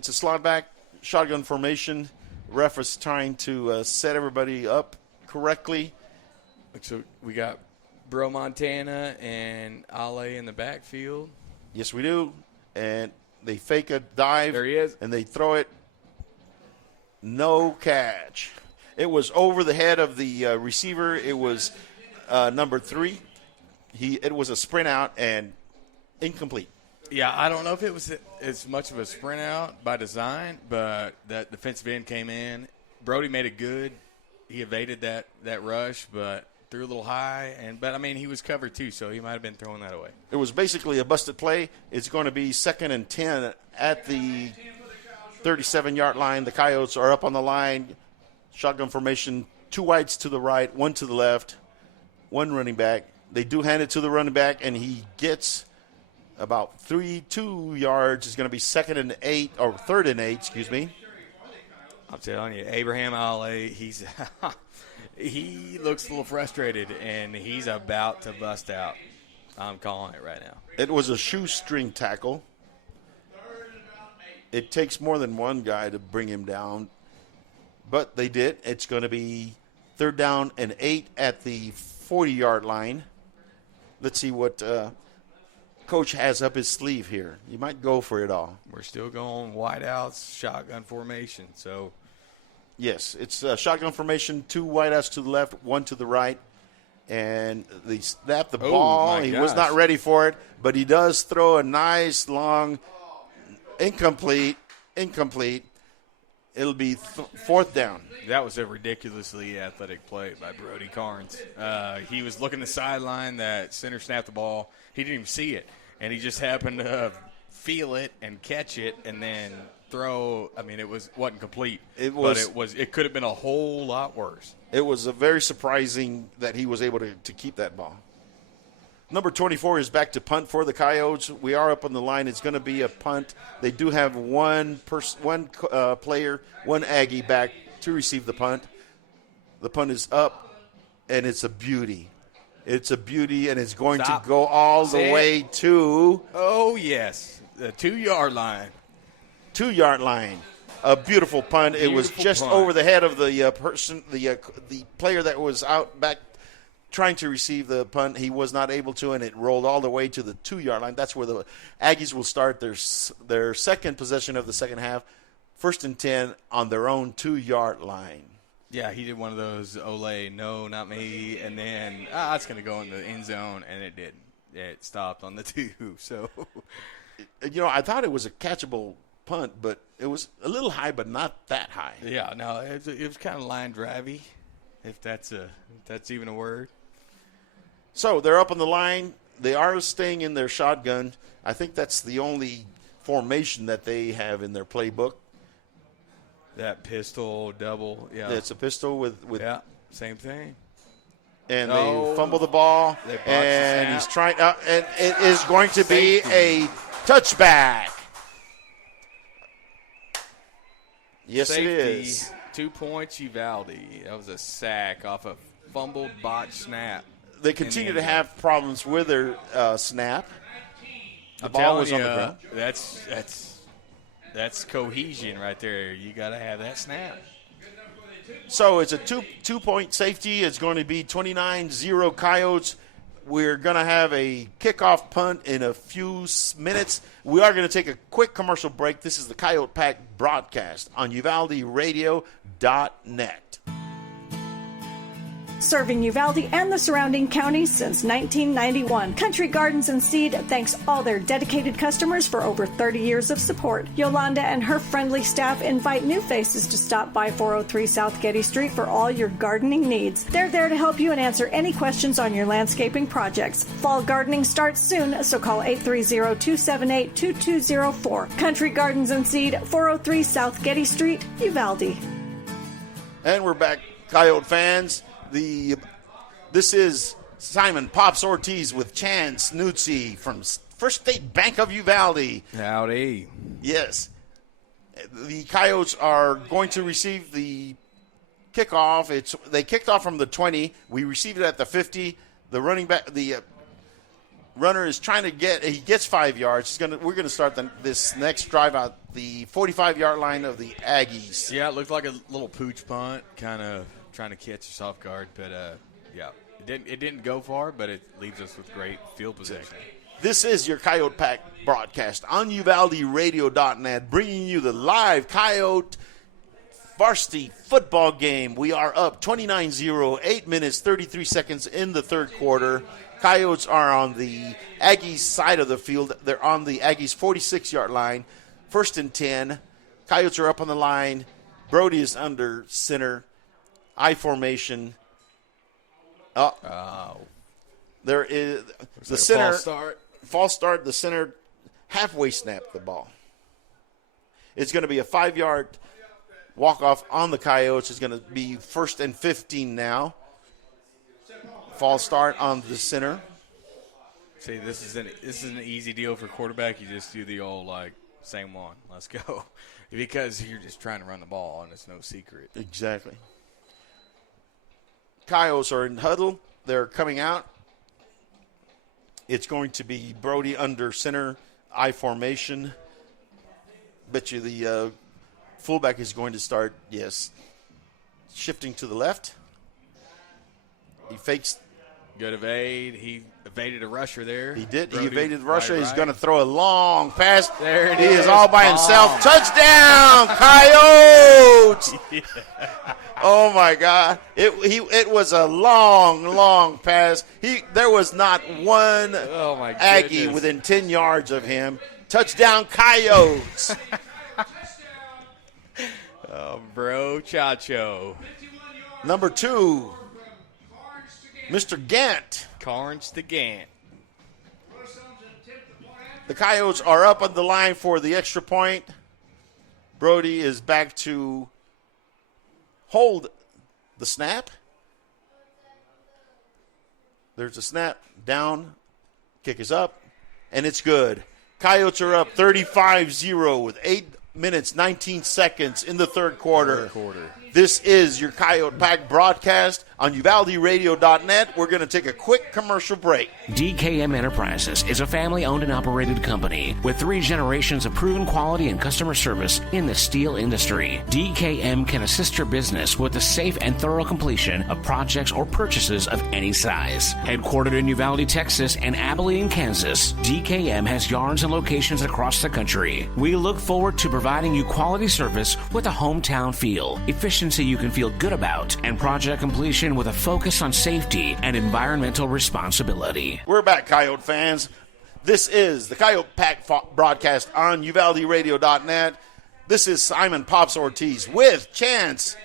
a slot back, shotgun formation. Ref is trying to set everybody up correctly. So we got Bro Montana and Ale in the backfield. Yes, we do. And they fake a dive. There he is. And they throw it. No catch. It was over the head of the receiver. It was number 3. It was a sprint out and incomplete. Yeah, I don't know if it was as much of a sprint out by design, but that defensive end came in. Brody made it good. He evaded that rush, but threw a little high. But I mean, he was covered too, so he might have been throwing that away. It was basically a busted play. It's going to be 2nd and 10 at the 37-yard line. The Coyotes are up on the line. Shotgun formation, 2 wides to the right, 1 to the left, 1 running back. They do hand it to the running back, and he gets about 2 yards. It's going to be 2nd and 8, or 3rd and 8, excuse me. I'm telling you, Abraham Ale, he looks a little frustrated, and he's about to bust out. I'm calling it right now. It was a shoestring tackle. It takes more than one guy to bring him down, but they did. It's going to be 3rd down and 8 at the 40-yard line. Let's see what Coach has up his sleeve here. You might go for it all. We're still going wideouts, shotgun formation. So, yes, it's shotgun formation, 2 wideouts to the left, 1 to the right. And they snap the ball. He was not ready for it, but he does throw a nice long incomplete. It'll be 4th down. That was a ridiculously athletic play by Brody Carnes. He was looking the sideline. That center snapped the ball. He didn't even see it, and he just happened to feel it and catch it, and then throw. I mean, wasn't complete. But it could have been a whole lot worse. It was very surprising that he was able to keep that ball. Number 24 is back to punt for the Coyotes. We are up on the line. It's going to be a punt. They do have one player, one Aggie back to receive the punt. The punt is up, and it's a beauty. It's a beauty, and it's going to go all the way to. Oh yes, the 2-yard line. 2-yard line. A beautiful punt. It was just over the head of the person, the player that was out back trying to receive the punt. He was not able to, and it rolled all the way to the 2-yard line. That's where the Aggies will start their second possession of the second half, 1st and 10 on their own 2-yard line. Yeah, he did one of those, Ole, no, not me, and then, it's going to go in the end zone, and it didn't. It stopped on the 2, so. I thought it was a catchable punt, but it was a little high, but not that high. Yeah, no, it was kind of line drivey, if that's even a word. So they're up on the line. They are staying in their shotgun. I think that's the only formation that they have in their playbook. That pistol double, yeah. It's a pistol with yeah, same thing. And they fumble the ball, and he's trying, and it is going to be a touchback. Yes, Safety, it is. 2 points, Uvalde. That was a sack off a fumbled botch snap. They continue to have problems with their snap. The ball was on the ground. That's cohesion right there. You got to have that snap. So it's a two-point safety. It's going to be 29-0 Coyotes. We're going to have a kickoff punt in a few minutes. We are going to take a quick commercial break. This is the Coyote Pack broadcast on UvaldeRadio.net. Serving Uvalde and the surrounding counties since 1991. Country Gardens and Seed thanks all their dedicated customers for over 30 years of support. Yolanda and her friendly staff invite new faces to stop by 403 South Getty Street for all your gardening needs. They're there to help you and answer any questions on your landscaping projects. Fall gardening starts soon, so call 830-278-2204. Country Gardens and Seed, 403 South Getty Street, Uvalde. And we're back, Coyote fans. This is Simon Pops Ortiz with Chan Snootsy from First State Bank of Uvalde. Howdy. Yes. The Coyotes are going to receive the kickoff. They kicked off from the 20. We received it at the 50. The running back, the runner is trying to he gets 5 yards. We're going to start this next drive out the 45-yard line of the Aggies. Yeah, it looked like a little pooch punt, kind of trying to catch us off guard, but yeah, it didn't go far, but it leaves us with great field possession. This is your Coyote Pack broadcast on UvaldeRadio.net, bringing you the live Coyote varsity football game. We are up 29-0, 8 minutes, 33 seconds in the third quarter. Coyotes are on the Aggies side of the field. They're on the Aggies 46-yard line, 1st and 10. Coyotes are up on the line. Brody is under center. I formation. There is the center. False start. The center halfway snapped the ball. It's going to be a 5-yard walk-off on the Coyotes. It's going to be 1st and 15 now. False start on the center. See, this is an easy deal for quarterback. You just do the old same one. Let's go, because you're just trying to run the ball and it's no secret. Exactly. Coyotes are in huddle. They're coming out. It's going to be Brody under center, I formation. Bet you the fullback is going to start, shifting to the left. He fakes. Good evade. He evaded a rusher there. He did. Brody, he evaded the rusher. right. He's going to throw a long pass. There it is. He is all by himself. Bomb. Touchdown, Coyotes! Yeah. Oh my God! It was a long pass. There was not one Aggie within 10 yards of him. Touchdown, Coyotes! Oh, bro, Chacho. Number 2, Mr. Gant. Carnes to Gant. The Coyotes are up on the line for the extra point. Brody is back to hold the snap. There's a snap down. Kick is up, and it's good. Coyotes are up 35-0 with 8 minutes, 19 seconds in the third quarter. This is your Coyote Pack broadcast on UvaldeRadio.net. We're going to take a quick commercial break. DKM Enterprises is a family-owned and operated company with 3 generations of proven quality and customer service in the steel industry. DKM can assist your business with the safe and thorough completion of projects or purchases of any size. Headquartered in Uvalde, Texas and Abilene, Kansas, DKM has yards and locations across the country. We look forward to providing you quality service with a hometown feel, efficiency you can feel good about, and project completion with a focus on safety and environmental responsibility. We're back, Coyote fans. This is the Coyote Pack broadcast on UvaldeRadio.net. This is Simon Pops Ortiz with Chance,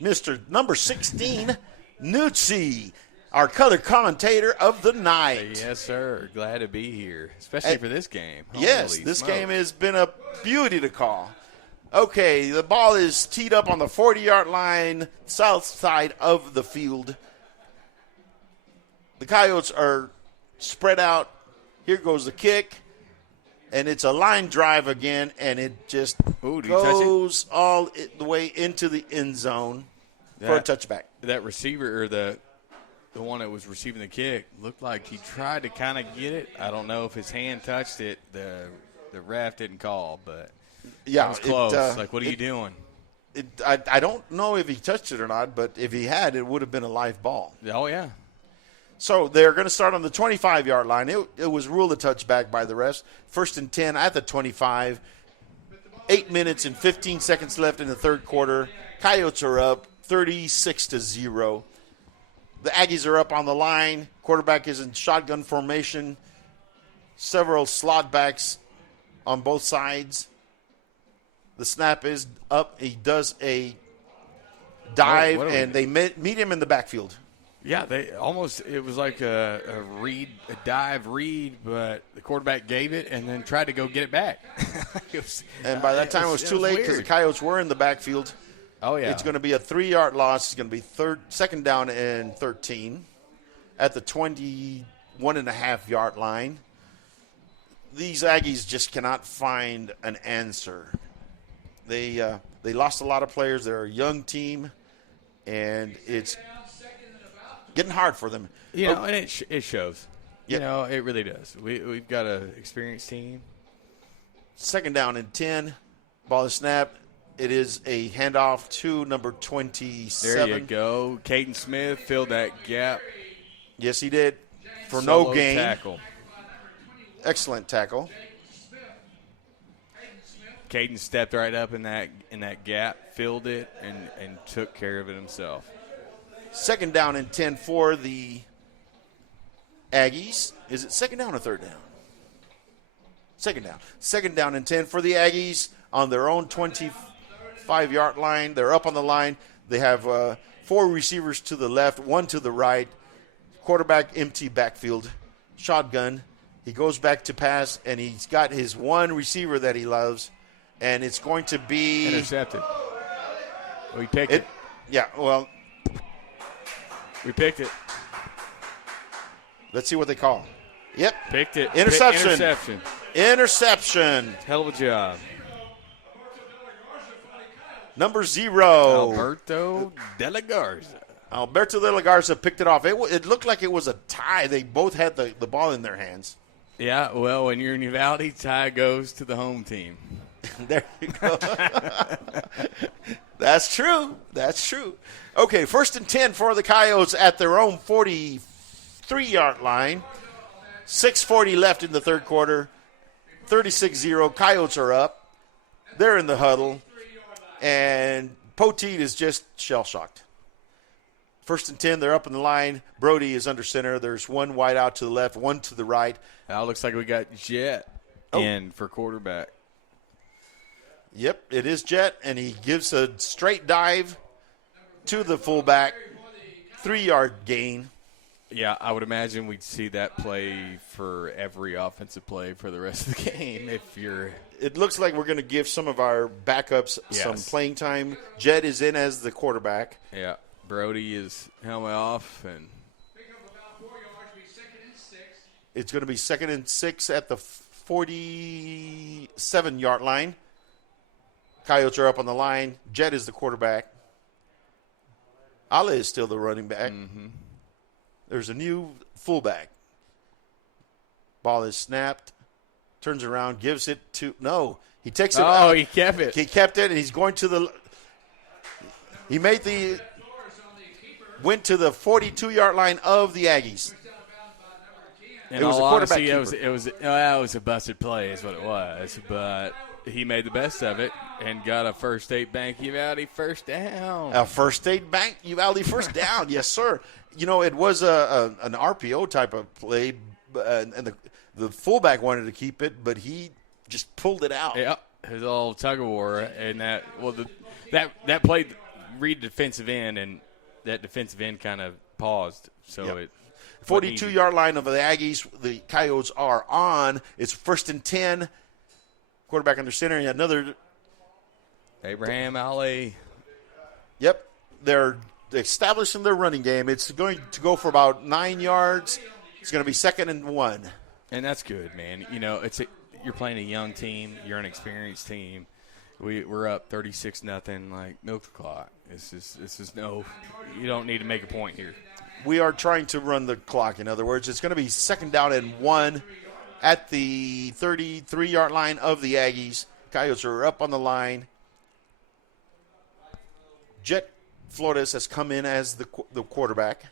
Mr. number 16, Nutzi, our color commentator of the night. Yes, sir. Glad to be here, especially for this game. Yes, Holy this smokes. game has been a beauty to call. Okay, the ball is teed up on the 40-yard line, south side of the field. The Coyotes are spread out. Here goes the kick, and it's a line drive again, and it just goes all the way into the end zone for a touchback. That receiver, or the one that was receiving the kick, looked like he tried to kind of get it. I don't know if his hand touched it. The ref didn't call, but yeah, it was close. What are you doing? I don't know if he touched it or not, but if he had, it would have been a live ball. Oh, yeah. So they're going to start on the 25-yard line. It was ruled a touchback by the refs. 1st and 10 at the 25. 8 minutes and 15 seconds left in the third quarter. Coyotes are up 36-0. The Aggies are up on the line. Quarterback is in shotgun formation. Several slot backs on both sides. The snap is up. He does a dive, and they meet him in the backfield. Yeah, it was like a dive read, but the quarterback gave it and then tried to go get it back. And by that time it was too late because the Coyotes were in the backfield. Oh, yeah. It's going to be a 3-yard loss. It's going to be second down and 13 at the 21.5-yard line. These Aggies just cannot find an answer. They lost a lot of players. They're a young team, and it's getting hard for them. And it shows. Yep. It really does. We've got an experienced team. Second down and 10. Ball is snapped. It is a handoff to number 27. There you go. Caden Smith filled that gap. Yes, he did. For no gain. Tackle. Excellent tackle. Caden stepped right up in that gap, filled it, and took care of it himself. Second down and 10 for the Aggies. Is it second down or third down? Second down. Second down and 10 for the Aggies on their own 25-yard line. They're up on the line. They have 4 receivers to the left, 1 to the right. Quarterback empty backfield. Shotgun. He goes back to pass, and he's got his one receiver that he loves, and it's going to be intercepted. We picked it. Yeah, well, we picked it. Let's see what they call. Yep. Picked it. Interception. Interception. Hell of a job. Number 0. Alberto De La Garza. Alberto De La Garza picked it off. It looked like it was a tie. They both had the ball in their hands. Yeah, well, when you're in Uvalde, tie goes to the home team. There you go. That's true. That's true. Okay, 1st and 10 for the Coyotes at their own 43-yard line. 6:40 left in the third quarter. 36-0. Coyotes are up. They're in the huddle. And Poteet is just shell-shocked. 1st and 10, they're up in the line. Brody is under center. There's one wide out to the left, one to the right. Now it looks like we got Jet in for quarterback. Yep, it is Jet, and he gives a straight dive to the fullback. 3-yard gain. Yeah, I would imagine we'd see that play for every offensive play for the rest of the game. It looks like we're going to give some of our backups some playing time. Jet is in as the quarterback. Yeah, Brody is helmet off, and it's going to be 2nd and 6 at the 47-yard line. Coyotes are up on the line. Jet is the quarterback. Ale is still the running back. Mm-hmm. There's a new fullback. Ball is snapped. Turns around, gives it to – no. He takes it out. Oh, he kept it. He kept it, and he's going to the – he made the – went to the 42-yard line of the Aggies. In it was all a quarterback honesty, it was a busted play is what it was. But he made the best of it and got a First State Bank Uvalde first down. A First State Bank Uvalde first down, yes, sir. You know, it was an RPO type of play, and the fullback wanted to keep it, but he just pulled it out. Yeah, his little tug of war, and that play read defensive end, and that defensive end kind of paused. So Yep. it 42-yard line of the Aggies. The Coyotes are on. It's 1st and 10. Quarterback under center. Another. Abraham Ale. Yep, they're establishing their running game. It's going to go for about 9 yards. It's going to be 2nd and 1. And that's good, man. You know, you're playing a young team. You're an experienced team. We're up 36-0. Like, milk the clock. This is no. You don't need to make a point here. We are trying to run the clock. In other words, it's going to be 2nd down and 1 at the 33-yard line of the Aggies. Coyotes are up on the line. Jet Flores has come in as the quarterback.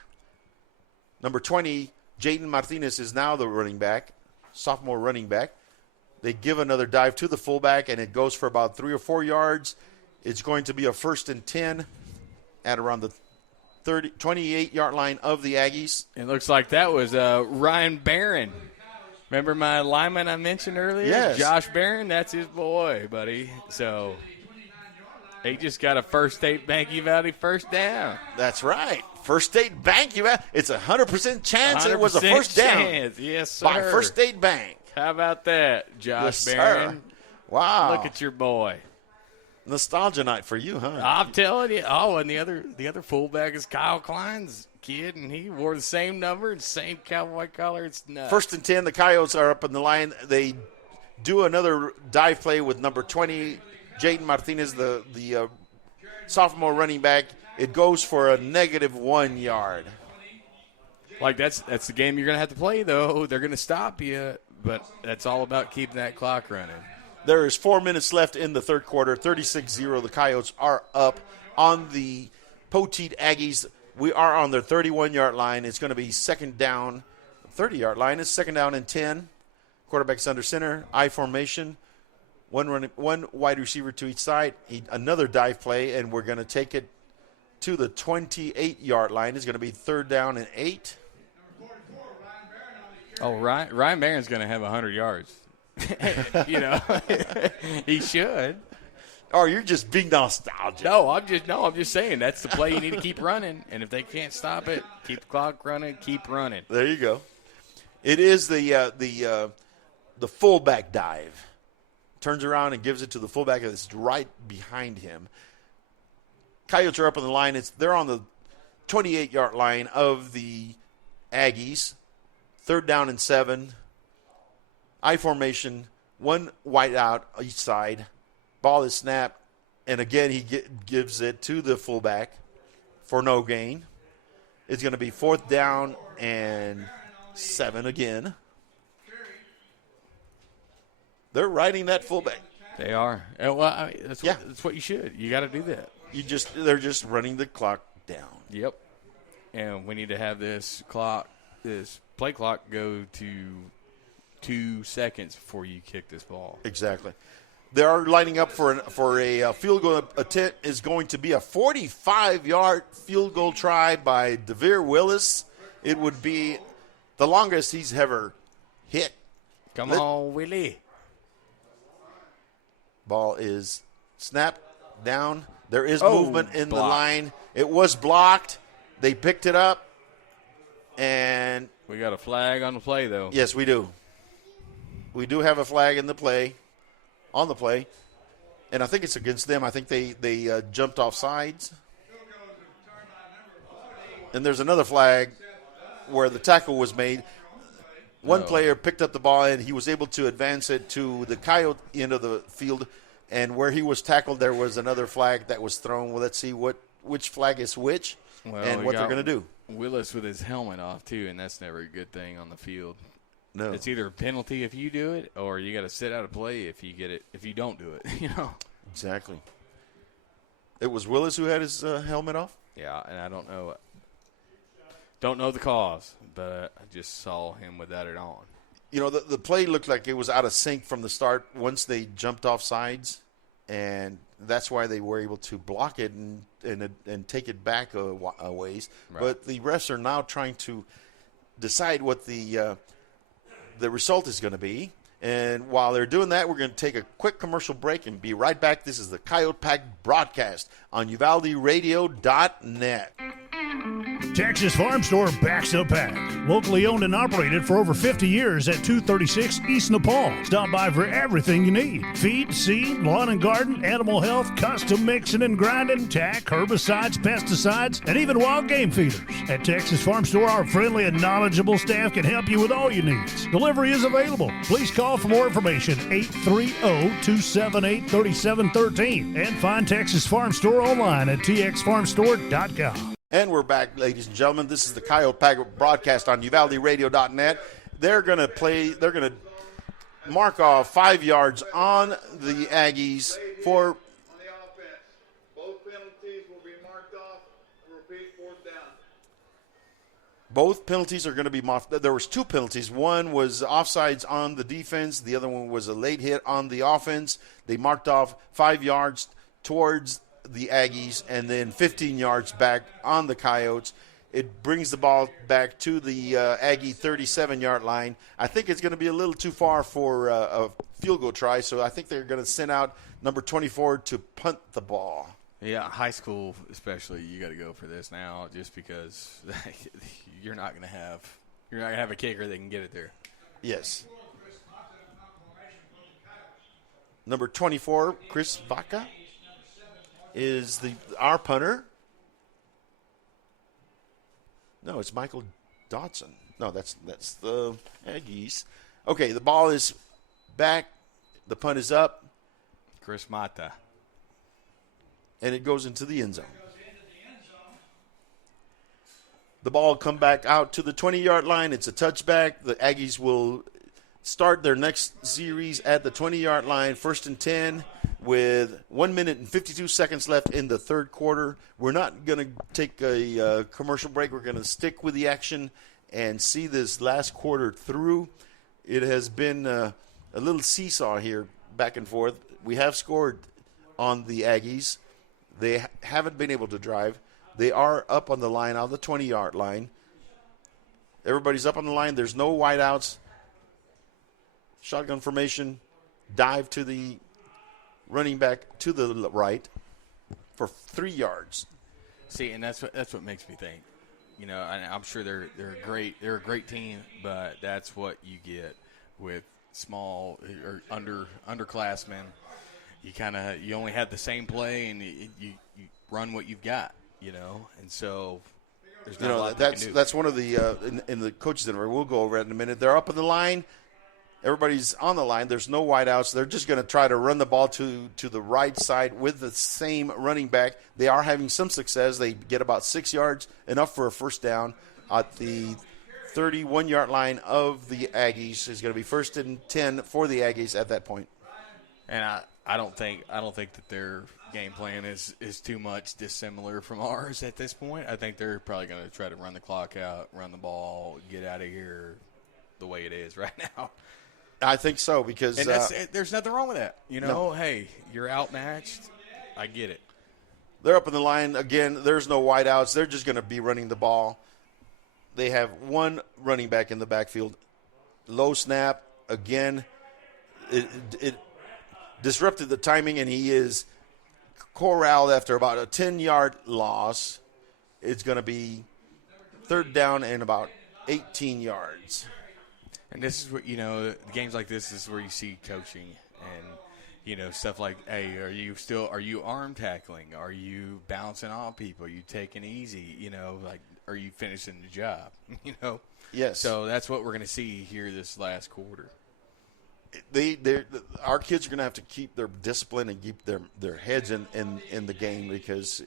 Number 20, Jaden Martinez, is now the running back, sophomore running back. They give another dive to the fullback, and it goes for about 3 or 4 yards. It's going to be a 1st and 10 at around the 28-yard line of the Aggies. It looks like that was Ryan Barron. Remember my lineman I mentioned earlier? Yes. Josh Barron, that's his boy, buddy. So he just got a First State Bank Uvalde first down. That's right. First State Bank Uvalde. It's a 100% chance it was a 100% first down. chance. Yes, sir. By First State Bank. How about that, Josh Yes, Barron? sir. Wow. Look at your boy. Nostalgia night for you, huh? I'm telling you. Oh, and the other fullback is Kyle Klein's kid, and he wore the same number and same cowboy collar. It's nuts. 1st and 10, the Coyotes are up in the line. They do another dive play with number 20, Jaden Martinez, the sophomore running back. It goes for a -1 yard. Like that's the game you're going to have to play, though. They're going to stop you, but that's all about keeping that clock running. There is 4 minutes left in the third quarter. 36-0. The Coyotes are up on the Poteet Aggies. We are on their 31-yard line. It's going to be 2nd down. 30-yard line. It's 2nd down and 10. Quarterback's under center. I formation. One wide receiver to each side. Another dive play, and we're going to take it to the 28-yard line. It's going to be 3rd down and 8. Oh, Ryan Barron's going to have 100 yards. You know, he should. Or you're just being nostalgic. No, I'm just saying that's the play you need to keep running. And if they can't stop it, keep the clock running, keep running. There you go. It is the fullback dive. Turns around and gives it to the fullback that's right behind him. Coyotes are up on the line. They're on the 28-yard line of the Aggies. 3rd down and 7. I formation, one wide out each side. Ball is snapped, and again he gives it to the fullback for no gain. It's going to be 4th down and 7 again. They're riding that fullback. They are. Well, that's what you should. You got to do that. They're just running the clock down. Yep. And we need to have this play clock go to 2 seconds before you kick this ball. Exactly. They are lining up for a field goal attempt. Is going to be a 45-yard field goal try by DeVere Willis. It would be the longest he's ever hit. Come on, Willie. Ball is snapped down. There is movement in the blocked. line. It was blocked. They picked it up. And we got a flag on the play, though. Yes, we do. We do have a flag on the play. And I think it's against them. I think they jumped off sides. And there's another flag where the tackle was made. One player picked up the ball, and he was able to advance it to the Coyote end of the field. And where he was tackled, there was another flag that was thrown. Well, let's see which flag is which. and what they're going to do. Willis with his helmet off, too, and that's never a good thing on the field. No. It's either a penalty if you do it, or you got to sit out of play if you get it. If you don't do it, Exactly. It was Willis who had his helmet off? Yeah, and I don't know the cause, but I just saw him without it on. The play looked like it was out of sync from the start once they jumped off sides, and that's why they were able to block it and take it back a ways. Right. But the refs are now trying to decide what the result is going to be. And while they're doing that, we're going to take a quick commercial break and be right back. This is the Coyote Pack broadcast on UvaldeRadio.net. Texas Farm Store backs up pack. Locally owned and operated for over 50 years at 236 East Nepal. Stop by for everything you need. Feed, seed, lawn and garden, animal health, custom mixing and grinding, tack, herbicides, pesticides, and even wild game feeders. At Texas Farm Store, our friendly and knowledgeable staff can help you with all your needs. Delivery is available. Please call for more information, 830-278-3713. And find Texas Farm Store online at txfarmstore.com. And we're back, ladies and gentlemen. This is the Coyote Pack broadcast on UvaldeRadio.net. They're going to mark off 5 yards on the Aggies for. On the offense, both penalties will be marked off. Repeat, fourth down. Both penalties are going to be marked. There was 2 penalties. One was offsides on the defense. The other one was a late hit on the offense. They marked off 5 yards towards the Aggies and then 15 yards back on the Coyotes. It brings the ball back to the Aggie 37-yard line. I think it's going to be a little too far for a field goal try, so I think they're going to send out number 24 to punt the ball. Yeah, high school especially, you got to go for this now just because you're not going to have a kicker that can get it there. Yes. Number 24, Chris Vaca, is our punter. No, it's Michael Dodson. No, that's the Aggies. Okay, the ball is back. The punt is up. Chris Mata. And it goes into the end zone. The ball will come back out to the 20-yard line. It's a touchback. The Aggies will start their next series at the 20-yard line, 1st and 10. With 1 minute and 52 seconds left in the third quarter. We're not going to take a commercial break. We're going to stick with the action and see this last quarter through. It has been a little seesaw here, back and forth. We have scored on the Aggies. They haven't been able to drive. They are up on the line, on the 20-yard line. Everybody's up on the line. There's no wideouts. Shotgun formation. Dive to the running back to the right for 3 yards. See, and that's what makes me think. And I'm sure they're a great team, but that's what you get with small or underclassmen. You only have the same play, and you run what you've got, and so there's not a lot they can do. That's one of the in the coaches interview. We'll go over it in a minute. They're up on the line. Everybody's on the line. There's no wideouts. They're just going to try to run the ball to the right side with the same running back. They are having some success. They get about 6 yards, enough for a first down at the 31-yard line of the Aggies. It's going to be 1st and 10 for the Aggies at that point. And I don't think that their game plan is too much dissimilar from ours at this point. I think they're probably going to try to run the clock out, run the ball, get out of here the way it is right now. I think so because there's nothing wrong with that. No. Hey, you're outmatched. I get it. They're up in the line again. There's no wideouts. They're just going to be running the ball. They have one running back in the backfield. Low snap again. It disrupted the timing, and he is corralled after about a 10-yard loss. It's going to be 3rd down and about 18 yards. And this is what, games like this is where you see coaching and, stuff like, hey, are you arm tackling? Are you bouncing off people? Are you taking easy? Are you finishing the job? Yes. So that's what we're going to see here this last quarter. Our kids are going to have to keep their discipline and keep their heads in the game because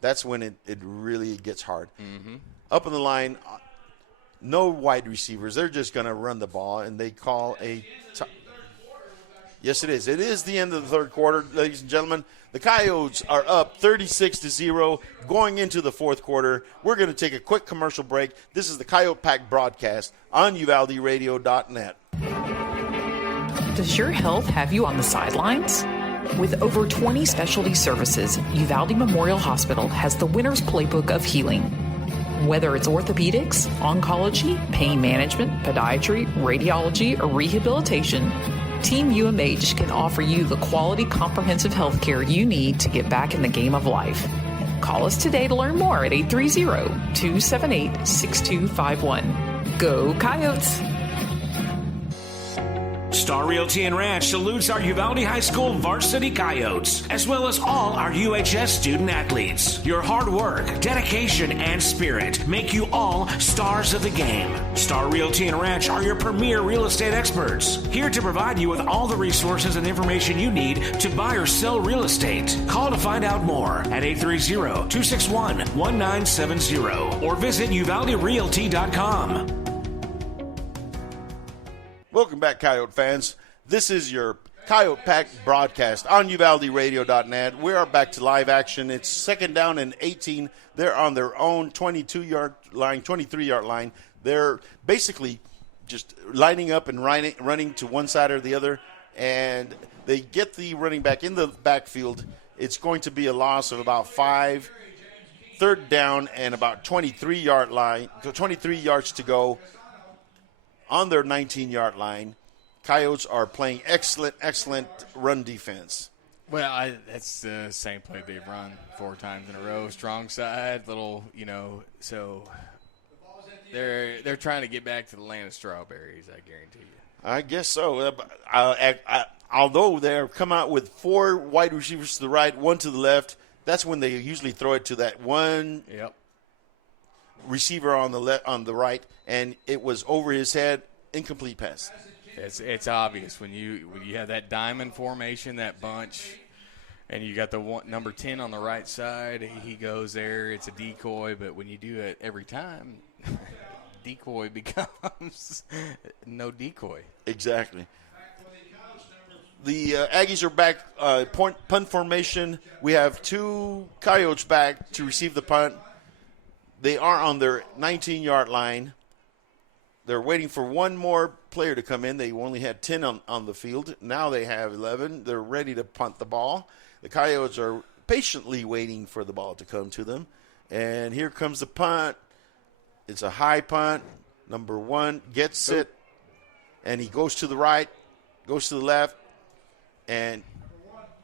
that's when it really gets hard. Mm-hmm. Up on the line, no wide receivers. They're just going to run the ball, and they call Yes, it is. It is the end of the third quarter, ladies and gentlemen. The Coyotes are up 36-0 going into the fourth quarter. We're going to take a quick commercial break. This is the Coyote Pack broadcast on UvaldeRadio.net. Does your health have you on the sidelines? With over 20 specialty services, Uvalde Memorial Hospital has the winner's playbook of healing. Whether it's orthopedics, oncology, pain management, podiatry, radiology, or rehabilitation, Team UMH can offer you the quality comprehensive health care you need to get back in the game of life. Call us today to learn more at 830-278-6251. Go Coyotes! Star Realty and Ranch salutes our Uvalde High School varsity Coyotes, as well as all our UHS student athletes. Your hard work, dedication, and spirit make you all stars of the game. Star Realty and Ranch are your premier real estate experts, here to provide you with all the resources and information you need to buy or sell real estate. Call to find out more at 830-261-1970 or visit UvaldeRealty.com. Welcome back, Coyote fans. This is your Coyote Pack broadcast on UvaldeRadio.net. We are back to live action. It's second down and 18. They're on their own 22-yard line, 23-yard line. They're basically just lining up and running to one side or the other, and they get the running back in the backfield. It's going to be a loss of about 5, third down and about 23-yard line, 23 yards to go. On their 19-yard line, Coyotes are playing excellent run defense. Well, that's the same play they've run 4 times in a row. Strong side, so they're trying to get back to the land of strawberries, I guarantee you. I guess so. Although they've come out with 4 wide receivers to the right, 1 to the left, that's when they usually throw it to that one receiver on the right, and it was over his head, incomplete pass. It's obvious when you have that diamond formation, that bunch, and you got the number 10 on the right side. He goes there. It's a decoy, but when you do it every time, decoy becomes no decoy. Exactly. The Aggies are back. Punt formation. We have 2 Coyotes back to receive the punt. They are on their 19-yard line. They're waiting for one more player to come in. They only had 10 on the field. Now they have 11. They're ready to punt the ball. The Coyotes are patiently waiting for the ball to come to them. And here comes the punt. It's a high punt. Number 1 gets it, and he goes to the right, goes to the left, and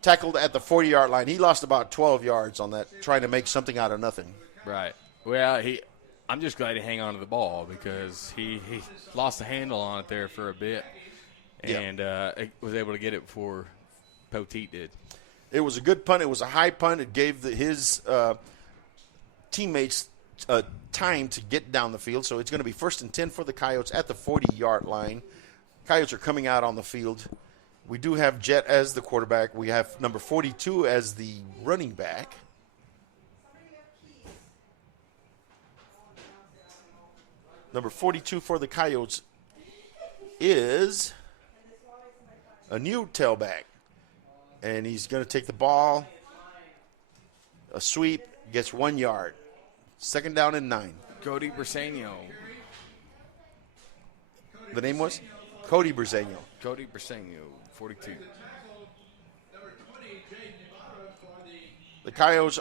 tackled at the 40-yard line. He lost about 12 yards on that, trying to make something out of nothing. Right. Well, I'm just glad he hang on to the ball because he lost the handle on it there for a bit and was able to get it before Poteet did. It was a good punt. It was a high punt. It gave his teammates time to get down the field. So it's going to be 1st and 10 for the Coyotes at the 40-yard line. Coyotes are coming out on the field. We do have Jet as the quarterback. We have number 42 as the running back. Number 42 for the Coyotes is a new tailback. And he's going to take the ball, a sweep, gets 1 yard. Second down and 9. Cody Briseño. The name was? Cody Briseño. Cody Briseño, 42. The Coyotes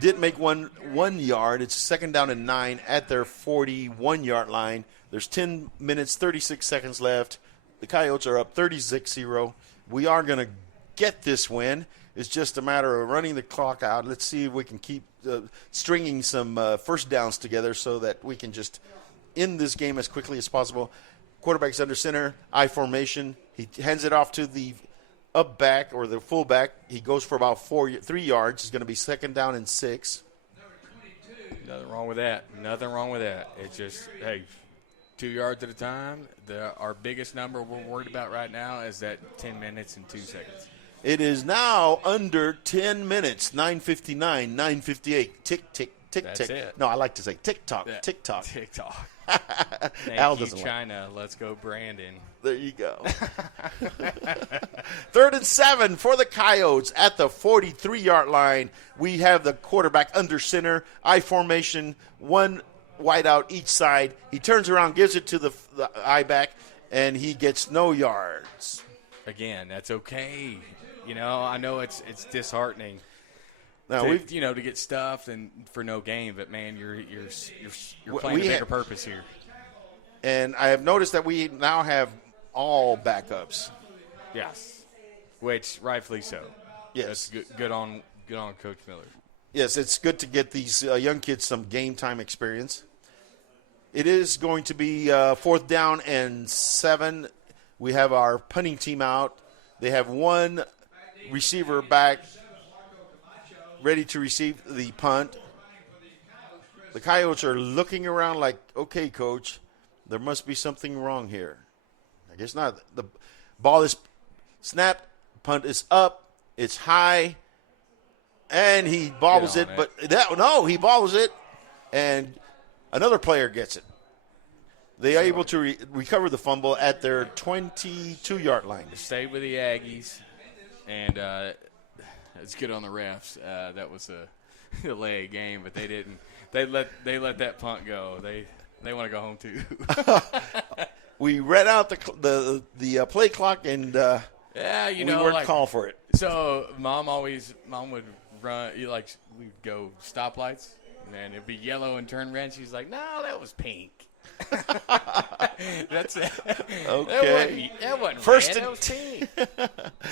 did make one yard. It's second down and 9 at their 41-yard line. There's 10 minutes, 36 seconds left. The Coyotes are up 36-0. We are going to get this win. It's just a matter of running the clock out. Let's see if we can keep stringing some first downs together so that we can just end this game as quickly as possible. Quarterback's under center, I formation. He hands it off to the up back or the fullback. He goes for about 3 yards. It's going to be second down and 6. Nothing wrong with that. It's just, 2 yards at a time. Our biggest number we're worried about right now is that 10 minutes and 2 seconds. It is now under 10 minutes, 9:59, 9:58. Tick, tick, tick, That's tick. it. No, I like to say tick-tock, Yeah. tick-tock. TikTok. Al Thank you, doesn't like China. Let's go, Brandon. There you go. 3rd and 7 for the Coyotes at the 43-yard line. We have the quarterback under center, I formation, one wide out each side. He turns around, gives it to the I back, and he gets no yards. Again, that's okay. You know, I know it's disheartening. Now to get stuffed and for no gain, but man, you're playing a bigger purpose here. And I have noticed that we now have all backups. Yes, which rightfully so. Yes, that's good on Coach Miller. Yes, it's good to get these young kids some game time experience. It is going to be 4th down and 7. We have our punting team out. They have one receiver back ready to receive the punt. The Coyotes are looking around like, okay, Coach, there must be something wrong here. I guess not. The ball is snapped. Punt is up. It's high. And he bobbles it. But he bobbles it. And another player gets it. They are able to recover the fumble at their 22-yard line. Stay with the Aggies. And it's good on the refs. That was a delay game, but they didn't. They let that punt go. They want to go home too. We read out the play clock, and we weren't called for it. So mom would run. We'd go stoplights, and it'd be yellow and turn red. She's like, "No, that was pink." That's it. Okay. That wasn't First red. and That was pink.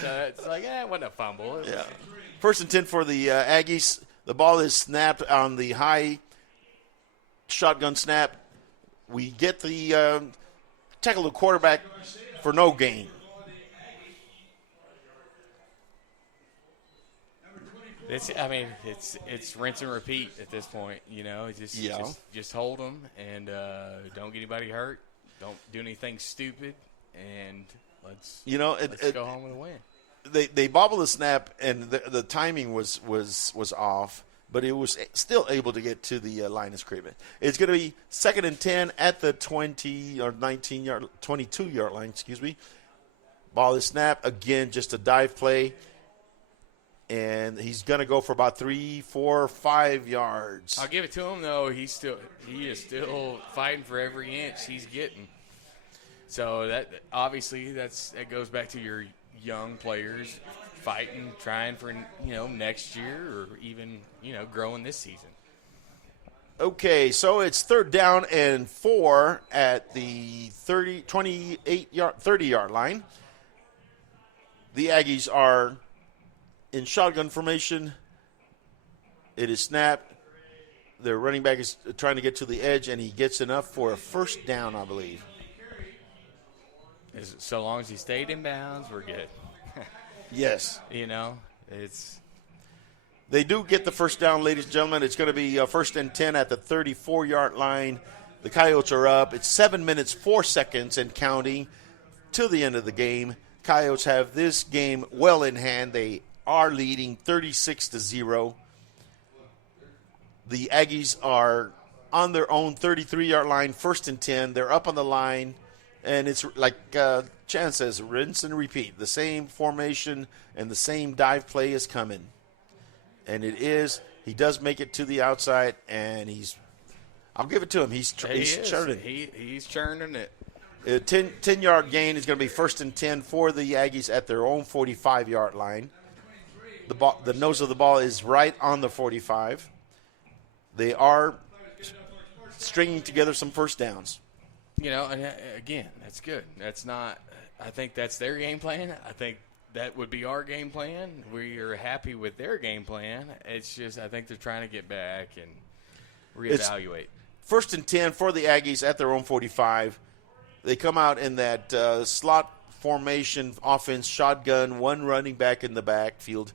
So it's like, it wasn't a fumble. It was 1st and 10 for the Aggies. The ball is snapped on the high shotgun snap. We get the tackle the quarterback for no gain. It's rinse and repeat at this point. You know, just hold them and don't get anybody hurt. Don't do anything stupid, and let's go home with a win. They bobbled the snap, and the timing was off, but it was still able to get to the line of scrimmage. It's going to be 2nd and 10 at the 22-yard line. Excuse me. Ball is snapped again, just a dive play. And he's going to go for about 3, 4, 5 yards. I'll give it to him, though. He is still fighting for every inch he's getting. So that obviously that goes back to your young players fighting, trying for next year or even growing this season. Okay, so it's 3rd down and 4 at the 30-yard line. The Aggies are in shotgun formation. It is snapped. Their running back is trying to get to the edge, and he gets enough for a 1st down, I believe. So long as he stayed in bounds, we're good. Yes. They do get the 1st down, ladies and gentlemen. It's going to be 1st and 10 at the 34-yard line. The Coyotes are up. It's 7 minutes, 4 seconds and counting to the end of the game. Coyotes have this game well in hand. They are leading 36-0. The Aggies are on their own 33-yard line, 1st and 10. They're up on the line, and it's like Chan says, rinse and repeat. The same formation and the same dive play is coming. And it is. He does make it to the outside, and I'll give it to him. He's churning. He's churning it. A 10-yard gain is going to be 1st and 10 for the Aggies at their own 45-yard line. The nose of the ball is right on the 45. They are stringing together some 1st downs. And again, that's good. That's not – I think that's their game plan. I think that would be our game plan. We are happy with their game plan. It's just I think they're trying to get back and reevaluate. It's 1st and 10 for the Aggies at their own 45. They come out in that slot formation offense, shotgun, one running back in the backfield.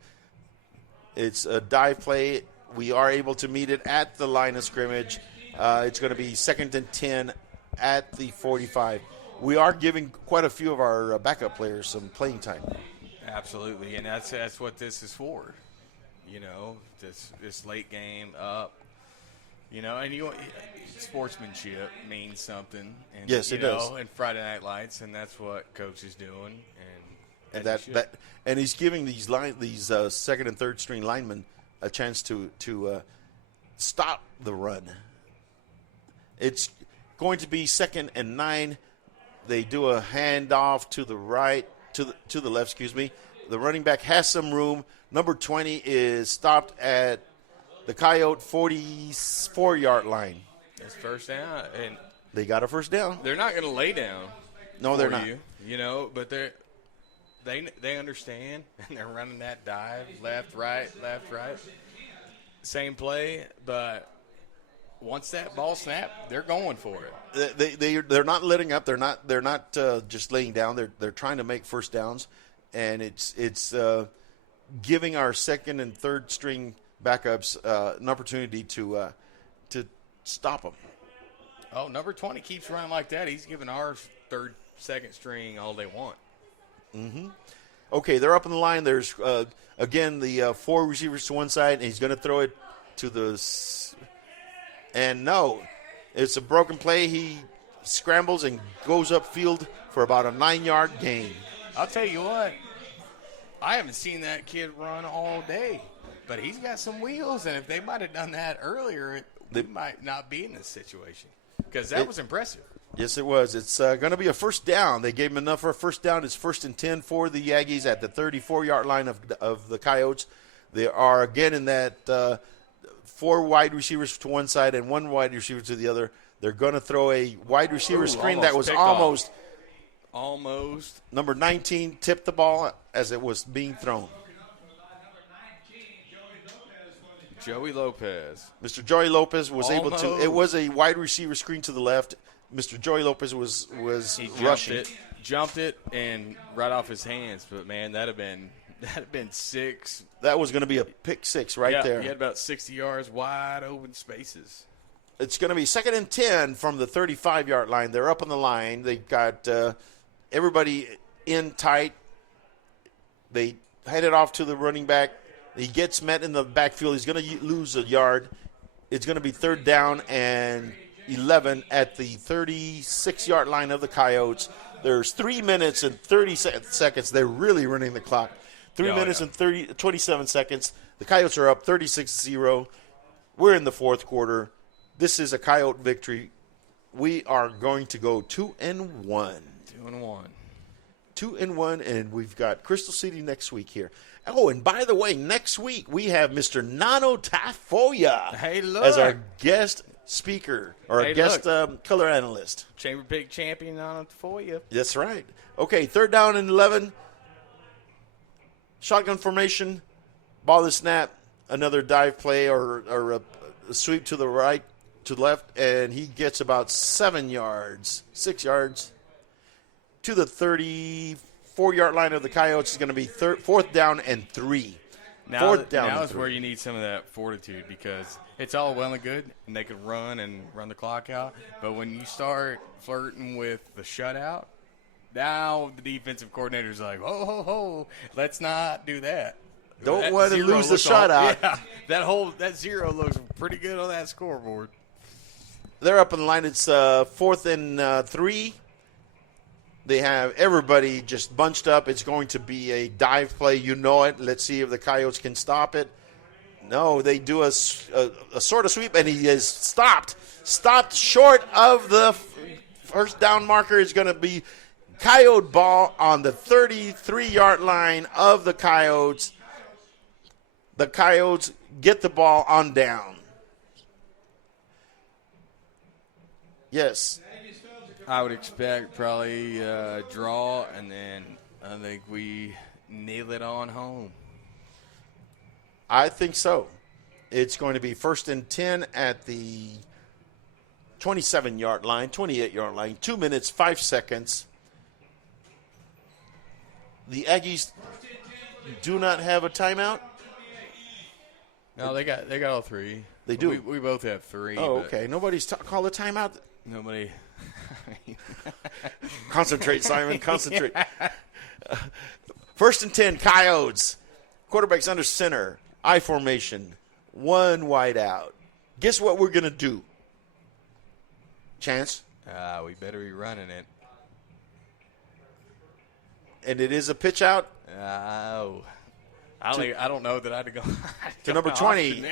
It's a dive play. We are able to meet it at the line of scrimmage. It's going to be 2nd and 10 at the 45. We are giving quite a few of our backup players some playing time. Absolutely, and that's what this is for. This late game up. And sportsmanship means something. And, yes, it does. And Friday Night Lights, and that's what Coach is doing. And and he's giving these second and third string linemen a chance to stop the run. It's going to be 2nd and 9. They do a handoff to the right, to the left. Excuse me. The running back has some room. Number 20 is stopped at the Coyote 44-yard line. It's first down, and they got a first down. They're not going to lay down. No, they're not. But they understand, and they're running that dive, left, right. Same play, but once that ball snaps, they're going for it. They're not letting up. They're not just laying down. They're trying to make first downs, and it's giving our second and third string backups an opportunity to stop them. Oh, number 20 keeps running like that. He's giving our second string all they want. Mm-hmm. Okay, they're up in the line. There's, again, the 4 receivers to one side, and he's going to throw it to the – and no, it's a broken play. He scrambles and goes upfield for about a 9-yard gain. I'll tell you what, I haven't seen that kid run all day, but he's got some wheels, and if they might have done that earlier, they might not be in this situation because that was impressive. Yes, it was. It's going to be a first down. They gave him enough for a first down. It's 1st and 10 for the Aggies at the 34-yard line of the Coyotes. They are, again, in that 4 wide receivers to one side and 1 wide receiver to the other. They're going to throw a wide receiver screen that was almost. Number 19 tipped the ball as it was being thrown. Joey Lopez. Mr. Joey Lopez was able to. It was a wide receiver screen to the left. Mr. Joey Lopez was rushing. Jumped it, and right off his hands. But man, that'd have been 6. That was going to be a pick 6 there. He had about 60 yards wide open spaces. It's going to be 2nd and 10 from the 35-yard line. They're up on the line. They've got everybody in tight. They head it off to the running back. He gets met in the backfield. He's going to lose a yard. It's going to be 3rd down and 11 at the 36-yard line of the Coyotes. There's 3 minutes and 30 seconds. They're really running the clock. 3 minutes and 27 seconds. The Coyotes are up 36-0. We're in the 4th quarter. This is a Coyote victory. We are going to go 2-1. 2-1. 2-1, and we've got Crystal City next week here. Oh, and by the way, next week we have Mr. Nano Tafoya as our guest speaker or a guest color analyst. Chamber Pig champion Nano Tafoya. That's right. Okay, 3rd down and 11. Shotgun formation. Ball to snap. Another dive play or a sweep to the right, to the left, and he gets about 6 yards to the 34-yard line of the Coyotes. Is going to be 4th down and 3. Now is where you need some of that fortitude because it's all well and good, and they could run the clock out. But when you start flirting with the shutout, now the defensive coordinator's like, ho, let's not do that. Don't want to lose the shutout. Yeah, that 0 looks pretty good on that scoreboard. They're up in the line. It's 4th and 3. They have everybody just bunched up. It's going to be a dive play. You know it. Let's see if the Coyotes can stop it. No, they do a sort of sweep, and he is stopped. Stopped short of the first down marker. Is going to be Coyote ball on the 33-yard line of the Coyotes. The Coyotes get the ball on down. Yes. I would expect probably a draw, and then I think we nail it on home. I think so. It's going to be 1st and 10 at the 27-yard line, 28-yard line, 2 minutes, 5 seconds. The Aggies do not have a timeout. No, they got all 3. They do. We both have 3. Oh, okay. Nobody's called a timeout. Nobody. Concentrate, Simon. Concentrate. First and 10, Coyotes. Quarterback's under center. I formation. One wide out. Guess what we're going to do? Chance? We better be running it. And it is a pitch out? Oh. I don't know that I'd go to number 20.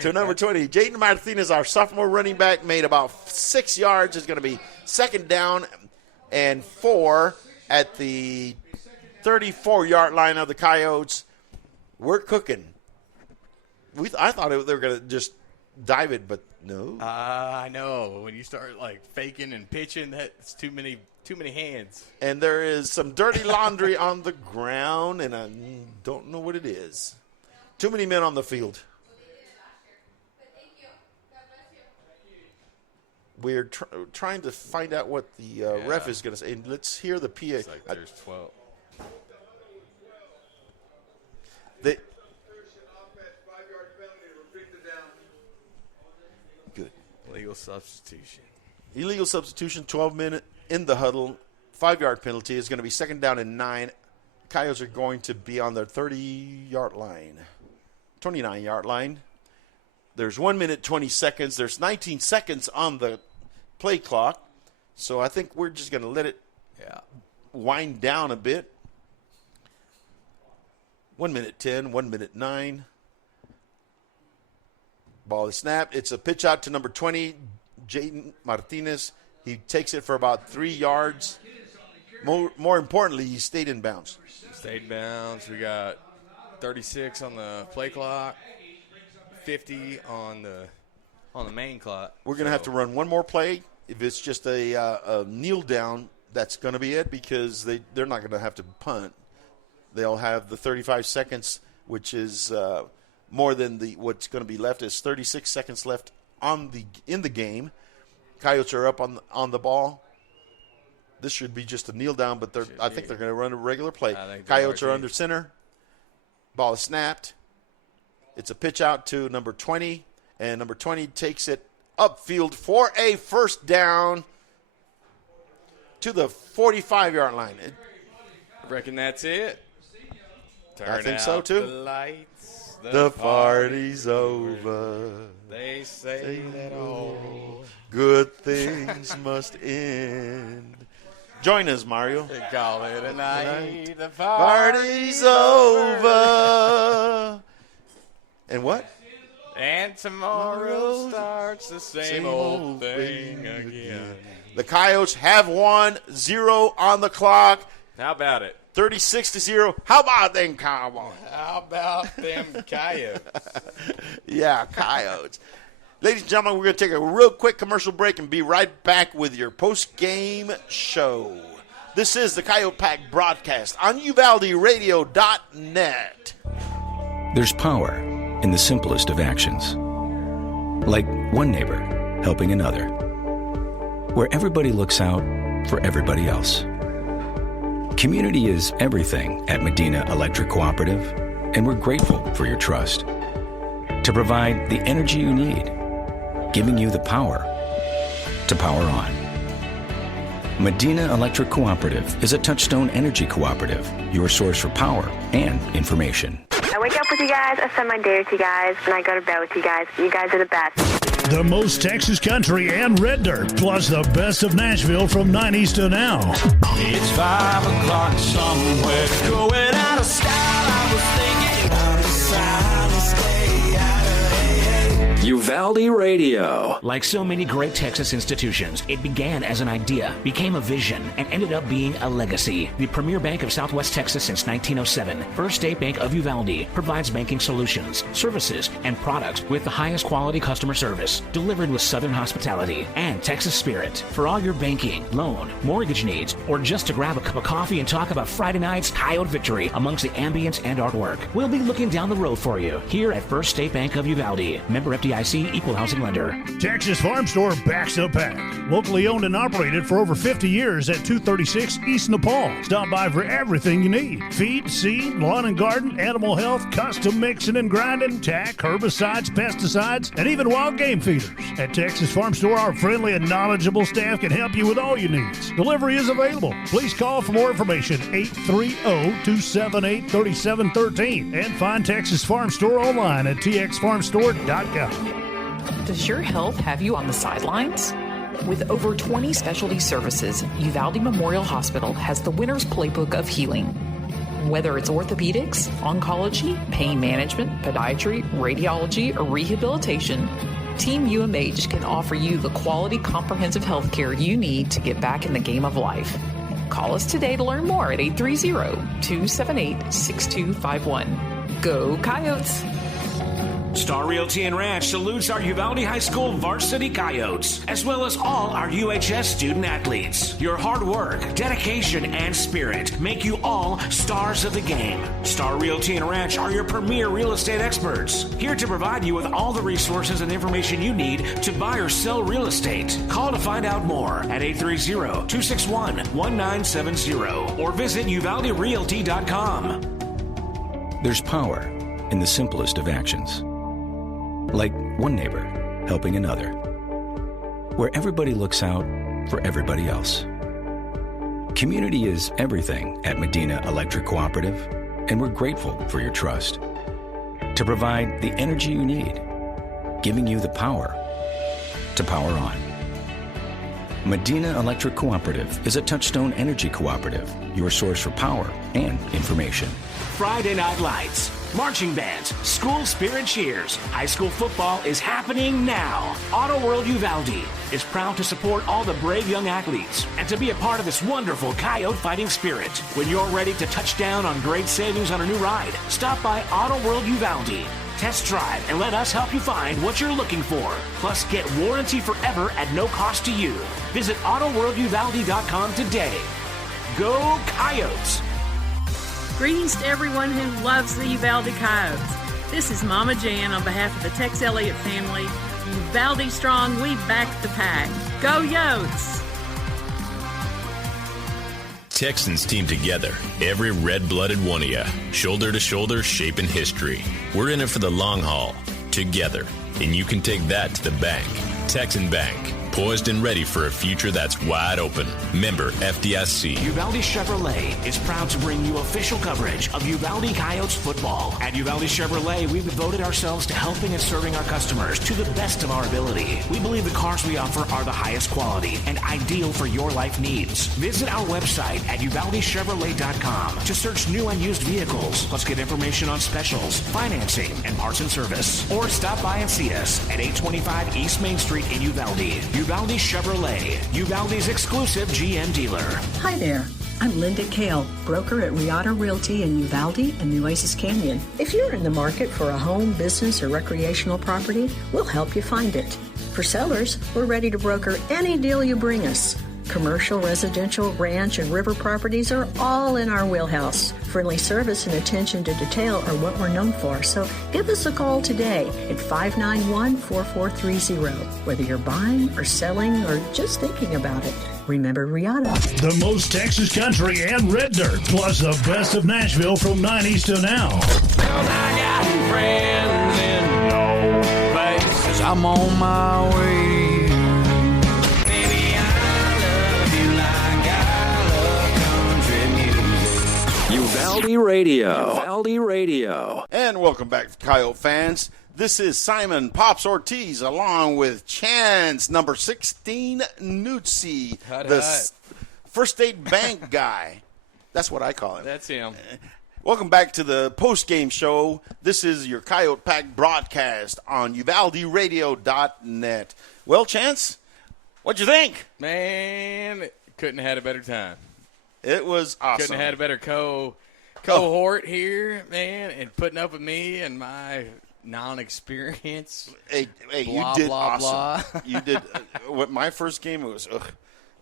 To number 20. Jaden Martinez, our sophomore running back, made about 6 yards. It's going to be second down and 4 at the 34-yard line of the Coyotes. We're cooking. I thought they were going to just dive it, but no. I know. When you start like faking and pitching, that's too many hands. And there is some dirty laundry on the ground, and I don't know what it is. Too many men on the field. We're trying to find out what the ref is going to say. And let's hear the PA. It's like there's 12. Good. Illegal substitution. Illegal substitution, 12-minute in the huddle. 5-yard penalty is going to be second down and 9. Coyotes are going to be on their 30-yard line. 29-yard line. There's 1 minute, 20 seconds. There's 19 seconds on the play clock. So I think we're just going to let it wind down a bit. 1 minute 10, 1 minute 9. Ball is snapped. It's a pitch out to number 20, Jaden Martinez. He takes it for about 3 yards. More importantly, he stayed in bounds. Stayed bounds. We got 36 on the play clock, 50 on the main clock. We're going to have to run one more play. If it's just a kneel down, that's going to be it because they're not going to have to punt. They'll have the 35 seconds, which is more than what's going to be left. Is 36 seconds left in the game. Coyotes are up on the ball. This should be just a kneel down, but I think they're going to run a regular play. Coyotes are under center. Ball is snapped. It's a pitch out to number 20, and number 20 takes it upfield for a first down to the 45-yard line. I reckon that's it. I think so, too. The lights. The party's over. They say that all good things must end. Join us, Mario. They call it a night. The party's over. And what? And tomorrow starts the same old thing again. The Coyotes have won. 0 on the clock. How about it? 36-0. How about them Cowboys? How about them Coyotes? Yeah, Coyotes. Ladies and gentlemen, we're going to take a real quick commercial break and be right back with your post-game show. This is the Coyote Pack broadcast on UvaldeRadio.net. There's power in the simplest of actions. Like one neighbor helping another. Where everybody looks out for everybody else. Community is everything at Medina Electric Cooperative, and we're grateful for your trust. To provide the energy you need, giving you the power to power on. Medina Electric Cooperative is a Touchstone Energy Cooperative, your source for power and information. I wake up with you guys, I spend my day with you guys, and I go to bed with you guys. You guys are the best. The most Texas country and red dirt, plus the best of Nashville from 90s to now. It's 5 o'clock somewhere, going out of style. I was thinking I'm deciding to stay out of Uvalde Radio. Like so many great Texas institutions, it began as an idea, became a vision, and ended up being a legacy. The premier bank of Southwest Texas since 1907, First State Bank of Uvalde, provides banking solutions, services, and products with the highest quality customer service, delivered with Southern hospitality and Texas spirit. For all your banking, loan, mortgage needs, or just to grab a cup of coffee and talk about Friday night's Coyote victory amongst the ambience and artwork, we'll be looking down the road for you here at First State Bank of Uvalde. Member FDIC. FDIC equal housing lender. Texas Farm Store backs the pack. Locally owned and operated for over 50 years at 236 East Nepal. Stop by for everything you need. Feed, seed, lawn and garden, animal health, custom mixing and grinding, tack, herbicides, pesticides, and even wild game feeders. At Texas Farm Store, our friendly and knowledgeable staff can help you with all your needs. Delivery is available. Please call for more information, 830-278-3713, and find Texas Farm Store online at txfarmstore.com. Does your health have you on the sidelines? With over 20 specialty services, Uvalde Memorial Hospital has the winner's playbook of healing. Whether it's orthopedics, oncology, pain management, podiatry, radiology, or rehabilitation, Team UMH can offer you the quality comprehensive health care you need to get back in the game of life. Call us today to learn more at 830-278-6251. Go Coyotes! Star Realty and Ranch salutes our Uvalde High School varsity Coyotes, as well as all our UHS student athletes. Your hard work, dedication, and spirit make you all stars of the game. Star Realty and Ranch are your premier real estate experts, here to provide you with all the resources and information you need to buy or sell real estate. Call to find out more at 830-261-1970 or visit uvalderealty.com. There's power in the simplest of actions. Like one neighbor helping another, where everybody looks out for everybody else. Community is everything at Medina Electric Cooperative, and we're grateful for your trust. To provide the energy you need, giving you the power to power on. Medina Electric Cooperative is a Touchstone Energy Cooperative, your source for power and information. Friday Night Lights, marching bands, school spirit cheers. High school football is happening now. Auto World Uvalde is proud to support all the brave young athletes and to be a part of this wonderful Coyote fighting spirit. When you're ready to touch down on great savings on a new ride, stop by Auto World Uvalde. Test drive and let us help you find what you're looking for. Plus, get warranty forever at no cost to you. Visit AutoWorldUvalde.com today. Go Coyotes! Greetings to everyone who loves the Uvalde Coyotes. This is Mama Jan on behalf of the Tex Elliott family. Uvalde strong, we back the pack. Go Yotes! Texans team together, every red-blooded one of you, shoulder to shoulder, shaping history. We're in it for the long haul, together, and you can take that to the bank. Texan Bank, poised and ready for a future that's wide open. Member FDIC. Uvalde Chevrolet is proud to bring you official coverage of Uvalde Coyotes football. At Uvalde Chevrolet, we've devoted ourselves to helping and serving our customers to the best of our ability. We believe the cars we offer are the highest quality and ideal for your life needs. Visit our website at UvaldeChevrolet.com to search new and used vehicles. Plus get information on specials, financing, and parts and service. Or stop by and see us at 825 East Main Street in Uvalde. Uvalde Chevrolet, Uvalde's exclusive GM dealer. Hi there. I'm Linda Kale, broker at Riata Realty in Uvalde and Nueces Canyon. If you're in the market for a home, business, or recreational property, we'll help you find it. For sellers, we're ready to broker any deal you bring us. Commercial, residential, ranch, and river properties are all in our wheelhouse. Friendly service and attention to detail are what we're known for, so give us a call today at 591-4430. Whether you're buying or selling or just thinking about it, remember Riata. The most Texas country and red dirt, plus the best of Nashville from 90s to now. Well, I got friends in no place, 'cause I'm on my way. Uvalde Radio. Uvalde Radio. And welcome back, Coyote fans. This is Simon Pops Ortiz along with Chance, number 16, Nutsi, the First State Bank guy. That's what I call him. That's him. Welcome back to the post-game show. This is your Coyote Pack broadcast on UvaldeRadio.net. Well, Chance, what'd you think? Man, couldn't have had a better time. It was awesome. Couldn't have had a better cohort here, man, and putting up with me and my non-experience. Hey, blah, you did blah, awesome. Blah. You did. What my first game was,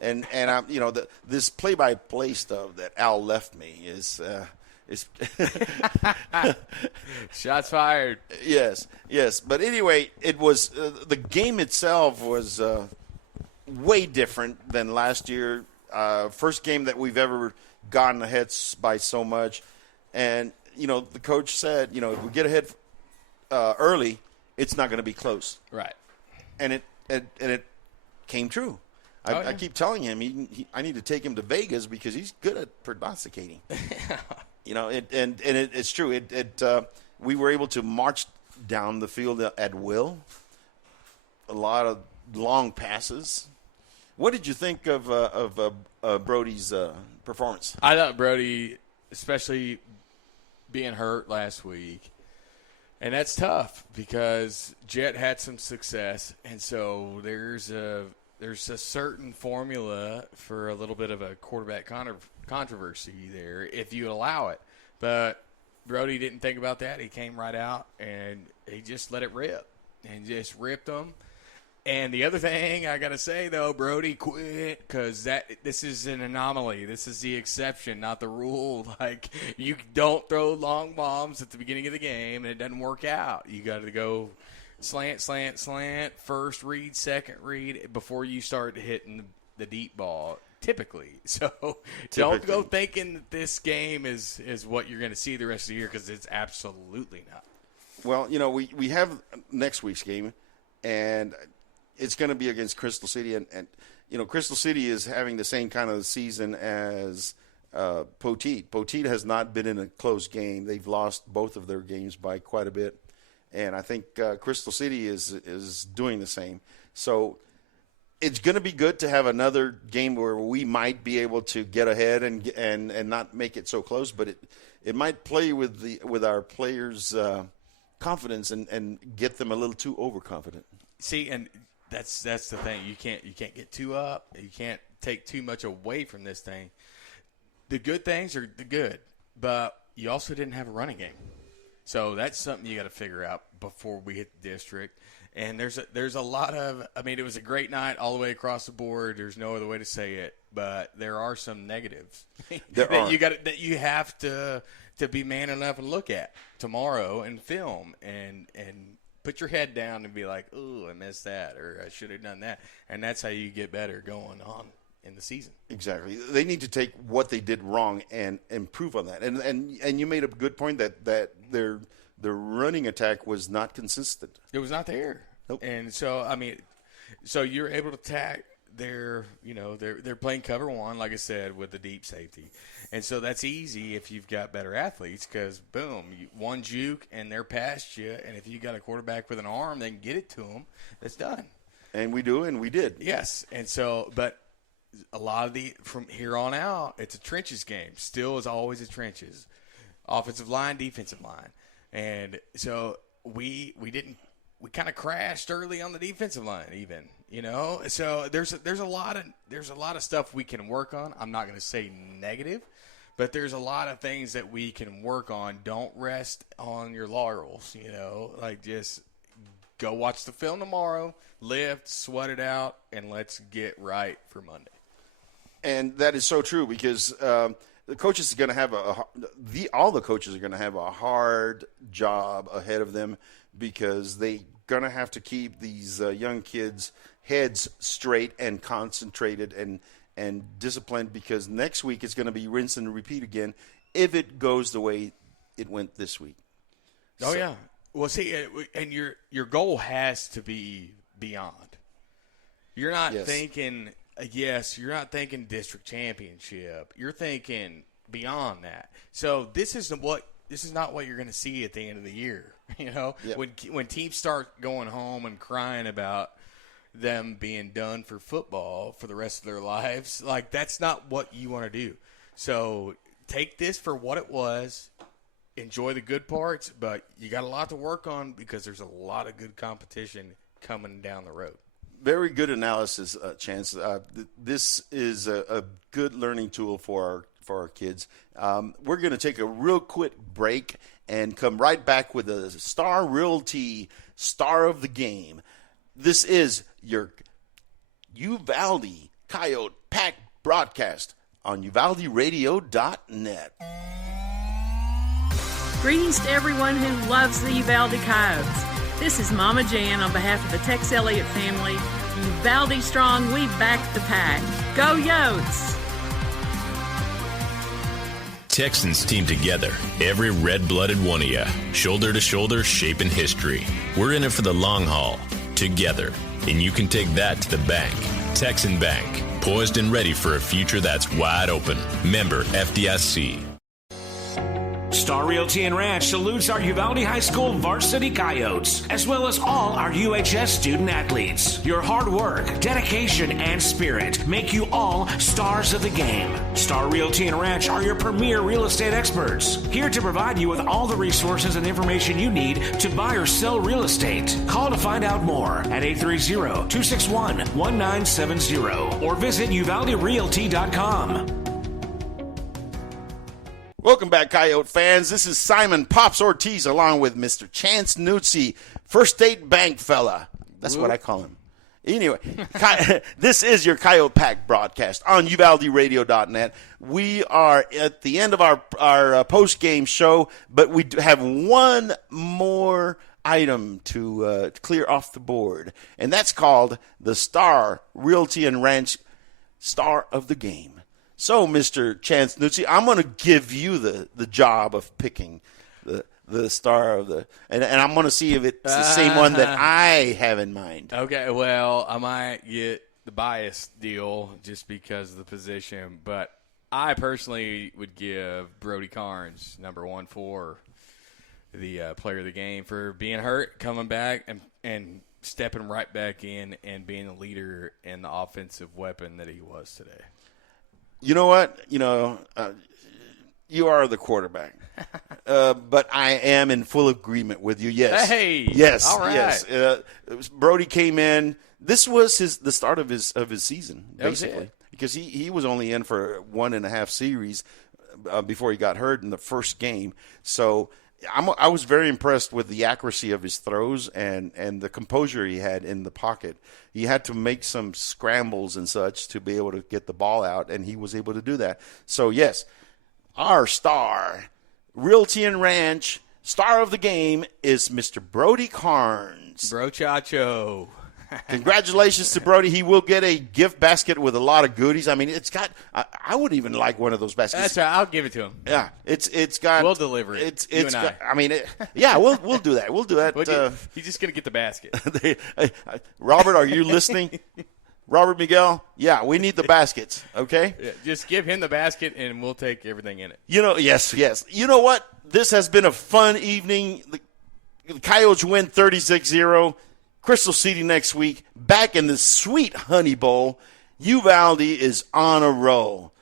and I'm, this play-by-play stuff that Al left me is Shots fired. Yes. But anyway, it was the game itself was way different than last year. First game that we've ever gotten ahead by so much. And, the coach said, if we get ahead early, it's not going to be close. Right. And it came true. I keep telling him I need to take him to Vegas because he's good at prognosticating. It's true. We were able to march down the field at will. A lot of long passes. What did you think of Brody's performance? I thought Brody, especially being hurt last week, and that's tough because Jet had some success, and so there's a certain formula for a little bit of a quarterback controversy there if you allow it. But Brody didn't think about that. He came right out, and he just let it rip and just ripped them. And the other thing I got to say, though, Brody quit because this is an anomaly. This is the exception, not the rule. Like, you don't throw long bombs at the beginning of the game, and it doesn't work out. You got to go slant, first read, second read, before you start hitting the deep ball, typically. So don't go thinking that this game is what you're going to see the rest of the year because it's absolutely not. Well, we have next week's game, and it's going to be against Crystal City, and Crystal City is having the same kind of season as Poteet. Poteet has not been in a close game. They've lost both of their games by quite a bit, and I think Crystal City is doing the same. So it's going to be good to have another game where we might be able to get ahead and not make it so close, but it might play with our players' confidence and get them a little too overconfident. See, and that's the thing. You can't get too up. You can't take too much away from this thing. The good things are the good, but you also didn't have a running game. So that's something you got to figure out before we hit the district. And there's a lot of – it was a great night all the way across the board. There's no other way to say it. But there are some negatives that you have to be man enough and look at tomorrow and film and put your head down and be like, ooh, I missed that, or I should have done that. And that's how you get better going on in the season. Exactly. They need to take what they did wrong and improve on that. And you made a good point that their running attack was not consistent. It was not there. Nope. And so, so you're able to attack they're playing cover one, like I said, with the deep safety. And so that's easy if you've got better athletes because, boom, one juke and they're past you. And if you got a quarterback with an arm, they can get it to them. That's done. And we do, and we did. Yes. And so, but a lot of from here on out, it's a trenches game. Still is always a trenches. Offensive line, defensive line. And so we kind of crashed early on the defensive line even, So there's a lot of stuff we can work on. I'm not going to say negative, but there's a lot of things that we can work on. Don't rest on your laurels, like just go watch the film tomorrow, lift, sweat it out, and let's get right for Monday. And that is so true because the coaches are going to have all the coaches are going to have a hard job ahead of them because they going to have to keep these young kids' heads straight and concentrated and disciplined because next week it's going to be rinse and repeat again if it goes the way it went this week. Oh, yeah. Well, see, and your goal has to be beyond. You're not thinking – you're not thinking district championship. You're thinking beyond that. So this is not what you're going to see at the end of the year. When teams start going home and crying about them being done for football for the rest of their lives, like that's not what you want to do. So take this for what it was. Enjoy the good parts, but you got a lot to work on because there's a lot of good competition coming down the road. Very good analysis, Chance. This is a good learning tool for our kids. We're going to take a real quick break and come right back with a Star Realty Star of the Game. This is your Uvalde Coyote Pack broadcast on UvaldeRadio.net. Greetings to everyone who loves the Uvalde Coyotes. This is Mama Jan on behalf of the Tex Elliott family. Uvalde strong, we back the pack. Go Yotes! Texans team together, every red-blooded one of you, shoulder to shoulder, shaping history. We're in it for the long haul, together, and you can take that to the bank. Texan Bank, poised and ready for a future that's wide open. Member FDIC. Star Realty and Ranch salutes our Uvalde High School varsity Coyotes, as well as all our UHS student athletes. Your hard work, dedication, and spirit make you all stars of the game. Star Realty and Ranch are your premier real estate experts, here to provide you with all the resources and information you need to buy or sell real estate. Call to find out more at 830-261-1970 or visit uvalderealty.com. Welcome back, Coyote fans. This is Simon Pops Ortiz along with Mr. Chance Nuzzi, First State Bank fella. That's what I call him. Anyway, this is your Coyote Pack broadcast on UvaldeRadio.net. We are at the end of our post-game show, but we have one more item to clear off the board, and that's called the Star Realty and Ranch Star of the Game. So, Mr. Chance Nuzzi, I'm going to give you the job of picking the star of the – and I'm going to see if it's the same one that I have in mind. Okay, well, I might get the bias deal just because of the position, but I personally would give Brody Carnes number 1-4 the player of the game for being hurt, coming back, and stepping right back in and being the leader and the offensive weapon that he was today. You know what? You are the quarterback. But I am in full agreement with you. Yes. Hey. Yes. All right. Yes. Brody came in. This was the start of his season, basically, because he was only in for 1.5 series before he got hurt in the first game. So I was very impressed with the accuracy of his throws and the composure he had in the pocket. He had to make some scrambles and such to be able to get the ball out, and he was able to do that. So, yes, our star, Realty and Ranch, star of the game is Mr. Brody Carnes. Brochacho. Congratulations to Brody. He will get a gift basket with a lot of goodies. I mean, it's got I would even like one of those baskets. That's right. I'll give it to him. Yeah, it's got. We'll deliver it. It's got, I mean, we'll do that. We'll do that. He's just gonna get the basket. Robert, are you listening? Robert Miguel, yeah, we need the baskets. Okay, yeah, just give him the basket and we'll take everything in it. Yes. You know what? This has been a fun evening. The Coyotes win 36-0. Crystal City next week, back in the sweet Honey Bowl. Uvalde is on a roll.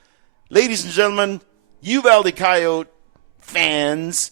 Ladies and gentlemen, Uvalde Coyote fans,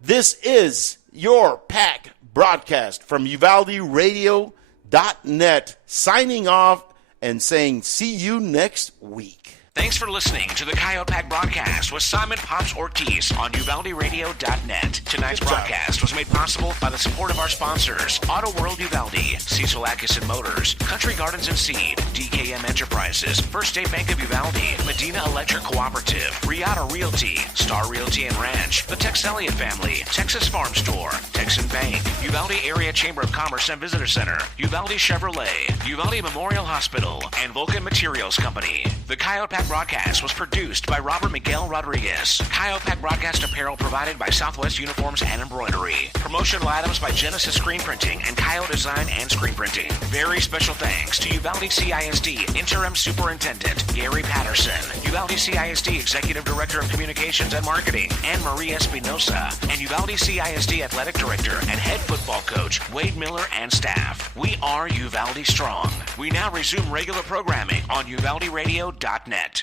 this is your Pack broadcast from UvaldeRadio.net, signing off and saying see you next week. Thanks for listening to the Coyote Pack broadcast with Simon Pops Ortiz on UvaldeRadio.net. Tonight's broadcast was made possible by the support of our sponsors, Auto World Uvalde, Cecil Atkinson Motors, Country Gardens and Seed, DKM Enterprises, First State Bank of Uvalde, Medina Electric Cooperative, Riata Realty, Star Realty and Ranch, the Tex Elliott family, Texas Farm Store, Texan Bank, Uvalde Area Chamber of Commerce and Visitor Center, Uvalde Chevrolet, Uvalde Memorial Hospital, and Vulcan Materials Company. The Coyote Pack broadcast was produced by Robert Miguel Rodriguez. Coyote Pack broadcast apparel provided by Southwest Uniforms and Embroidery. Promotional items by Genesis Screen Printing and Coyote Design and Screen Printing. Very special thanks to Uvalde CISD Interim Superintendent Gary Patterson, Uvalde CISD Executive Director of Communications and Marketing Anne Marie Espinosa, and Uvalde CISD Athletic Director and Head Football Coach Wade Miller and staff. We are Uvalde Strong. We now resume regular programming on UvaldeRadio.net.